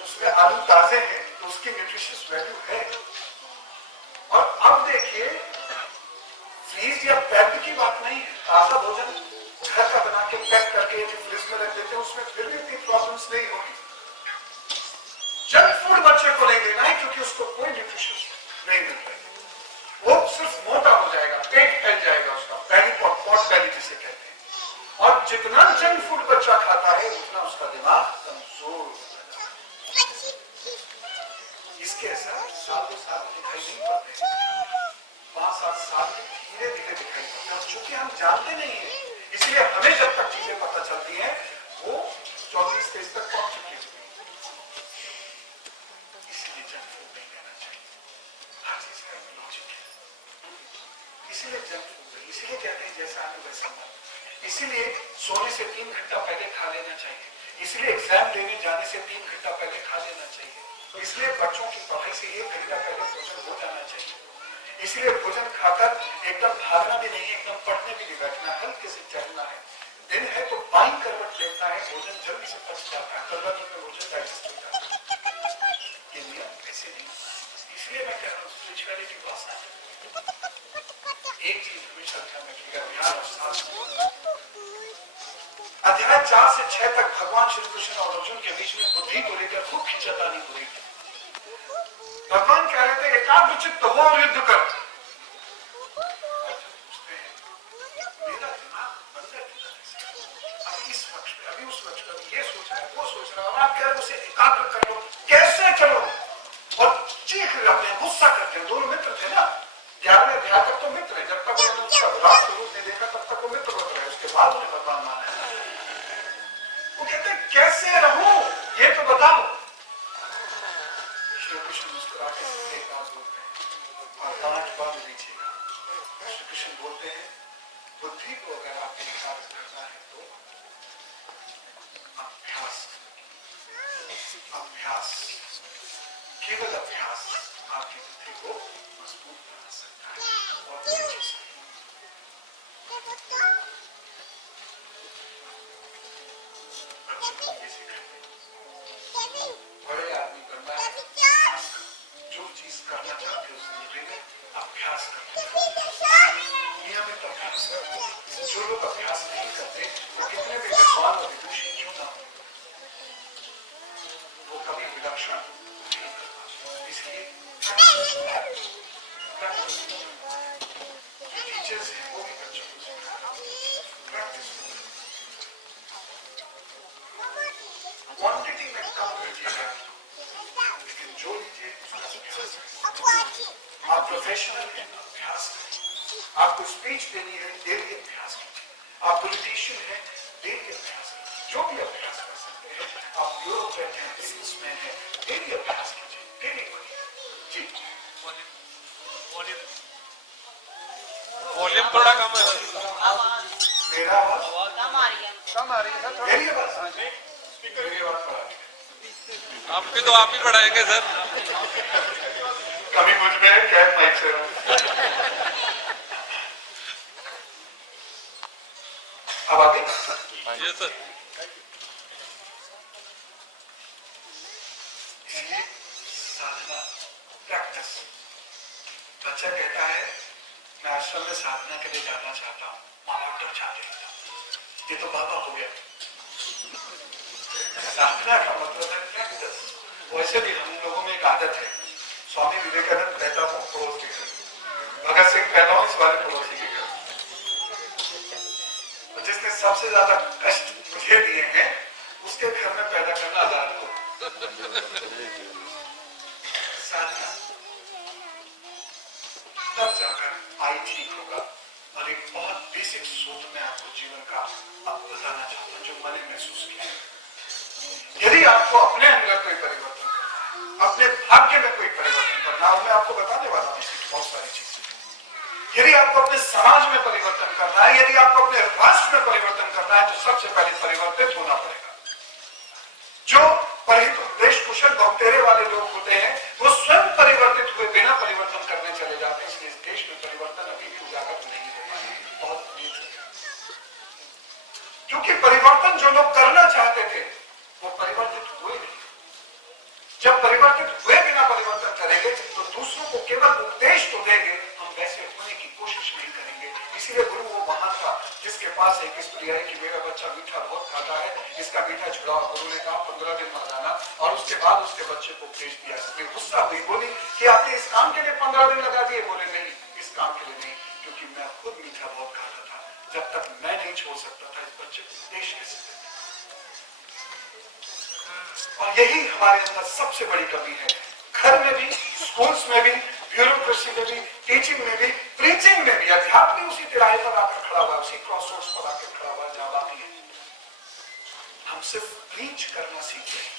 उसमें आलू ताजे हैं तो उसकी न्यूट्रिशियस वैल्यू है। और अब देखिए फ्रीज या पैक की बात नहीं है, ताजा भोजन घर का बना के पैक करके यदि फ्रिज में रख देते हैं उसमें फिर भी इतनी प्रॉब्लम्स नहीं होगी। जंक फूड बच्चे को नहीं देना है क्योंकि उसको कोई न्यूट्रिशन नहीं मिल रहा है, वो सिर्फ मोटा हो जाएगा, पेट फैल जाएगा उसका, बैली पॉट बैली जिसे कहते हैं। और जितना जंक फूड बच्चा खाता है उतना उसका दिमाग कमजोर होता है। इसके असर सालों साल दिखाई नहीं पड़ते, 5-7 साल में धीरे धीरे दिखाई पड़ते हैं। चूंकि हम जानते नहीं है इसलिए हमें जब तक चीजें पता चलती हैं वो 24 स्टेज तक पहुंच चुकी है। इसलिए जंक फूड नहीं लेना चाहिए, हर चीज का लॉजिक है। इसीलिए जंक फूड, इसीलिए कहते हैं जैसा आने वैसा मन। इसीलिए सोने से 3 घंटा पहले खा लेना चाहिए, इसलिए एग्जाम देने जाने से 3 घंटा पहले खा लेना चाहिए, इसलिए बच्चों की पढ़ाई से 1 घंटा पहले भोजन हो जाना चाहिए, इसलिए भोजन खाकर एकदम भागना भी नहीं, एकदम पढ़ने भी नहीं बैठना, हल्के से चलना है। दिन है तो बाईं करवट लेना है, भोजन जल्दी से पच जाता है, करवट में भोजन डाइजेस्ट हो जाता है। ये नियम ऐसे नहीं, इसलिए मैं कह रहा हूँ स्पिरिचुअलिटी बहुत सारी। एक चीज हमेशा ध्यान रखिएगा, ध्यान और साधना। अध्याय 4 से 6 तक भगवान श्री कृष्ण और अर्जुन के बीच में बुद्धि को लेकर खूब खींचातानी हो रही थी। भगवान कह रहे थे एकाग्रचित्त हो और युद्ध कर। मेरा दिमाग बंद अभी इस वक्त में, अभी उस वक्त में ये सोच रहा है, वो सोच रहा है, आप कह रहे उसे एकाग्र कर लो, कैसे करो? और चीख रहे अपने, गुस्सा करते हैं। दोनों मित्र थे ना, 11वें अध्याय तक तो मित्र है, जब तक उन्होंने उसका विराट स्वरूप नहीं देखा तब तक वो मित्र होते रहे, उसके बाद उन्हें भगवान माना है। वो कहते हैं कैसे रहूं ये तो बताओ। श्री कृष्ण मुस्कुरा के एक बात बोलते हैं और 5 बार लीजिएगा। श्री कृष्ण बोलते हैं बुद्धि को अगर आपके एकाग्र करना है तो अभ्यास, अभ्यास, केवल अभ्यास आपकी बुद्धि को मजबूत बना सकता है। और तेजी से बच्चों को ये सिखाएं, बड़े आदमी बनना है, जो चीज करना चाहते हो जिंदगी में अभ्यास करना, नियमित अभ्यास करना। जो लोग अभ्यास नहीं करते वो कितने भी विद्वान और विदुषी क्यों ना हो, वो कभी विलक्षण नहीं कर पाते। इसलिए प्रैक्टिस टीचर्स हैं वो भी बच्चों को सिखाएं प्रैक्टिस क्वांटिटी में कम लीजिएगा लेकिन जो लीजिए उसका अभ्यास करें। आप प्रोफेशनल हैं अभ्यास करें। आपको स्पीच देनी है डेली अभ्यास कीजिए। आप पॉलिटिशियन हैं डेली अभ्यास कीजिए। जो भी अभ्यास कर सकते हैं आप ब्यूरोक्रेट हैं बिजनेसमैन हैं डेली अभ्यास कीजिए डेली करिए। जी वॉल्यूम थोड़ा कम है मेरा आवाज कम आ रही है सर थोड़ा। मेरी आवाज मेरी आवाज बढ़ा दी। आपकी तो आप ही बढ़ाएंगे सर। कभी मुझ में है क्या माइक से अब आगे ये सर इसलिए साधना प्रैक्टिस। बच्चा कहता है मैं आश्रम में साधना के लिए जाना चाहता हूँ माँ बाप डर जाते हैं ये तो बाबा हो गया। साधना का मतलब है प्रैक्टिस। वैसे भी हम लोगों में एक आदत है स्वामी विवेकानंद पैदा हो पड़ोस के घर भगत सिंह पैदा हो इस वाले पड़ोसी के घर जिसने सबसे ज्यादा कष्ट मुझे दिए हैं उसके घर में पैदा करना आजाद को साधना तब जाकर आई ठीक होगा। और एक बहुत बेसिक सूत्र में आपको जीवन का बताना चाहता हूं जो मैंने महसूस किया। यदि आपको अपने अंदर कोई परिवर्तन करना है अपने भाग्य में कोई परिवर्तन करना है मैं आपको बताने वाला हूं इसकी बहुत सारी चीजें। यदि आपको अपने समाज में परिवर्तन करना है यदि आपको अपने राष्ट्र में परिवर्तन करना है तो सबसे पहले परिवर्तित होना पड़ेगा। जो देश कुशल भक्तेरे वाले लोग होते हैं वो स्वयं परिवर्तित हुए बिना परिवर्तन करने चले जाते हैं। इसलिए इस देश में परिवर्तन अभी भी उजागर नहीं हो पाया बहुत देर से। क्योंकि परिवर्तन जो लोग करना चाहते थे वो परिवर्तित हुए नहीं। जब परिवर्तित हुए बिना परिवर्तन करेंगे तो दूसरों को केवल उपदेश तो देंगे हम वैसे होने की कोशिश नहीं करेंगे। इसीलिए गुरु वो महान था जिसके पास एक स्त्री आई कि मेरा बच्चा मीठा बहुत खाता है इसका मीठा छुड़ाओ। गुरु ने कहा 15 दिन मरना और उसके बाद उसके बच्चे को उपदेश दिया। इसमें गुस्सा हुई बोली कि आपने इस काम के लिए 15 दिन लगा दिए। बोले नहीं इस काम के लिए नहीं क्योंकि मैं खुद मीठा बहुत खाता था जब तक मैं नहीं छोड़ सकता था इस बच्चे को उपदेश कैसे देता। और यही हमारे अंदर सबसे बड़ी कमी है। घर में भी स्कूल्स में भी ब्यूरोक्रेसी में भी टीचिंग में भी प्रीचिंग में भी अध्यात्म भी उसी तिराहे पर आकर खड़ा हुआ उसी क्रॉसरोड्स पर आकर खड़ा हुआ जहां बाकी है। हम सिर्फ प्रीच करना सीख रहे हैं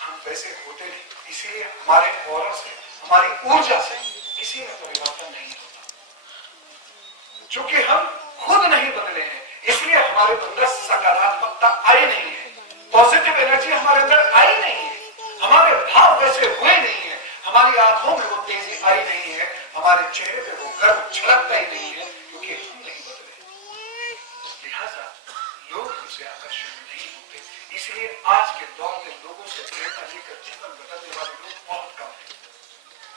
हम वैसे होते नहीं। इसीलिए हमारे ऑरा से हमारी ऊर्जा से किसी में परिवर्तन नहीं होता। क्योंकि हम खुद नहीं बदले हैं इसलिए हमारे अंदर सकारात्मकता आई नहीं है। पॉजिटिव एनर्जी हमारे अंदर आई नहीं है। हमारे भाव वैसे हुए नहीं है। हमारी आंखों में वो तेजी आई नहीं है। हमारे चेहरे पे वो गर्व छलकता ही नहीं है क्योंकि हम नहीं बदले। लिहाजा लोग हमसे आकर्षित नहीं होते। इसलिए आज के दौर में लोगों से प्रेरणा लेकर जीवन बदलने वाले लोग बहुत कम है।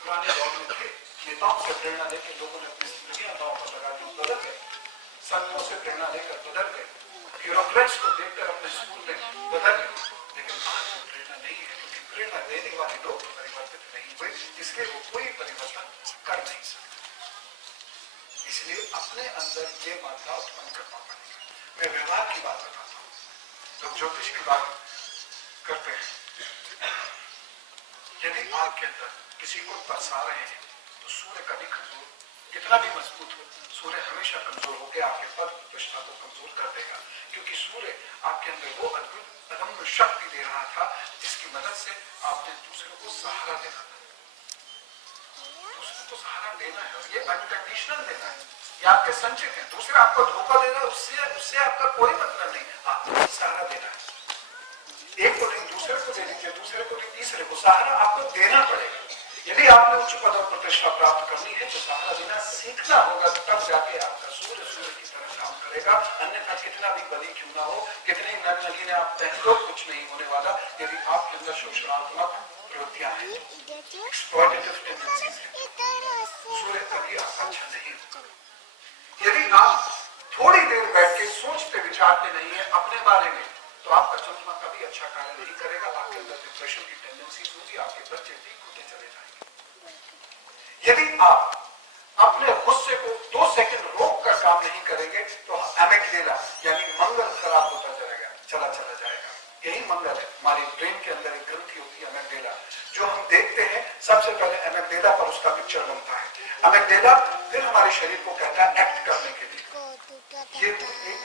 पुराने दौर में थे नेताओं से प्रेरणा लेकर लोगों ने अपनी जिंदगियां दांव पर लगा दी बदल गए। संतों से प्रेरणा लेकर बदल गए। ब्यूरोक्रेट्स को देखकर अपने स्कूल में बदल गए। लेकिन आज वो प्रेरणा नहीं है क्योंकि प्रेरणा देने वाले लोग परिवर्तित नहीं हुए इसलिए वो कोई परिवर्तन कर नहीं सकते। इसलिए अपने अंदर ये मात्रा उत्पन्न करना पड़ेगा। मैं व्यवहार की बात बताता हूँ। लोग ज्योतिष की बात करते हैं। यदि आग के अंदर किसी को तरसा रहे हैं तो सूर्य कभी कमजोर कितना भी मजबूत हो सूर्य हमेशा कमजोर होकर आपके पद प्रतिष्ठा को कमजोर कर देगा क्योंकि सूर्य आपके अंदर वो अद्भुत अदम्य शक्ति दे रहा था जिसकी मदद से आपने दूसरे को सहारा देना था। दूसरे को सहारा देना है ये अनकंडीशनल देना है। ये आपके संचित है। दूसरे आपको धोखा देगा उससे आपका कोई मतलब नहीं। आपको सहारा देना है। एक को नहीं दूसरे को दे दीजिए दूसरे को नहीं तीसरे को सहारा आपको देना पड़ेगा। यदि आपने उच्च पद और प्रतिष्ठा प्राप्त करनी है तो सहारा देना सीखना होगा तब जाके आपका सूर्य की तरह काम करेगा। अन्यथा कितना भी बली क्यों ना हो कितने नगीने आप पहले कुछ नहीं होने वाला। यदि आपके अंदर शोषणात्मक प्रवृत्तियां हैं एक्सप्लॉइटेटिव टेंडेंसीज हैं सूर्य कभी आपका अच्छा नहीं होगा। यदि आप थोड़ी देर बैठ के सोचते विचारते नहीं है अपने बारे में तो आपका चंद्रमा कभी अच्छा कार्य नहीं करेगा। आपके अंदर डिप्रेशन की टेंडेंसी होगी। आपके बच्चे वीक होते चले जाएंगे। यदि आप अपने गुस्से को 2 सेकंड रोक कर काम नहीं करेंगे तो एमिग्डाला यानी मंगल खराब होता चला जाएगा। यही मंगल है। हमारी ब्रेन के अंदर एक ग्रंथि होती है एमिग्डाला, जो हम देखते हैं सबसे पहले एमिग्डाला पर उसका पिक्चर बनता है। एमिग्डाला फिर हमारे शरीर को कहता है एक्ट करने के लिए। ये तो एक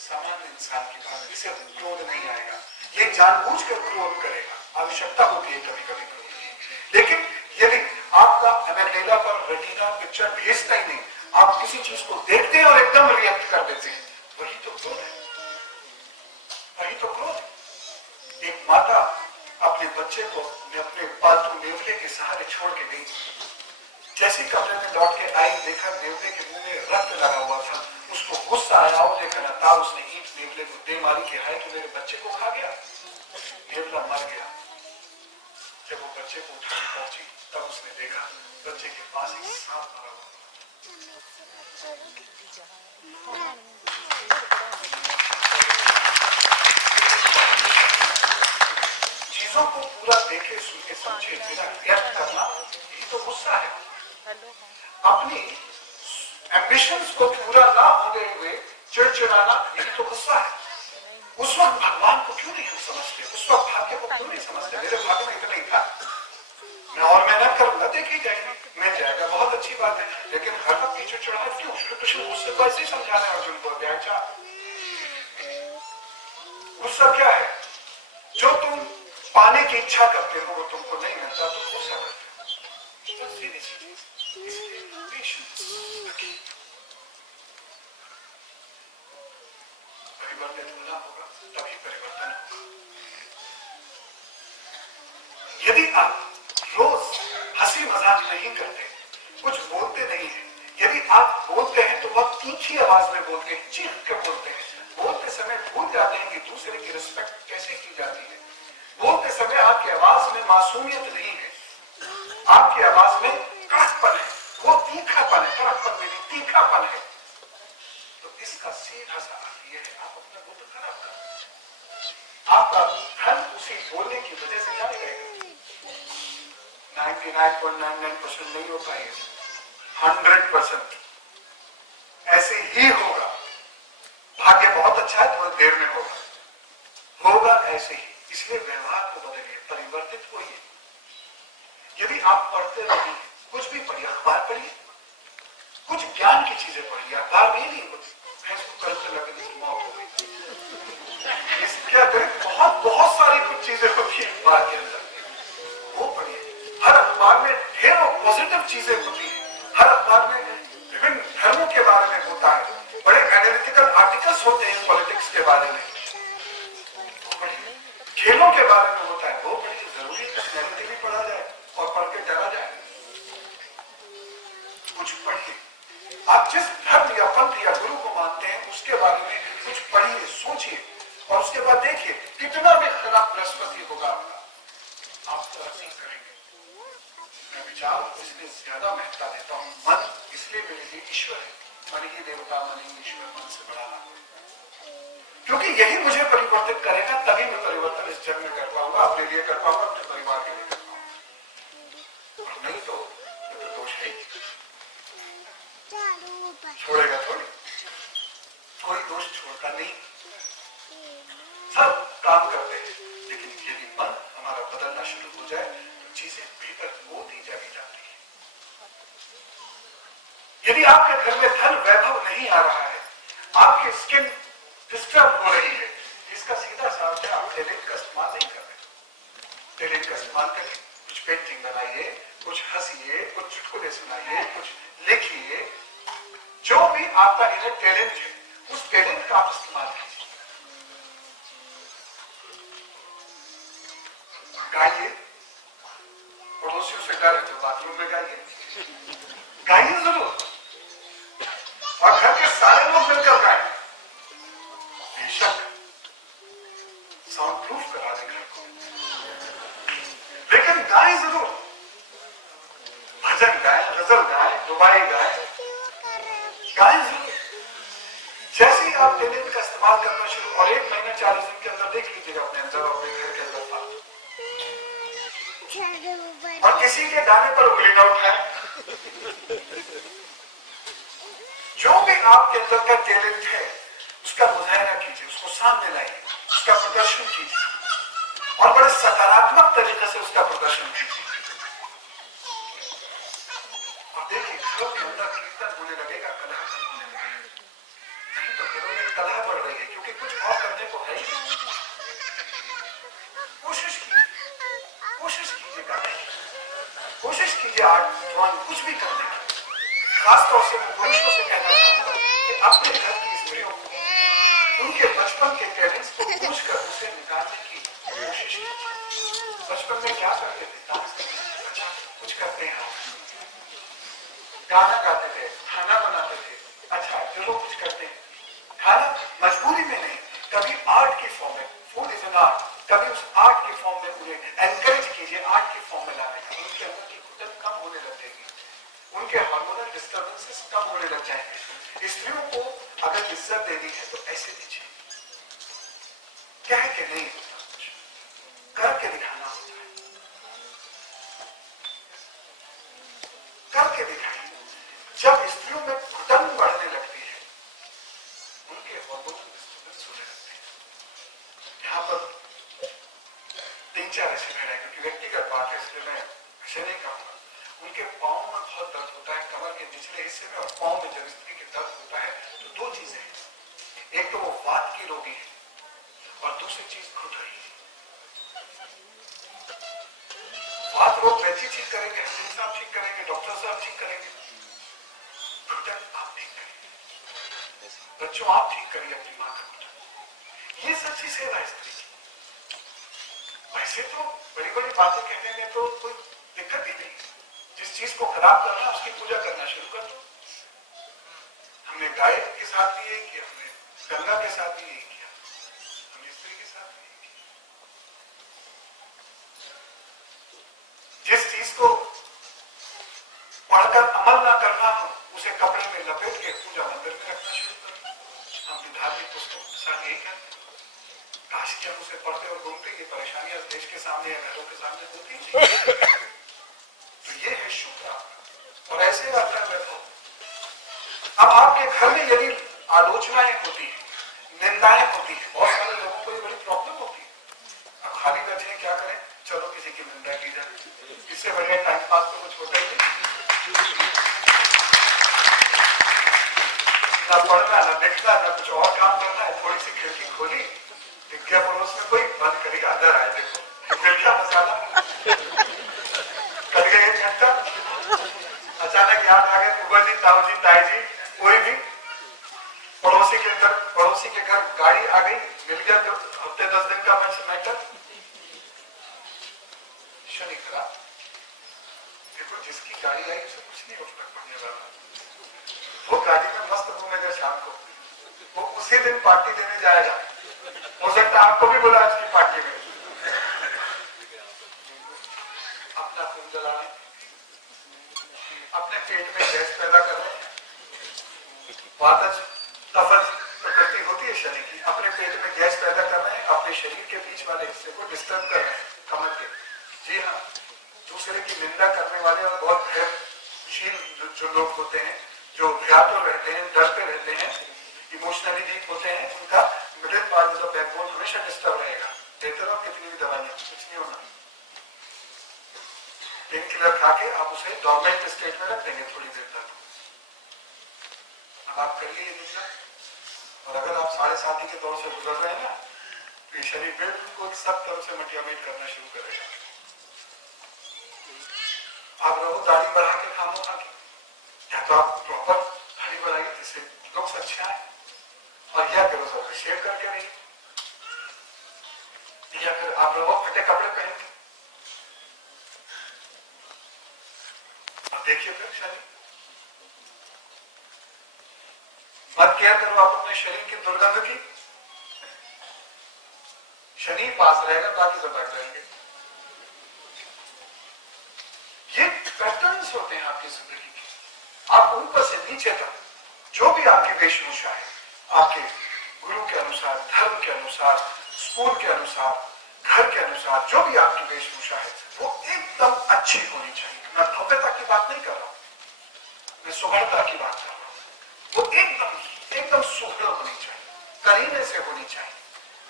सामान्य इंसान की बात है, इसे क्रोध नहीं आएगा, ये जानबूझकर क्रोध करेगा, आवश्यकता होती है कभी कभी क्रोध की। लेकिन यदि आपका एमिग्डाला पर रेटिना पिक्चर भेजता ही नहीं, आप किसी चीज को देखते हैं और एकदम रिएक्ट कर देते हैं, वही तो क्रोध है, वही तो क्रोध है। एक माता अपने बच्चे को अपने पालतू नेवले के सहारे छोड़ के गई। जैसे कमरे में लौट के आई, देखा नेवले के मुंह में रक्त लगा हुआ था, उसको गुस्सा आया और देखा था, उसने ईंट नेवले को दे मारी कि हाय कि मेरे बच्चे को खा गया। नेवला मर गया। जब वो बच्चे को उठाने पहुंची तब उसने देखा बच्चे के पास एक सांप मरा हुआ। चीजों को पूरा देखे सुने समझे बिना रिएक्ट करना, यही तो गुस्सा है। अपनी एम्बिशंस को पूरा ना होने हुए चिड़चिड़ाना, यही तो गुस्सा है। उस वक्त भगवान को क्यों नहीं हम समझते, उस वक्त भाग्य को क्यों नहीं समझते। मेरे भाग्य में इतना ही था, मैं और मेहनत करूंगा, देखी जाएगी, मिल जाएगा, बहुत अच्छी बात है। लेकिन हर वक्त पीछे चिड़चिड़ाहट क्यों? श्री कृष्ण गुस्से को ऐसे ही समझा रहे हैं अर्जुन को। गुस्सा क्या है? जो तुम पाने की इच्छा करते हो वो तुमको नहीं मिलता तो गुस्सा करते हो। सीधी सी परिवर्तन होना होगा, तभी परिवर्तन होगा। यदि आप रोज हंसी मजाक नहीं करते, कुछ बोलते नहीं है, यदि आप बोलते हैं तो बहुत तीखी आवाज में बोलते हैं, चीख कर बोलते हैं, बोलते समय भूल जाते हैं कि दूसरे की रिस्पेक्ट कैसे की जाती है, बोलते समय आपकी आवाज में मासूमियत नहीं है, आपकी आवाज में कड़कपन है, वो तीखापन है, कड़कपन में तीखापन है, तो इसका सीधा सा अर्थ यह है आप अपना बुद्ध खराब कर, आपका धन उसी बोलने की वजह से जाने रहेगा। 99.99% नहीं हो पाएगा, 100% ऐसे ही होगा। भाग्य बहुत अच्छा है, थोड़ी देर में होगा ऐसे ही। इसलिए व्यवहार को बदलिए, परिवर्तित होइए। यदि आप पढ़ते रहिए, कुछ भी पढ़िए, अखबार पढ़िए, कुछ ज्ञान की चीजें पढ़िए, अखबार में नहीं कुछ फेसबुक करते लगे जिसकी मौत हो गई। इसके अतिरिक्त बहुत सारी कुछ चीजें होती है अखबार के अंदर, वो पढ़िए। हर अखबार में ढेरों पॉजिटिव चीजें होती है, हर अखबार में विभिन्न धर्मों के बारे में होता है, बड़े एनालिटिकल आर्टिकल्स होते हैं पॉलिटिक्स के बारे में, खेलों के बारे में होता है, वो बड़ी जरूरी पर्सनैलिटी भी पढ़ा जाए और पढ़ के डरा जाए। कुछ पढ़िए, आप जिस धर्म या पंथ या गुरु को मानते हैं उसके बारे में कुछ पढ़िए, सोचिए, और उसके बाद देखिए कितना भी खराब बृहस्पति होगा आपका, आप तरक्की करेंगे। मैं विचार को इसलिए ज्यादा महत्ता देता हूं, मन इसलिए मेरे लिए ईश्वर है, मन ही देवता, मन ही ईश्वर, मन से बड़ा ना, क्योंकि यही मुझे परिवर्तित करेगा, तभी मैं परिवर्तन इस जन्म में कर पाऊंगा, अपने लिए कर पाऊंगा, अपने परिवार के लिए कर पाऊंगा। और नहीं तो दोष है, छोड़ेगा थोड़ी, कोई दोष छोड़ता नहीं, सब काम करते हैं। लेकिन यदि मन हमारा बदलना शुरू हो जाए तो चीजें बेहतर होती चली जाती है। यदि आपके घर में धन वैभव नहीं आ रहा है, आपकी स्किन डिस्टर्ब हो रही है, इसका सीधा सा अर्थ है आप टैलेंट का इस्तेमाल नहीं कर रहे। टैलेंट का इस्तेमाल करके कुछ पेंटिंग बनाइए, कुछ हंसिए, कुछ चुटकुले सुनाइए, कुछ लिखिए, जो भी आपका इनर टैलेंट है उस टैलेंट का आप इस्तेमाल कीजिए। गाइए, पड़ोसियों से गा रहे तो बाथरूम में गाइए जरूर, और घर के सारे लोग मिलकर गाएं, बेशक साउंड प्रूफ करा दें घर को, लेकिन गाएं जरूर, भजन गाएं, गजल गाएं, दुबाई गाएं, गाएं जरूर। जैसे ही आप टैलेंट का इस्तेमाल करना शुरू, और 1 महीना 40 दिन के अंदर देख लीजिएगा अपने अंदर, अपने घर के अंदर और किसी के गाने पर उंगली न उठाए। जो भी आपके अंदर का टैलेंट है उसका मुजाहरा कीजिए, उसको सामने लाइए, उसका प्रदर्शन कीजिए और बड़े सकारात्मक तरीके से उसका प्रदर्शन कीजिए। और देखिए घरों के अंदर कीर्तन होने लगेगा, कलह होने लगेगा। नहीं तो घरों में कलह बढ़ रही है क्योंकि कुछ और करने को है ही नहीं। कोशिश कीजिए करने की, कोशिश कीजिए आर्ट ड्राइंग कुछ भी करने की। खासतौर से मैं पुरुषों से कहना चाहूंगा कि अपने घर की स्त्रियों को उनके बचपन के टैलेंट्स को पूछकर उसे निकालने की कोशिश कीजिए। बचपन में क्या करते थे? डांस करते थे, अच्छा कुछ करते हैं, गाना गाते थे, खाना बनाते थे, अच्छा चलो कुछ करते हैं। खाना मजबूरी में नहीं, कभी आर्ट की फॉर्म में, फूड इज एन आर्ट, कभी उस आर्ट की फॉर्म में उन्हें एनकरेज कीजिए, आर्ट की फॉर्म में लाने का। उनके अंदर की घुटन कम होने लग जाएगी, उनके हार्मोनल डिस्टर्बेंसेस कम होने लग जाएंगे। स्त्रियों को अगर इज्जत देनी है तो ऐसे दीजिए, कह के नहीं होता, कुछ करके दिखाना होता है, करके दिखाइए। जब स्त्रियों में घुटन बढ़ने लगती है, उनके हार्मोनल डिस्टर्बेंस होने लगते हैं। यहाँ पर 3-4 ऐसे खड़े हैं क्योंकि व्यक्तिगत बात है इसलिए मैं ऐसे नहीं कहूंगा। उनके पाँव में बहुत दर्द होता है, कमर के निचले हिस्से में और पाँव में जब स्त्री के दर्द होता है तो 2 चीजें हैं, एक तो वो वात की रोगी है और दूसरी चीज घुटन। वात रोग वैद्य ठीक करेंगे, हकीम साहब ठीक करेंगे, डॉक्टर साहब ठीक करेंगे, घुटन आप ठीक करिए, बच्चों आप ठीक करिए अपनी मां का घुटन। ये सच्ची सेवा है स्त्री की। वैसे तो बड़ी बड़ी बातें कहने में तो कोई दिक्कत ही नहीं, जिस चीज को खराब करना उसकी पूजा करना शुरू कर दो। हमने गाय के साथ भी यही किया, हमने गंगा के साथ भी यही किया, हमने स्त्री के साथ भी यही किया। जिस चीज को पढ़कर अमल ना करना हो उसे कपड़े में लपेट के पूजा मंदिर में रखना शुरू कर दो। हम धार्मिक पुस्तकों के साथ यही करते, काश कि हम उसे पढ़ते और घूमते, ये परेशानियां देश के सामने या घरों के सामने होती थी। तो ये है शुक्र और ऐसे करता बैठो। अब आपके घर में यदि आलोचनाएं होती है, निंदाएं होती है, बहुत सारे लोगों को ये बड़ी प्रॉब्लम होती है। अब खाली बैठे हैं, क्या करें, चलो किसी की निंदा की जाए, इससे बढ़िया टाइम पास तो कुछ होता ही नहीं। ना पढ़ना, ना लिखना, ना कुछ और काम करना है, थोड़ी सी खिड़की खोली, दिग्या पड़ोस में कोई बंद करी, अंदर आए, देखो फिर क्या मसाला कर गए 1 घंटा, अचानक याद आ गया बुआ जी, ताऊ जी, ताई जी, कोई भी पड़ोसी के घर गाड़ी आ गई, मिल गया तो हफ्ते 10 दिन का मैटर। शनि खराब। देखो जिसकी गाड़ी आई उसे कुछ नहीं फर्क पड़ने वाला, वो गाड़ी में मस्त घूमेगा शाम को, वो उसी दिन पार्टी देने जाएगा, हो सकता है आपको भी बुला उसकी पार्टी में। अपना खून जला रहे, अपने पेट में गैस पैदा कर रहे हैं। वातज तफज प्रकृति होती है शनि की, अपने पेट में गैस पैदा कर रहे हैं, अपने शरीर के बीच वाले हिस्से को डिस्टर्ब कर रहे हैं, कमर के। जी हाँ, दूसरे की निंदा करने वाले और बहुत भयशील जो लोग होते हैं, जो भयातुर रहते हैं, डरते रहते हैं, इमोशनली वीक होते हैं, उनका मिडिल पार्ट ऑफ बैकबोन हमेशा डिस्टर्ब रहेगा। देते रहो कितनी भी दवाइयां, कुछ नहीं होना। पेन किलर खा के आप उसे डॉर्मेंट स्टेट में रख देंगे थोड़ी देर तक। अब आप करिए ये दूसरा, और अगर आप 7.5 के दौर से गुजर रहे हैं ना, तो ये शरीर बिल्कुल सब तरफ से मटियामेट करना शुरू करेगा। आप रहो दाढ़ी बढ़ा के खामो खा के, या तो आप प्रॉपर दाढ़ी बढ़ाइए जिससे लुक्स अच्छा है, और क्या करो सब शेव करके रहिए, या फिर आप रहो फटे कपड़े पहन के। देखिए फिर शनि मत क्या करो आप अपने शरीर की दुर्गंध की, शनि पास रहेगा, बाकी सब भाग जाएंगे। ये पैटर्न्स होते हैं आपकी जिंदगी के। आप ऊपर से नीचे तक जो भी आपकी वेशभूषा है, आपके गुरु के अनुसार, धर्म के अनुसार, स्कूल के अनुसार, घर के अनुसार जो भी आपकी वेशभूषा है वो एकदम अच्छी होनी चाहिए। मैं भव्यता की बात नहीं कर रहा हूं, मैं सुघड़ता की बात कर रहा हूं। वो एकदम एकदम सुघड़ होनी चाहिए, करीने से होनी चाहिए।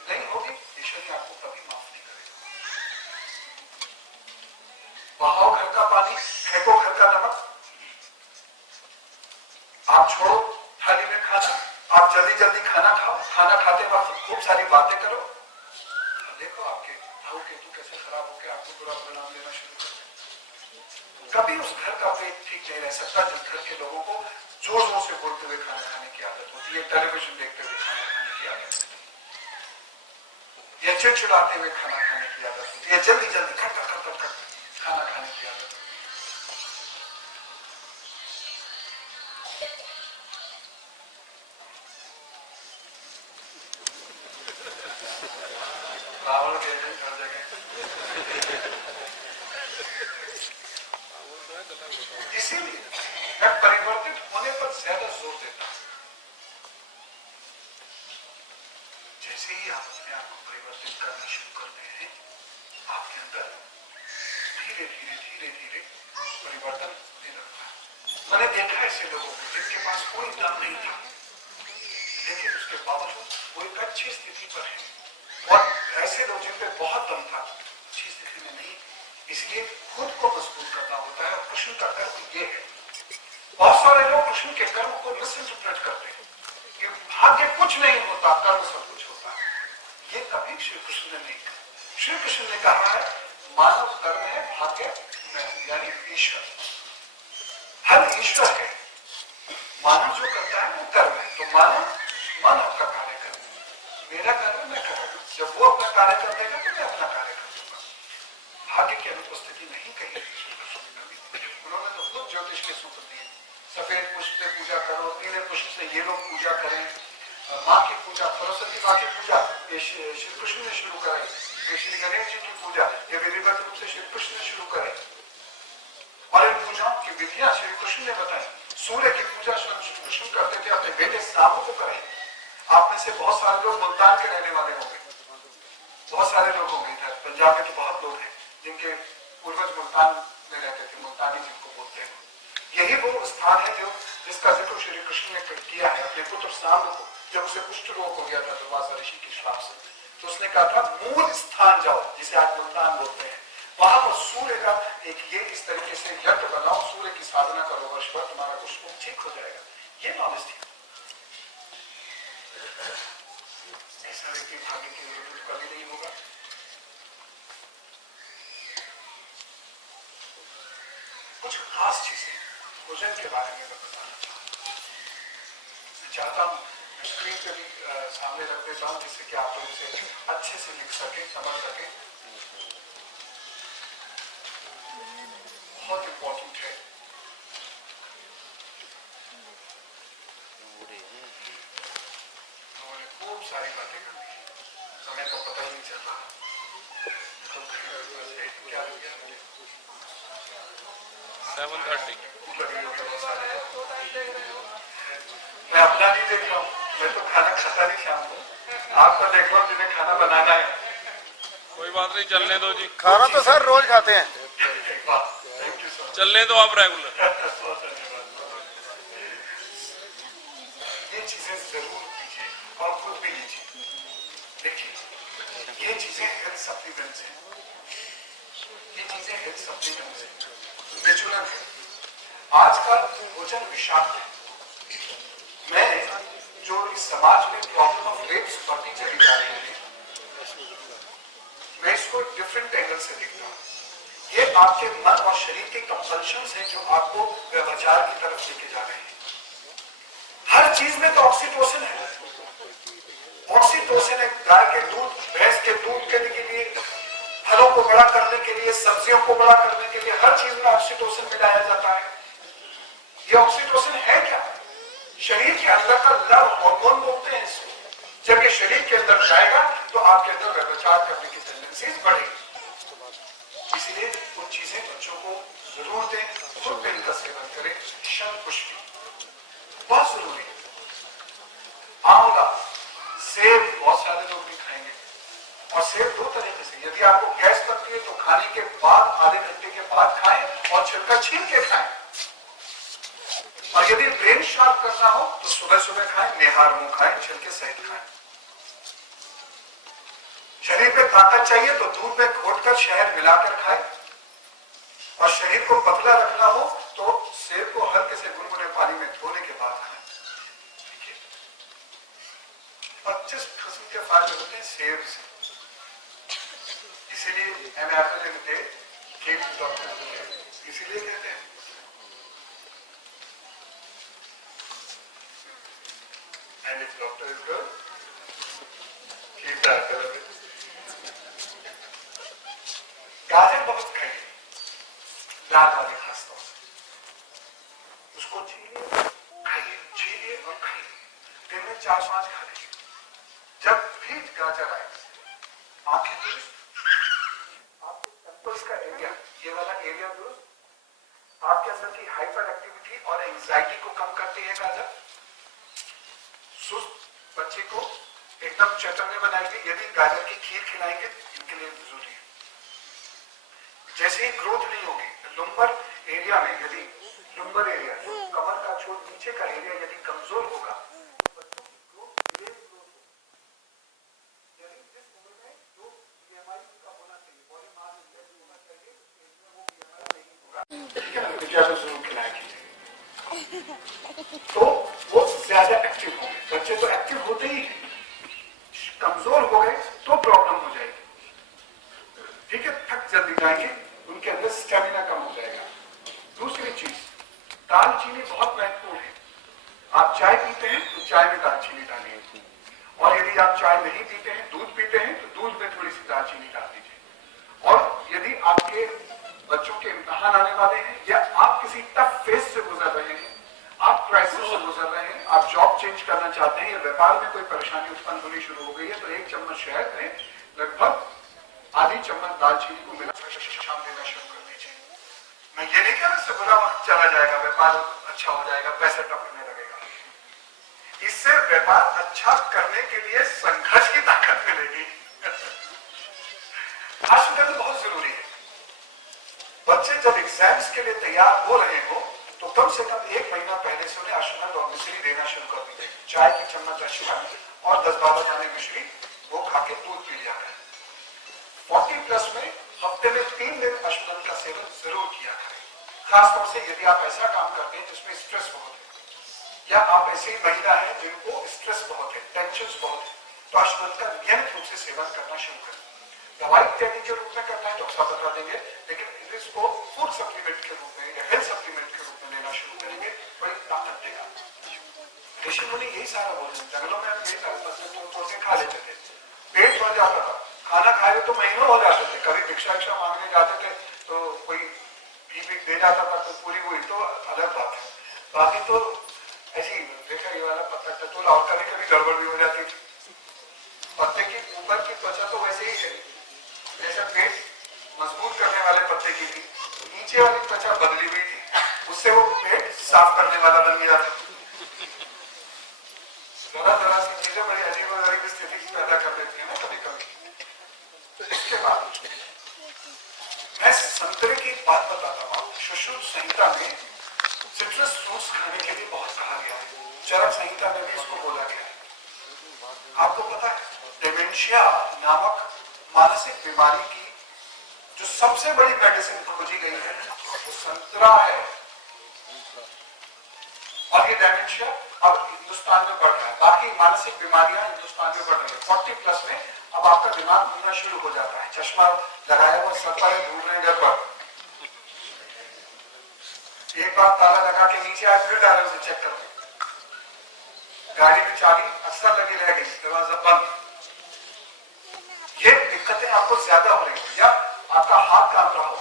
नहीं होगी, ईश्वर आपको कभी माफ नहीं करेगा। बहाओ घर का पानी, फेंको घर का नमक। आप छोड़ो थाली में खाना, आप जल्दी जल्दी खाना खाओ, खाना खाते वक्त खूब सारी बातें करो। देखो आपके भाव केतु कैसे खराब होकर आपको बुरा परिणाम लेना शुरू कर दें। कभी उस घर का पेट ठीक नहीं रह सकता जिस घर के लोगों को जोर जोर से बोलते हुए खाना खाने की आदत होती है, टेलीविजन देखते हुए खाना खाने की आदत होती है, या चिड़चिड़ाते हुए खाना खाने की आदत होती है, जल्दी जल्दी खट खट खट खट खाना खाने की आदत होती है। रावण के एजेंट हर जगह। इसीलिए मैं परिवर्तित होने पर ज्यादा जोर देता हूं। जैसे ही आप अपने आप को परिवर्तित करना शुरू करते हैं, आपके अंदर धीरे धीरे धीरे धीरे परिवर्तन होने लगता है। मैंने देखा ऐसे लोगों को जिनके पास कोई दम नहीं था, लेकिन उसके बावजूद वो एक अच्छी स्थिति पर है, और ऐसे लोग जिन पे बहुत दम था अच्छी स्थिति में नहीं। इसलिए खुद को मजबूत करना होता है। कृष्ण का कर्म ये है। बहुत सारे लोग कृष्ण के कर्म को मिस इंटरप्रेट करते हैं कि भाग्य कुछ नहीं होता, कर्म सब कुछ होता है। ये कभी श्री कृष्ण ने नहीं कहा। श्री कृष्ण ने कहा है मानव कर्म है, भाग्य नहीं, यानी ईश्वर। हर ईश्वर है, मानव जो करता है वो कर्म है। तो मानव का कार्य कर, मेरा कार्य मैं करूंगा। जब वो अपना कार्य कर देगा तो मैं अपना कार्य कर दूंगा। भाग्य की अनुपस्थिति नहीं कही। उन्होंने तो खुद ज्योतिष के सूत्र दिए, सफेद पुष्प से पूजा करो, नीले पुष्प से ये लोग पूजा करें, माँ की पूजा, सरस्वती माँ की पूजा ये श्री कृष्ण ने शुरू कराई, ये श्री गणेश जी की पूजा ये विधिवत रूप से श्री कृष्ण ने शुरू कराई, और इन पूजाओं की विधियां श्री कृष्ण ने बताई। सूर्य की पूजा श्री कृष्ण करते थे, अपने बेटे श्याम को कराई। आप में से बहुत सारे लोग मुल्तान के रहने वाले होंगे, बहुत सारे लोग होंगे इधर पंजाब में तो बहुत लोग हैं जिनके पूर्वज मुल्तान में रहते थे, मुल्तानी जिनको बोलते हैं। यही वो स्थान है जो जिसका जिक्र श्री कृष्ण ने किया है अपने पुत्र सांब को, जब उसे कुष्ठ रोग हो गया था दुर्वासा ऋषि के श्राप से, तो उसने कहा था मूल स्थान जाओ जिसे आज मुल्तान बोलते हैं, वहां पर सूर्य का एक ये इस तरीके से यंत्र बनाओ, सूर्य की साधना करो, वर्ष भर तुम्हारा कुष्ठ रोग ठीक हो जाएगा। ये नॉलेज थी। ऐसा व्यक्ति भाग्य के विरुद्ध कभी नहीं होगा। कुछ खास चीजें भोजन के बारे में मैं बताना चाहता हूं। स्क्रीन पे भी सामने रख देता हूं जिससे कि आप लोग इसे अच्छे से लिख सके, समझ सके। बहुत इंपॉर्टेंट है। उन्होंने खूब सारी बातें करी, समय तो पता ही नहीं चल रहा। क्या हो गया? 7:30। मैं अपना नहीं देख रहा हूँ, मैं तो खाना खाता नहीं शाम को, आपको देख रहा हूँ जिन्हें खाना बनाना है। कोई बात नहीं, चलने दो जी। खाना तो सर रोज खाते हैं। Thank you sir. चलने दो आप रेगुलर। ये चीजें जरूर कीजिए और खुद भी लीजिए। देखिए ये चीजें हेल्थ सप्लीमेंट्स हैं, ये चीजें हेल्थ सप्लीमेंट्स हैं, नेचुरल है। आज का भोजन विषाक्त है। मैं जो इस समाज में प्रॉब्लम ऑफ रेप्स बढ़ती चली जा रही है, मैं इसको डिफरेंट एंगल से देखता हूँ। ये आपके मन और शरीर के कंपल्शंस हैं जो आपको व्यभिचार की तरफ लेके जा रहे हैं। हर चीज में तो ऑक्सीटोसिन है। ऑक्सीटोसिन है गाय के दूध, भैंस के दूध के लिए, फलों को बड़ा करने के लिए, सब्जियों को बड़ा करने के लिए, हर चीज में ऑक्सीटोसिन मिलाया जाता है। ये ऑक्सीटोसिन है क्या? शरीर के अंदर का लव हार्मोन बोलते हैं इसको। जब ये शरीर के अंदर जाएगा तो आपके अंदर व्यभिचार करने की टेंडेंसीज बढ़ेगी। इसलिए वो चीजें बच्चों को जरूर दें, खुद भी इनका सेवन करें। शंखपुष्पी बहुत जरूरी है। आंवला, सेब बहुत सारे लोग भी खाएंगे, और सेब दो तरीके से, यदि आपको गैस बनती है तो खाने के बाद आधे घंटे के बाद खाएं और छिलका छील के खाएं, और यदि ब्रेन शार्प करना हो तो सुबह सुबह खाएं, निहार मुंह खाएं, छिलके सहित खाएं। शरीर पे ताकत चाहिए तो दूध में घोटकर शहद मिलाकर खाएं, और शरीर को पतला रखना हो तो सेब को हल्के से गुनगुने पानी में धोने के बाद खाएं। 25 किस्म के फायदे होते हैं सेब से, इसीलिए an apple in day keeps doctor, इसीलिए कहते हैं and if doctor is good keep the apple away. गाजर बहुत खाइए, लाल वाले खासतौर से, उसको छीलिए, खाइए, छीलिए और खाइए, दिन में 4-5 खा लीजिए। जब भी गाजर आए, आंखें दुरुस्त, आपके टेम्पल्स का एरिया, ये वाला एरिया दुरुस्त, आपके अंदर की हाइपर एक्टिविटी और एंजाइटी को कम करती है गाजर। सुस्त बच्चे को एकदम चैतन्य बनाएगी यदि गाजर की खीर खिलाएंगे, इनके लिए जरूरी है। जैसे ही ग्रोथ नहीं होगी, लुम्बर एरिया में यदि लुम्बर एरिया, कमर का छोर नीचे का एरिया यदि कमजोर होगा, बच्चों की ग्रोथ धीरे ग्रोथ होगी। यदि जिस उम्र में जो BMI का होना चाहिए, बॉडी मास इंडेक्स होना चाहिए, वो BMI नहीं होगा, ठीक है ना, बिटिया को जरूर खिलाया कीजिए, तो वो ज्यादा एक्टिव होंगे। बच्चे तो एक्टिव होते ही हैं, कमजोर हो गए तो प्रॉब्लम हो जाएगी, ठीक है, थक जल्दी जाएंगे, उनके अंदर स्टेमिना कम हो जाएगा। दूसरी चीज, दालचीनी बहुत महत्वपूर्ण है। आप चाय पीते हैं तो चाय में दालचीनी डालिए, और यदि आप चाय नहीं पीते हैं, दूध पीते हैं, तो दूध में थोड़ी सी दालचीनी डाल दीजिए। और यदि आपके बच्चों के इम्तिहान आने वाले हैं, या आप किसी टफ फेज से गुजर रहे हैं, आप क्राइसिस से गुजर रहे हैं, आप जॉब चेंज करना चाहते हैं, या व्यापार में कोई परेशानी उत्पन्न होनी शुरू हो गई है, तो 1 चम्मच शहद में लगभग आधी चम्मच दालचीनी को मिला शाम देना शुरू कर दीजिए। मैं ये नहीं कह रहा इससे बुरा वक्त चला जाएगा, व्यापार अच्छा हो जाएगा, पैसा टपकने लगेगा। इससे व्यापार अच्छा करने के लिए संघर्ष की ताकत मिलेगी। अश्वगंध बहुत जरूरी है। बच्चे जब एग्जाम्स के लिए तैयार हो रहे हो तो कम से कम 1 महीना पहले से उन्हें अश्वगंध और मिश्री देना शुरू कर दीजिए। चाय की चम्मच अश्वगंध और 10-12 दाने मिश्री, वो खा के दूध पी लिया करें। 40+ में हफ्ते में 3 दिन अश्वगंध का सेवन जरूर किया करें, खासतौर से यदि आप ऐसा काम करते हैं जिसमें स्ट्रेस बहुत है, या आप ऐसी महिला है जिनको स्ट्रेस बहुत है, टेंशन बहुत है, तो अश्वगंध का नियमित रूप से सेवन करना शुरू करें। दवाई तैयारी के रूप में करना है तो अक्सर बता देंगे, लेकिन इसको फूड सप्लीमेंट के रूप में या हेल्थ सप्लीमेंट के रूप में लेना शुरू करेंगे, बड़ी ताकत देगा। ऋषि मुनि यही सारा बोलते हैं, जंगलों में हम यही तोड़ के खा लेते थे, पेट भर जाता था, खाना खाए तो महीनों हो जाते थे। कभी भिक्षा मांगने जाते थे तो कोई भीख दे जाता था, तो पूरी हुई तो अलग बात है, बाकी तो ऐसी देखा ये वाला पत्ता टटोला, और कभी कभी गड़बड़ भी हो जाती थी। पत्ते की ऊपर की त्वचा तो वैसे ही है, जैसा पेट मजबूत करने वाले पत्ते की थी, नीचे वाली त्वचा बदली हुई थी, उससे वो पेट साफ करने वाला बन गया था। जरा सी चीजें बड़ी अजीब और गरीब स्थिति पैदा कर देती है ना कभी कभी। तो इसके बाद मैं संतरे की एक बात बताता हूँ। सुश्रुत संहिता में सिट्रस फ्रूट्स खाने के लिए बहुत कहा गया है, चरक संहिता में भी इसको बोला गया है। आपको पता है डिमेंशिया नामक मानसिक बीमारी की जो सबसे बड़ी मेडिसिन खोजी गई है वो संतरा है, और ये डिमेंशिया अब हिंदुस्तान में बढ़ रहा है, बाकी मानसिक बीमारियां हिंदुस्तान में बढ़ रही है। 40+ में अब आपका दिमाग घूमना शुरू हो जाता है, चश्मा लगाया हुआ सर पर ढूंढ रहे घर पर, एक बार ताला लगा के नीचे आए फिर डाले उसे चेक कर, गाड़ी में चाबी अक्सर लगी रह गई, दरवाजा बंद। ये दिक्कतें आपको ज्यादा हो रही हो, या आपका हाथ कांप रहा हो,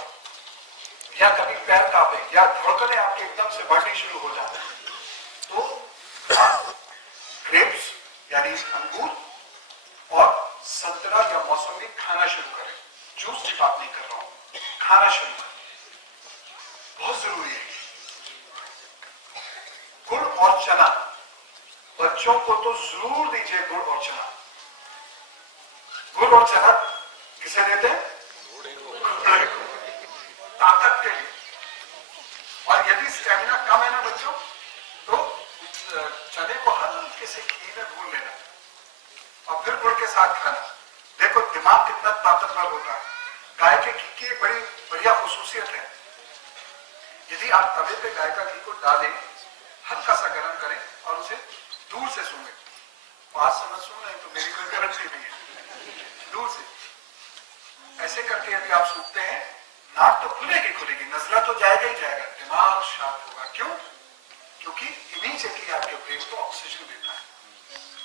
या कभी पैर कांपे, या धड़कनें आपके एकदम से बढ़नी शुरू हो जाती है, तो आप ग्रेप्स यानी अंगूर और संतरा या मौसमी खाना शुरू करें। जूस की बात नहीं कर रहा हूं, खाना शुरू करें, बहुत जरूरी है। गुड़ और चना, बच्चों को तो जरूर दीजिए गुड़ और चना। गुड़ और चना किसे देते हैं? घोड़े को, ताकत के लिए। और यदि स्टेमिना कम है ना बच्चों, तो चने को हल्के से घी में भून लेना और फिर गुड़ के साथ खाना। देखो दिमाग कितना ताकतवर होता है। गाय के घी की एक बड़ी बढ़िया खुसूसियत है, यदि आप तवे पे गाय का घी को डालें, हल्का सा गर्म करें और उसे दूर से सूंघें, पास से मत सूंघना, तो मेरी कोई गारंटी नहीं है, दूर से ऐसे करके यदि आप सूंघते हैं, नाक तो खुलेगी खुलेगी, नजला तो जाएगा ही जाएगा, दिमाग शांत होगा। क्यों? क्योंकि इमीडिएटली आपके ब्रेन को ऑक्सीजन देता है।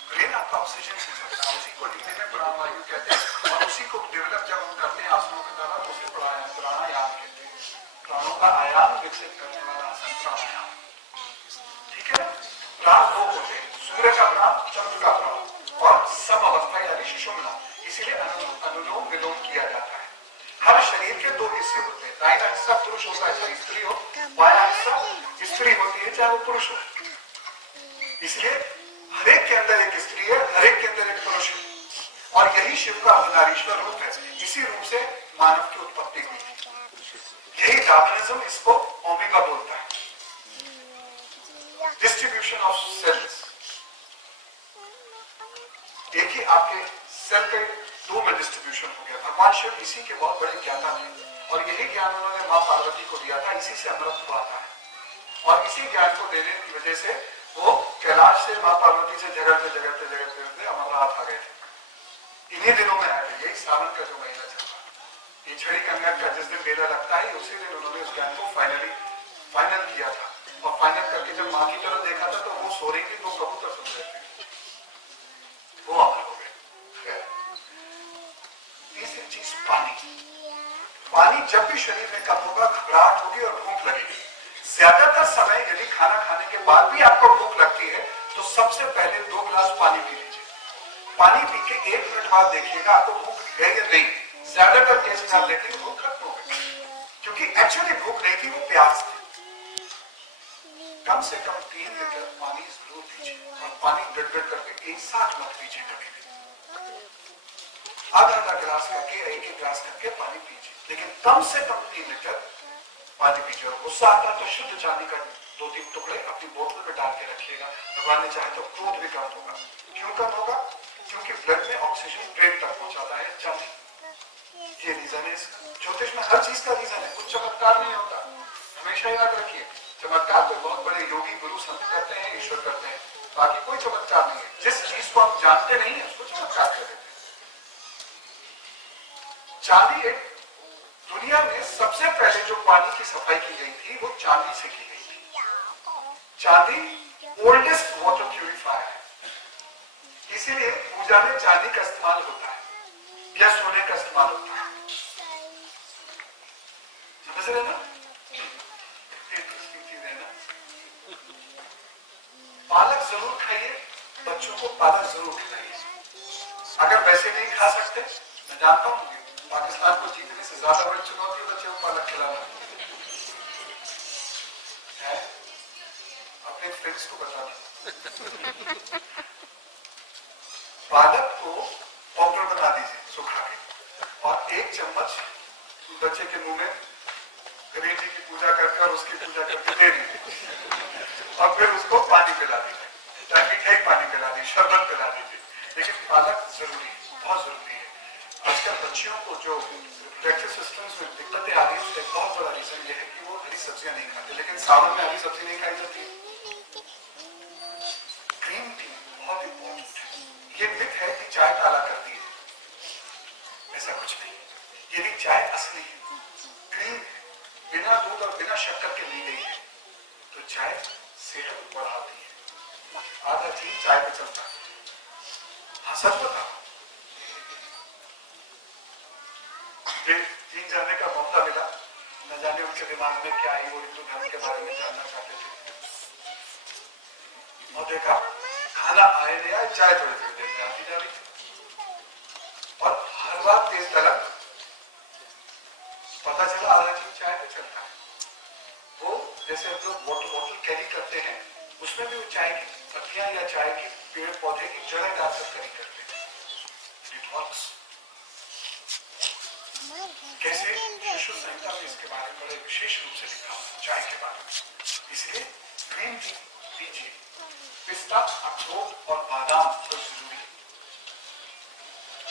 ब्रेन आपका ऑक्सीजन से चलता है, उसी को हिंदी में प्राणवायु कहते हैं। और उसी को डेवलप जब हम करते हैं आसनों के द्वारा, तो उसे प्राणायाम कहते हैं। प्राणों का आयाम विकसित करने वाला आसन प्राणायाम। ठीक है? प्राण दो होते हैं, सूर्य का प्राण, चंद्र का प्राण और सम अवस्था यानी सुषुम्ना। इसीलिए अनुलोम विलोम किया जाता है। हर शरीर के दो हिस्से होते हैं, दाहिना हिस्सा पुरुष होता है चाहे स्त्री हो, बायां हिस्सा स्त्री होती है चाहे वो पुरुष हो। इसलिए हरेक के अंदर एक स्त्री है, हरेक के अंदर एक पुरुष है, और यही शिव का अर्धनारीश्वर रूप है। इसी रूप से मानव की उत्पत्ति हुई थी। यही डार्विनिज्म इसको ओमेगा बोलता है, डिस्ट्रीब्यूशन ऑफ सेल्स। एक ही आपके सेल के दो में डिस्ट्रीब्यूशन हो गया। भगवान शिव इसी के बहुत बड़े ज्ञाता थे, और यही ज्ञान उन्होंने मां पार्वती को दिया था। इसी से अमृत हुआ था, और इसी ज्ञान को देने की वजह से वो कैलाश से मां पार्वती से झगड़ते झगड़ते झगड़ते झगड़ते अमरनाथ आ गए थे। इन्हीं दिनों में आए थे, यही सावन का जो महीना चल रहा है, ये छड़ी कंगन का जिस दिन मेला लगता है, उसी दिन उन्होंने उस ज्ञान को फाइनल किया था। और फाइनल करके जब मां की तरफ देखा था, तो वो सो रही थी, दो कबूतर सुन रहे थे, वो अमर हो गए। तीसरी चीज पानी। पानी जब भी शरीर में कम होगा, घबराहट होगी और भूख लगेगी। ज्यादातर समय यदि खाना खाने के बाद भी आपको भूख लगती है, तो सबसे पहले 2 गिलास पानी पी लीजिए। पानी पी के 1 मिनट बाद देखिएगा आपको भूख है या नहीं। ज्यादातर केस में आप देखेंगे भूख खत्म हो गई, क्योंकि एक्चुअली भूख नहीं थी, वो प्यास थी। कम से कम 3 लीटर पानी जरूर पीजिए, और पानी गड़गड़ करके एक साथ मत पीजिए कभी भी। आधा गिलास करके, 1 गिलास करके पानी पीजिए, लेकिन कम से कम 3 लीटर पानी पीजिए। गुस्सा आता है तो शुद्ध चांदी का 2-3 टुकड़े अपनी बोतल में डाल के रखिएगा। भगवान ने चाहे तो क्रोध भी कम होगा। क्यों कम होगा? क्योंकि ब्लड में ऑक्सीजन ब्रेन तक पहुंचाता है चांदी। ये रीजन है इसका। ज्योतिष में हर चीज का रीजन है, कुछ चमत्कार नहीं होता, हमेशा याद रखिए। चमत्कार तो बहुत बड़े योगी गुरु संत करते हैं, ईश्वर करते हैं, बाकी कोई चमत्कार नहीं है। जिस चीज को हम जानते नहीं है, उसको चमत्कार कर देते हैं। चांदी एक दुनिया में सबसे पहले जो पानी की सफाई की गई थी, वो चांदी से की गई थी। चांदी ओल्डेस्ट वाटर प्यूरिफायर है, इसीलिए पूजा में चांदी का इस्तेमाल होता है या सोने का इस्तेमाल होता है। समझ रहे ना? पालक जरूर खाइए, बच्चों को पालक जरूर खिलाइए। अगर वैसे नहीं खा सकते, मैं जानता हूं पाकिस्तान को जीतने से ज्यादा बड़ी चुनौती बच्चों को पालक खिलाना है। अपने फ्रेंड्स को बताना। पालक को पाउडर बना दीजिए सुखा के, और 1 चम्मच बच्चे के मुंह में गणेश जी की पूजा करके और उसकी पूजा करके दे दीजिए, और फिर उसको पानी पिला दीजिए, चाहे मीठा ही पानी पिला दीजिए, शरबत पिला दीजिए। लेकिन पालक जरूरी है, बहुत जरूरी है। आजकल बच्चियों को जो रिप्रोडक्टिव सिस्टम्स में दिक्कतें आ रही है, उसका एक बहुत बड़ा रीजन ये है कि वो हरी सब्जियां नहीं खाते। लेकिन सावन में हरी सब्जी नहीं खाई जाती है। ग्रीन टी बहुत इंपॉर्टेंट है। ये मिथ है कि चाय काला करती है, ऐसा कुछ नहीं। यदि चाय असली है, ग्रीन, बिना दूध और बिना शक्कर के ली गई है, तो चाय सेहत बढ़ाती है। आधा चीज चाय पे चलता है। हाँ, सच बताओ, चीन जाने का मौका मिला, न जाने उनके दिमाग में क्या आई, वो हिंदू धर्म के बारे में जानना चाहते थे। और देखा खाना आए नहीं आए, चाय थोड़ी देर देर में आती जा रही थी, और हर बार तेज तलक। पता चला आधा चीज चाय पे चलता है। वो जैसे हम लोग वाटर बॉटल कैरी करते हैं, उसमें भी वो चाय की पत्तियां या चाय के पेड़ पौधे की जड़ें डालकर कैरी करते हैं। It works. कैसे शिशु संहिता में इसके बारे में बड़े विशेष रूप से लिखा हुआ चाय के बारे में। इसलिए ग्रीन टी पीजिए। पिस्ता, अखरोट और बादाम बहुत जरूरी है।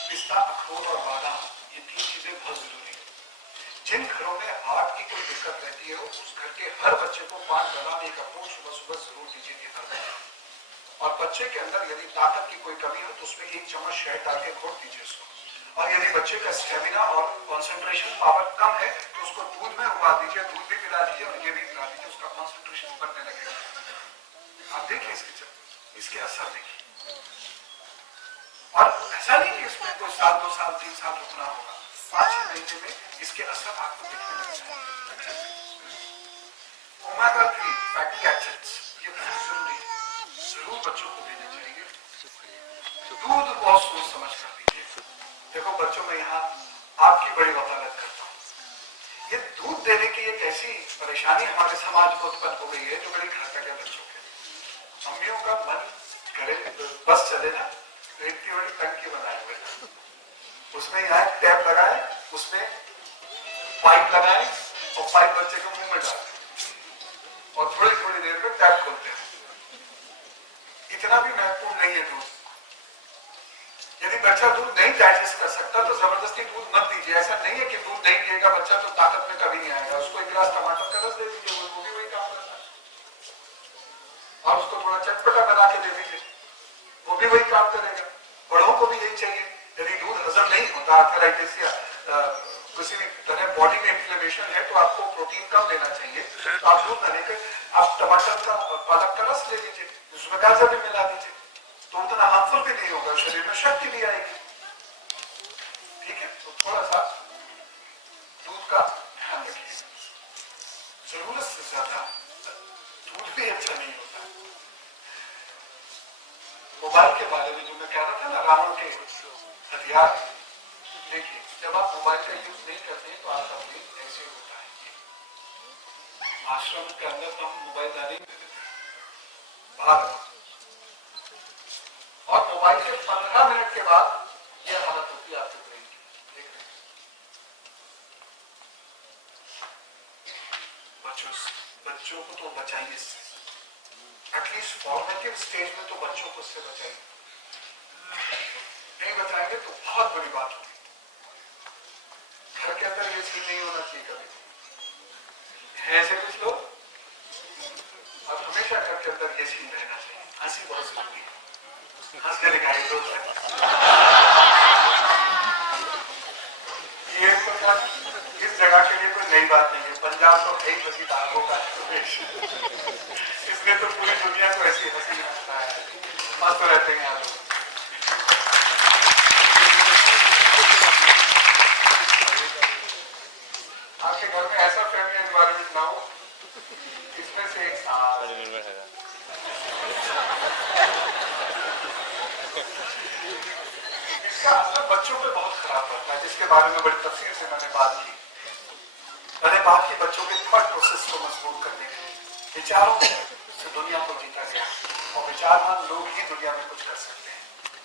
पिस्ता, अखरोट और बादाम ये 3 चीजें बहुत जरूरी है। जिन घरों में हार्ट की कोई दिक्कत रहती है उस घर के हर बच्चे को 5 बादाम एक अखरोट सुबह सुबह जरूर दीजिए हर बच्चे। और बच्चे के अंदर यदि ताकत की कोई कमी हो तो उसमें 1 चम्मच शहद डाल के घोट दीजिए उसको। और यदि बच्चे का स्टेमिना और कंसंट्रेशन पावर कम है तो उसको दूध में उबाल दीजिए, दूध भी पिला दीजिए और ये भी पिला दीजिए, उसका कंसंट्रेशन बढ़ने लगेगा। आप देखिए इसके असर देखिए। और ऐसा नहीं कि इसमें कोई 1 साल 2 साल 3 साल रुकना होगा, 5 महीने में इसके असर आपको दिखने लग जाएंगे। ओमेगा 3 फैटी एसिड्स ये बहुत जरूरी है, जरूर बच्चों को देने चाहिए। दूध बहुत सोच समझ कर दीजिए। देखो बच्चों में यहाँ आपकी बड़ी वकालत करता हूँ। ये दूध देने की एक ऐसी परेशानी हमारे समाज में उत्पन्न हो गई है जो बड़ी घातक है बच्चों के। मम्मियों का मन करे बस चले ना तो इतनी बड़ी टंकी बनाए हुए, उसमें यहाँ एक टैप लगाए, उसमें पाइप लगाए और पाइप बच्चे के मुंह में डालते और थोड़ी थोड़ी देर में टैप खोलते हैं। इतना भी महत्वपूर्ण नहीं है दूध। यदि बच्चा दूध नहीं डाइजेस्ट कर सकता तो जबरदस्ती दूध मत दीजिए। ऐसा नहीं है कि दूध नहीं पिएगा बच्चा तो ताकत में कभी नहीं आएगा। उसको 1 गिलास टमाटर का रस दे दीजिए, वो भी वही काम करता है। और उसको थोड़ा चटपटा बना के दे दीजिए, वो भी वही काम करेगा। बड़ों को भी यही चाहिए। यदि दूध हजम नहीं होता, आर्थराइटिस या किसी भी तरह बॉडी में इन्फ्लेमेशन है तो आपको प्रोटीन कम लेना चाहिए। तो आप दूध न लेकर आप टमाटर का पालक का रस ले लीजिए, उसमें गाजर भी मिला दीजिए, तो उतना हार्मफुल भी नहीं होगा, शरीर में शक्ति भी आएगी। ठीक है, तो थोड़ा सा दूध का ध्यान रखिए। जरूरत से ज्यादा दूध भी अच्छा नहीं होता। मोबाइल के बारे में जो मैं कह रहा था ना, रावण के हथियार, देखिए जब आप मोबाइल का यूज नहीं करते हैं तो आपका ब्रेन ऐसे होता है। आश्रम के अंदर तो हम मोबाइल डाले बाहर, और मोबाइल के 15 मिनट के बाद यह हालत होती है आपके ब्रेन की। देख रहे बच्चों को तो बचाइए इससे, एटलीस्ट फॉर्मेटिव स्टेज में तो बच्चों को इससे बचाइए। नहीं बचाएंगे तो बहुत बड़ी बात होगी। घर के अंदर ये चीज नहीं होना चाहिए कभी। ऐसे कुछ लोग, और हमेशा घर के अंदर ये चीज रहना चाहिए। हंसी बहुत जरूरी है, हंस के दिखाई दो। ये इस जगह के लिए कोई नई बात नहीं है। पंजाब तो कई बसी दागों का इसलिए तो पूरी दुनिया को ऐसी हंसी हंसता है, मस्त रहते हैं यहाँ लोग। आपके घर में ऐसा फैमिली एनवायरमेंट ना हो इसमें से एक साल इसका असर बच्चों पे बहुत खराब पड़ता है, जिसके बारे में बड़ी तफसील से मैंने बात की। मैंने बात की बच्चों के थॉट प्रोसेस को मजबूत करने के लिए। विचारों से दुनिया को जीता गया और विचारवान लोग ही दुनिया में कुछ कर सकते हैं।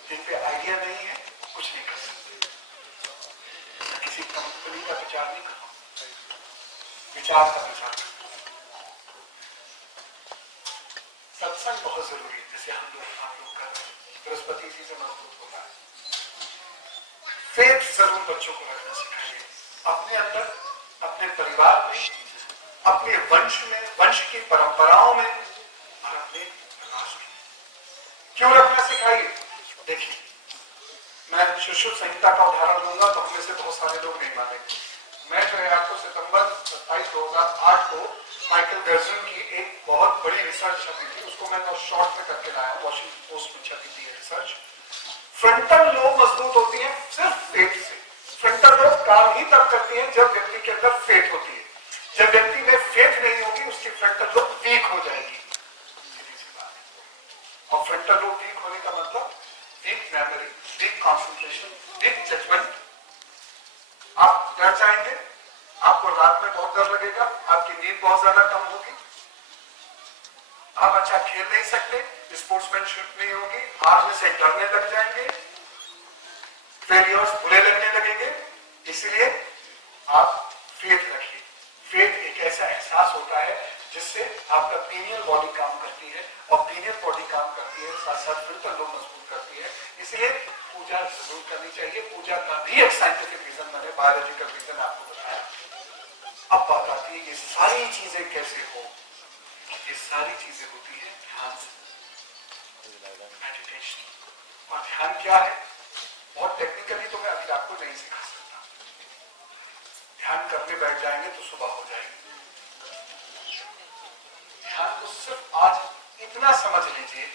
जिन पे आइडिया नहीं है कुछ नहीं कर सकते। मैं किसी कंपनी का विचार नहीं करता, विचार का विचार। सत्संग बहुत जरूरी है, जैसे हम लोग कर रहे हैं। बृहस्पति जी से मजबूत होता है। फेथ जरूर बच्चों को रखना सिखाइए, अपने अंदर, अपने परिवार में, अपने वंश में, वंश की परंपराओं में और अपने राष्ट्र में। क्यों रखना सिखाइए? देखिए, मैं शिशु संहिता का उदाहरण दूंगा तो हमें से बहुत सारे लोग नहीं मानेंगे। मैं जो है आपको सितंबर 27, 2008 को माइकल गर्सन की एक बहुत बड़ी रिसर्च छपी थी, उसको मैंने शॉर्ट में करके लाया, वॉशिंगटन पोस्ट में छपी थी रिसर्च। फ्रंटल लोब मजबूत होती है सिर्फ फेथ से। फ्रंटल लोब काम ही तब करती है जब व्यक्ति के अंदर फेथ होती है। जब व्यक्ति में फेथ नहीं होगी उसकी फ्रंटल लोब वीक हो जाएगी। और फ्रंटल लोब वीक होने का मतलब weak memory, weak concentration, weak judgement. आप डर जाएंगे, आपको रात में बहुत डर लगेगा, आपकी नींद बहुत ज्यादा कम होगी, आप अच्छा खेल नहीं सकते, स्पोर्ट्समैनशिप नहीं होगी, हारने से डरने लग जाएंगे, फेलियर्स बुरे लगने लगेंगे। इसलिए आप फेथ रखिए। फेथ एक ऐसा एहसास होता है जिससे आपका पीनियल बॉडी काम करती है, और पीनियल बॉडी काम करती है साथ साथ फिल्टर लोब मजबूत करती है। इसलिए पूजा जरूर करनी चाहिए। पूजा का भी एक साइंटिफिक रीजन, मैंने बायोलॉजिकल रीजन आपको बताया। अब बात आती है ये सारी चीजें कैसे हो। ये सारी चीजें होती है ध्यान से, मेडिटेशन। और ध्यान क्या है, बहुत टेक्निकली तो मैं अभी आपको नहीं सिखा सकता। ध्यान करने बैठ जाएंगे तो सुबह हो जाएगी। ध्यान को सिर्फ आज इतना समझ लीजिए,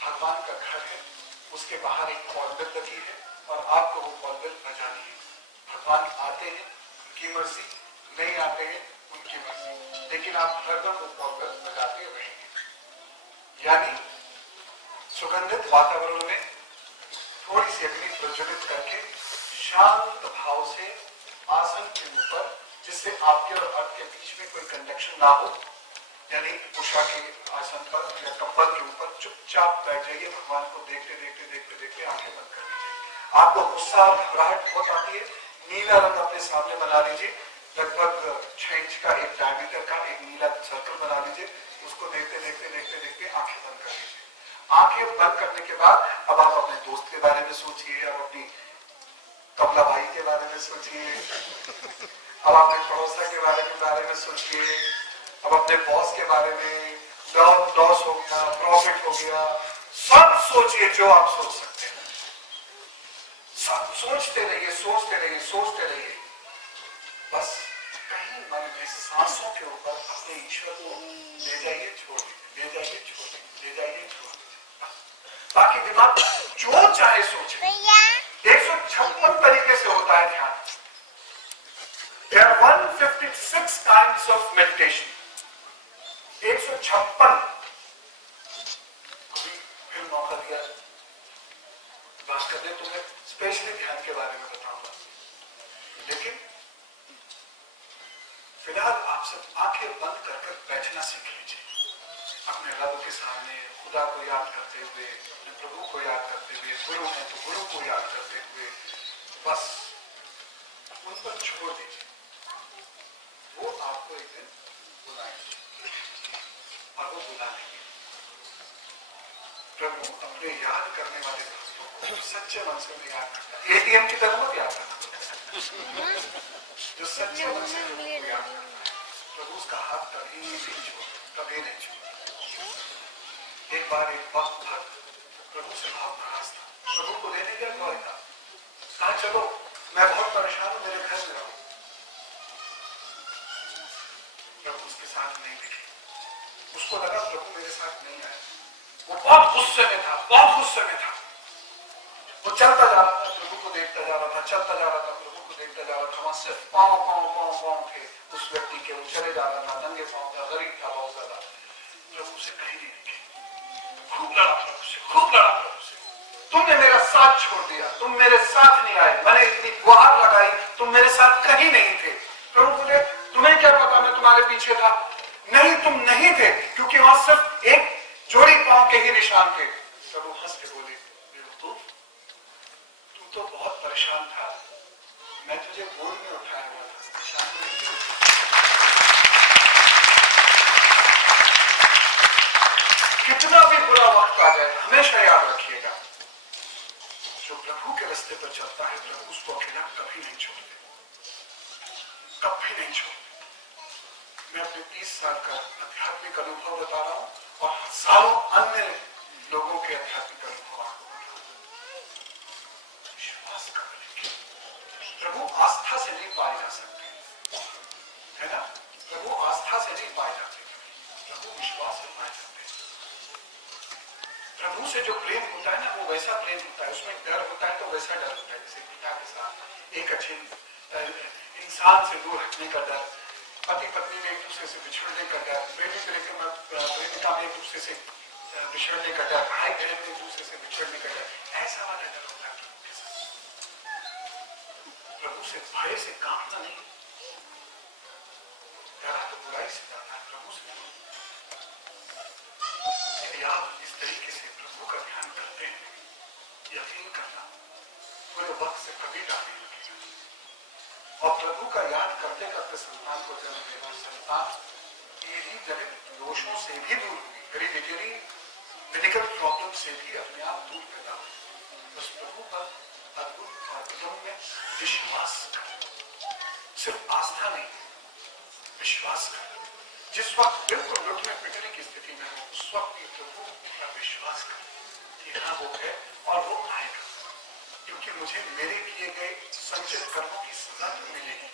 भगवान का घर है, उसके बाहर एक कॉलबेल लगी है और आपको वो कॉलबेल बजानी है। भगवान आते हैं उनकी मर्जी, नहीं आते हैं उनकी मर्जी, लेकिन आप हरदम वो कॉलबेल बजाते रहेंगे। यानी सुगंधित वातावरण में थोड़ी सी अग्नि प्रज्वलित करके शांत भाव से आसन के ऊपर, जिससे आपके और अर्थ के बीच में कोई कंडक्शन ना हो, यानी उषा के आसन पर या कंबल के ऊपर चुपचाप बैठ जाइए। भगवान को देखते देखते देखते देखते आंखें बंद कर लीजिए। आपको गुस्सा और घबराहट बहुत आती है, नीला रंग अपने सामने बना लीजिए। लगभग 6 इंच का एक डायमीटर का एक नीला सर्कल बना लीजिए। उसको देखते देखते देखते देखते आंखें बंद कर लीजिए। आंखें बंद करने के बाद अब आप अपने दोस्त के बारे में सोचिए, अब अपनी कमला भाई के बारे में सोचिए, अब अपने पड़ोसा के बारे में सोचिए, अब अपने बॉस के बारे में, लॉस हो गया, प्रॉफिट हो गया, सब सोचिए जो आप सोच सकते हैं। सब सोचते रहिए, सोचते रहिए, सोचते रहिए। बस कहीं मन में सांसों के ऊपर अपने ईश्वर को ले जाइए, छोड़ दीजिए, ले जाइए, छोड़ दीजिए, ले जाइए, छोड़ दीजिए। बाकी दिमाग जो चाहे सोचे। 156 तरीके से होता है ध्यान। There are 156 kinds of meditation. 156। अभी फिर मौका दिया बात करने, तो मैं स्पेशली ध्यान के बारे में बताऊंगा, लेकिन फिलहाल आप सब आंखें बंद कर बैठना सीख लीजिए। अपने रब के सामने खुदा को याद करते हुए, अपने प्रभु को याद करते हुए, गुरु है तो गुरु को याद करते हुए, बस उन पर छोड़ दीजिए। वो आपको एक दिन बुलाएंगे और वो बुला लेंगे। प्रभु अपने याद करने वाले भक्तों को सच्चे मन से उन्हें याद करता है। एटीएम की तरह मत याद करना। जो सच्चे मन से याद करता है, प्रभु उसका हाथ कभी नहीं छोड़ता, कभी नहीं छोड़ता। एक बार एक भक्त प्रभु से बहुत नाराज था, प्रभु को लेने गया द्वारिका, कहा चलो मैं बहुत परेशान हूं, मेरे घर में रहो। प्रभु उसके साथ नहीं दिखे। उसको लगा प्रभु मेरे साथ नहीं आए। वो बहुत गुस्से में था, बहुत गुस्से में था। वो चलता जा रहा था, प्रभु को देखता जा रहा था, चलता जा रहा था, प्रभु को देखता जा रहा था। वहां से पांव पांव पांव पांव थे उस व्यक्ति के, वो चले जा रहा था, नंगे पांव था, गरीब था बहुत ज्यादा। प्रभु से कहीं नहीं दिखे। खूब लड़ा प्रभु से, खूब लड़ा प्रभु से। तुमने मेरा साथ छोड़ दिया, तुम मेरे साथ नहीं आए, मैंने इतनी गुहार लगाई, तुम मेरे साथ कहीं नहीं थे। प्रभु बोले तुम्हें क्या पता मैं तुम्हारे पीछे था। नहीं, तुम नहीं थे, क्योंकि वहां सिर्फ एक जोड़ी पांव के ही निशान थे। प्रभु हंस के बोले बेवकूफ, तू तो बहुत परेशान था, मैं तुझे गोद में उठाया हुआ था। कितना भी बुरा वक्त आ जाए, हमेशा याद रखिएगा, जो प्रभु के रास्ते पर चलता है, प्रभु उसको अकेला कभी नहीं छोड़ते, कभी नहीं छोड़ते। मैं अपने 30 साल का आध्यात्मिक अनुभव बता रहा हूं और हजारों अन्य लोगों के आध्यात्मिक अनुभव आपको बता रहा हूं। विश्वास कर लीजिए, प्रभु आस्था से नहीं पाए जा सकते, है ना? प्रभु आस्था से नहीं पाए जाते, प्रभु विश्वास से पाए जाते हैं। प्रभु से जो प्रेम होता है ना, वो वैसा प्रेम होता है, उसमें डर होता है तो वैसा डर होता है, जैसे पिता के साथ एक अच्छे इंसान से दूर हटने का डर, पति पत्नी में एक दूसरे से बिछड़ने का डर, प्रेमिका में एक दूसरे से बिछड़ने का डर, भाई बहन में एक दूसरे से बिछड़ने का डर, ऐसा वाला डर होता है प्रभु के साथ। प्रभु से भय से कांपना नहीं, डरा तो बुराई से डरना है, प्रभु से। यदि आप इस तरीके से प्रभु का ध्यान करते हैं, यकीन करना पूरे वक्त से कभी डर नहीं लगेगा। और प्रभु का याद करते करते संतान को जन्म देना, संतान यही जनित दोषों से भी दूर हुई, हेरिडिटरी मेडिकल प्रॉब्लम से भी अपने आप दूर पैदा हुई। उस प्रभु पर अद्भुत और अदम्य विश्वास कर, सिर्फ आस्था नहीं, विश्वास कर। जिस वक्त बिल्कुल रुक में पिटने की स्थिति में हो, उस वक्त ये प्रभु का विश्वास कर कि हाँ वो है और वो आएगा, क्योंकि मुझे मेरे किए गए संचित कर्मों की सजा तो मिलेगी,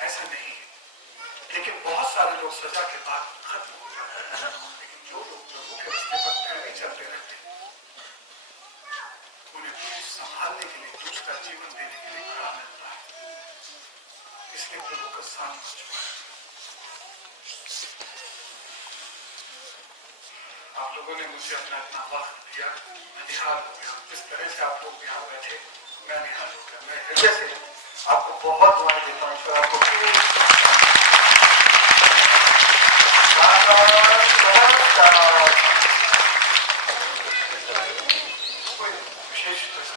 ऐसा नहीं है। लेकिन बहुत सारे लोग सजा के बाद खत्म हो जाते हैं, लेकिन जो लोग प्रभु के रास्ते पर फिर भी चलते रहते हैं, उन्हें प्रभु संभालने के लिए, दूसरा जीवन देने के लिए खड़ा मिलता है। इसलिए प्रभु का साथ हो चुका है। आप लोगों ने मुझे अपना इतना वक्त दिया, मैं निहाल हो गया। जिस तरह से आप लोग यहाँ बैठे, मैं निहाल हो गया। मैं हृदय से आपको बहुत दुआएं देता हूँ। ईश्वर आपको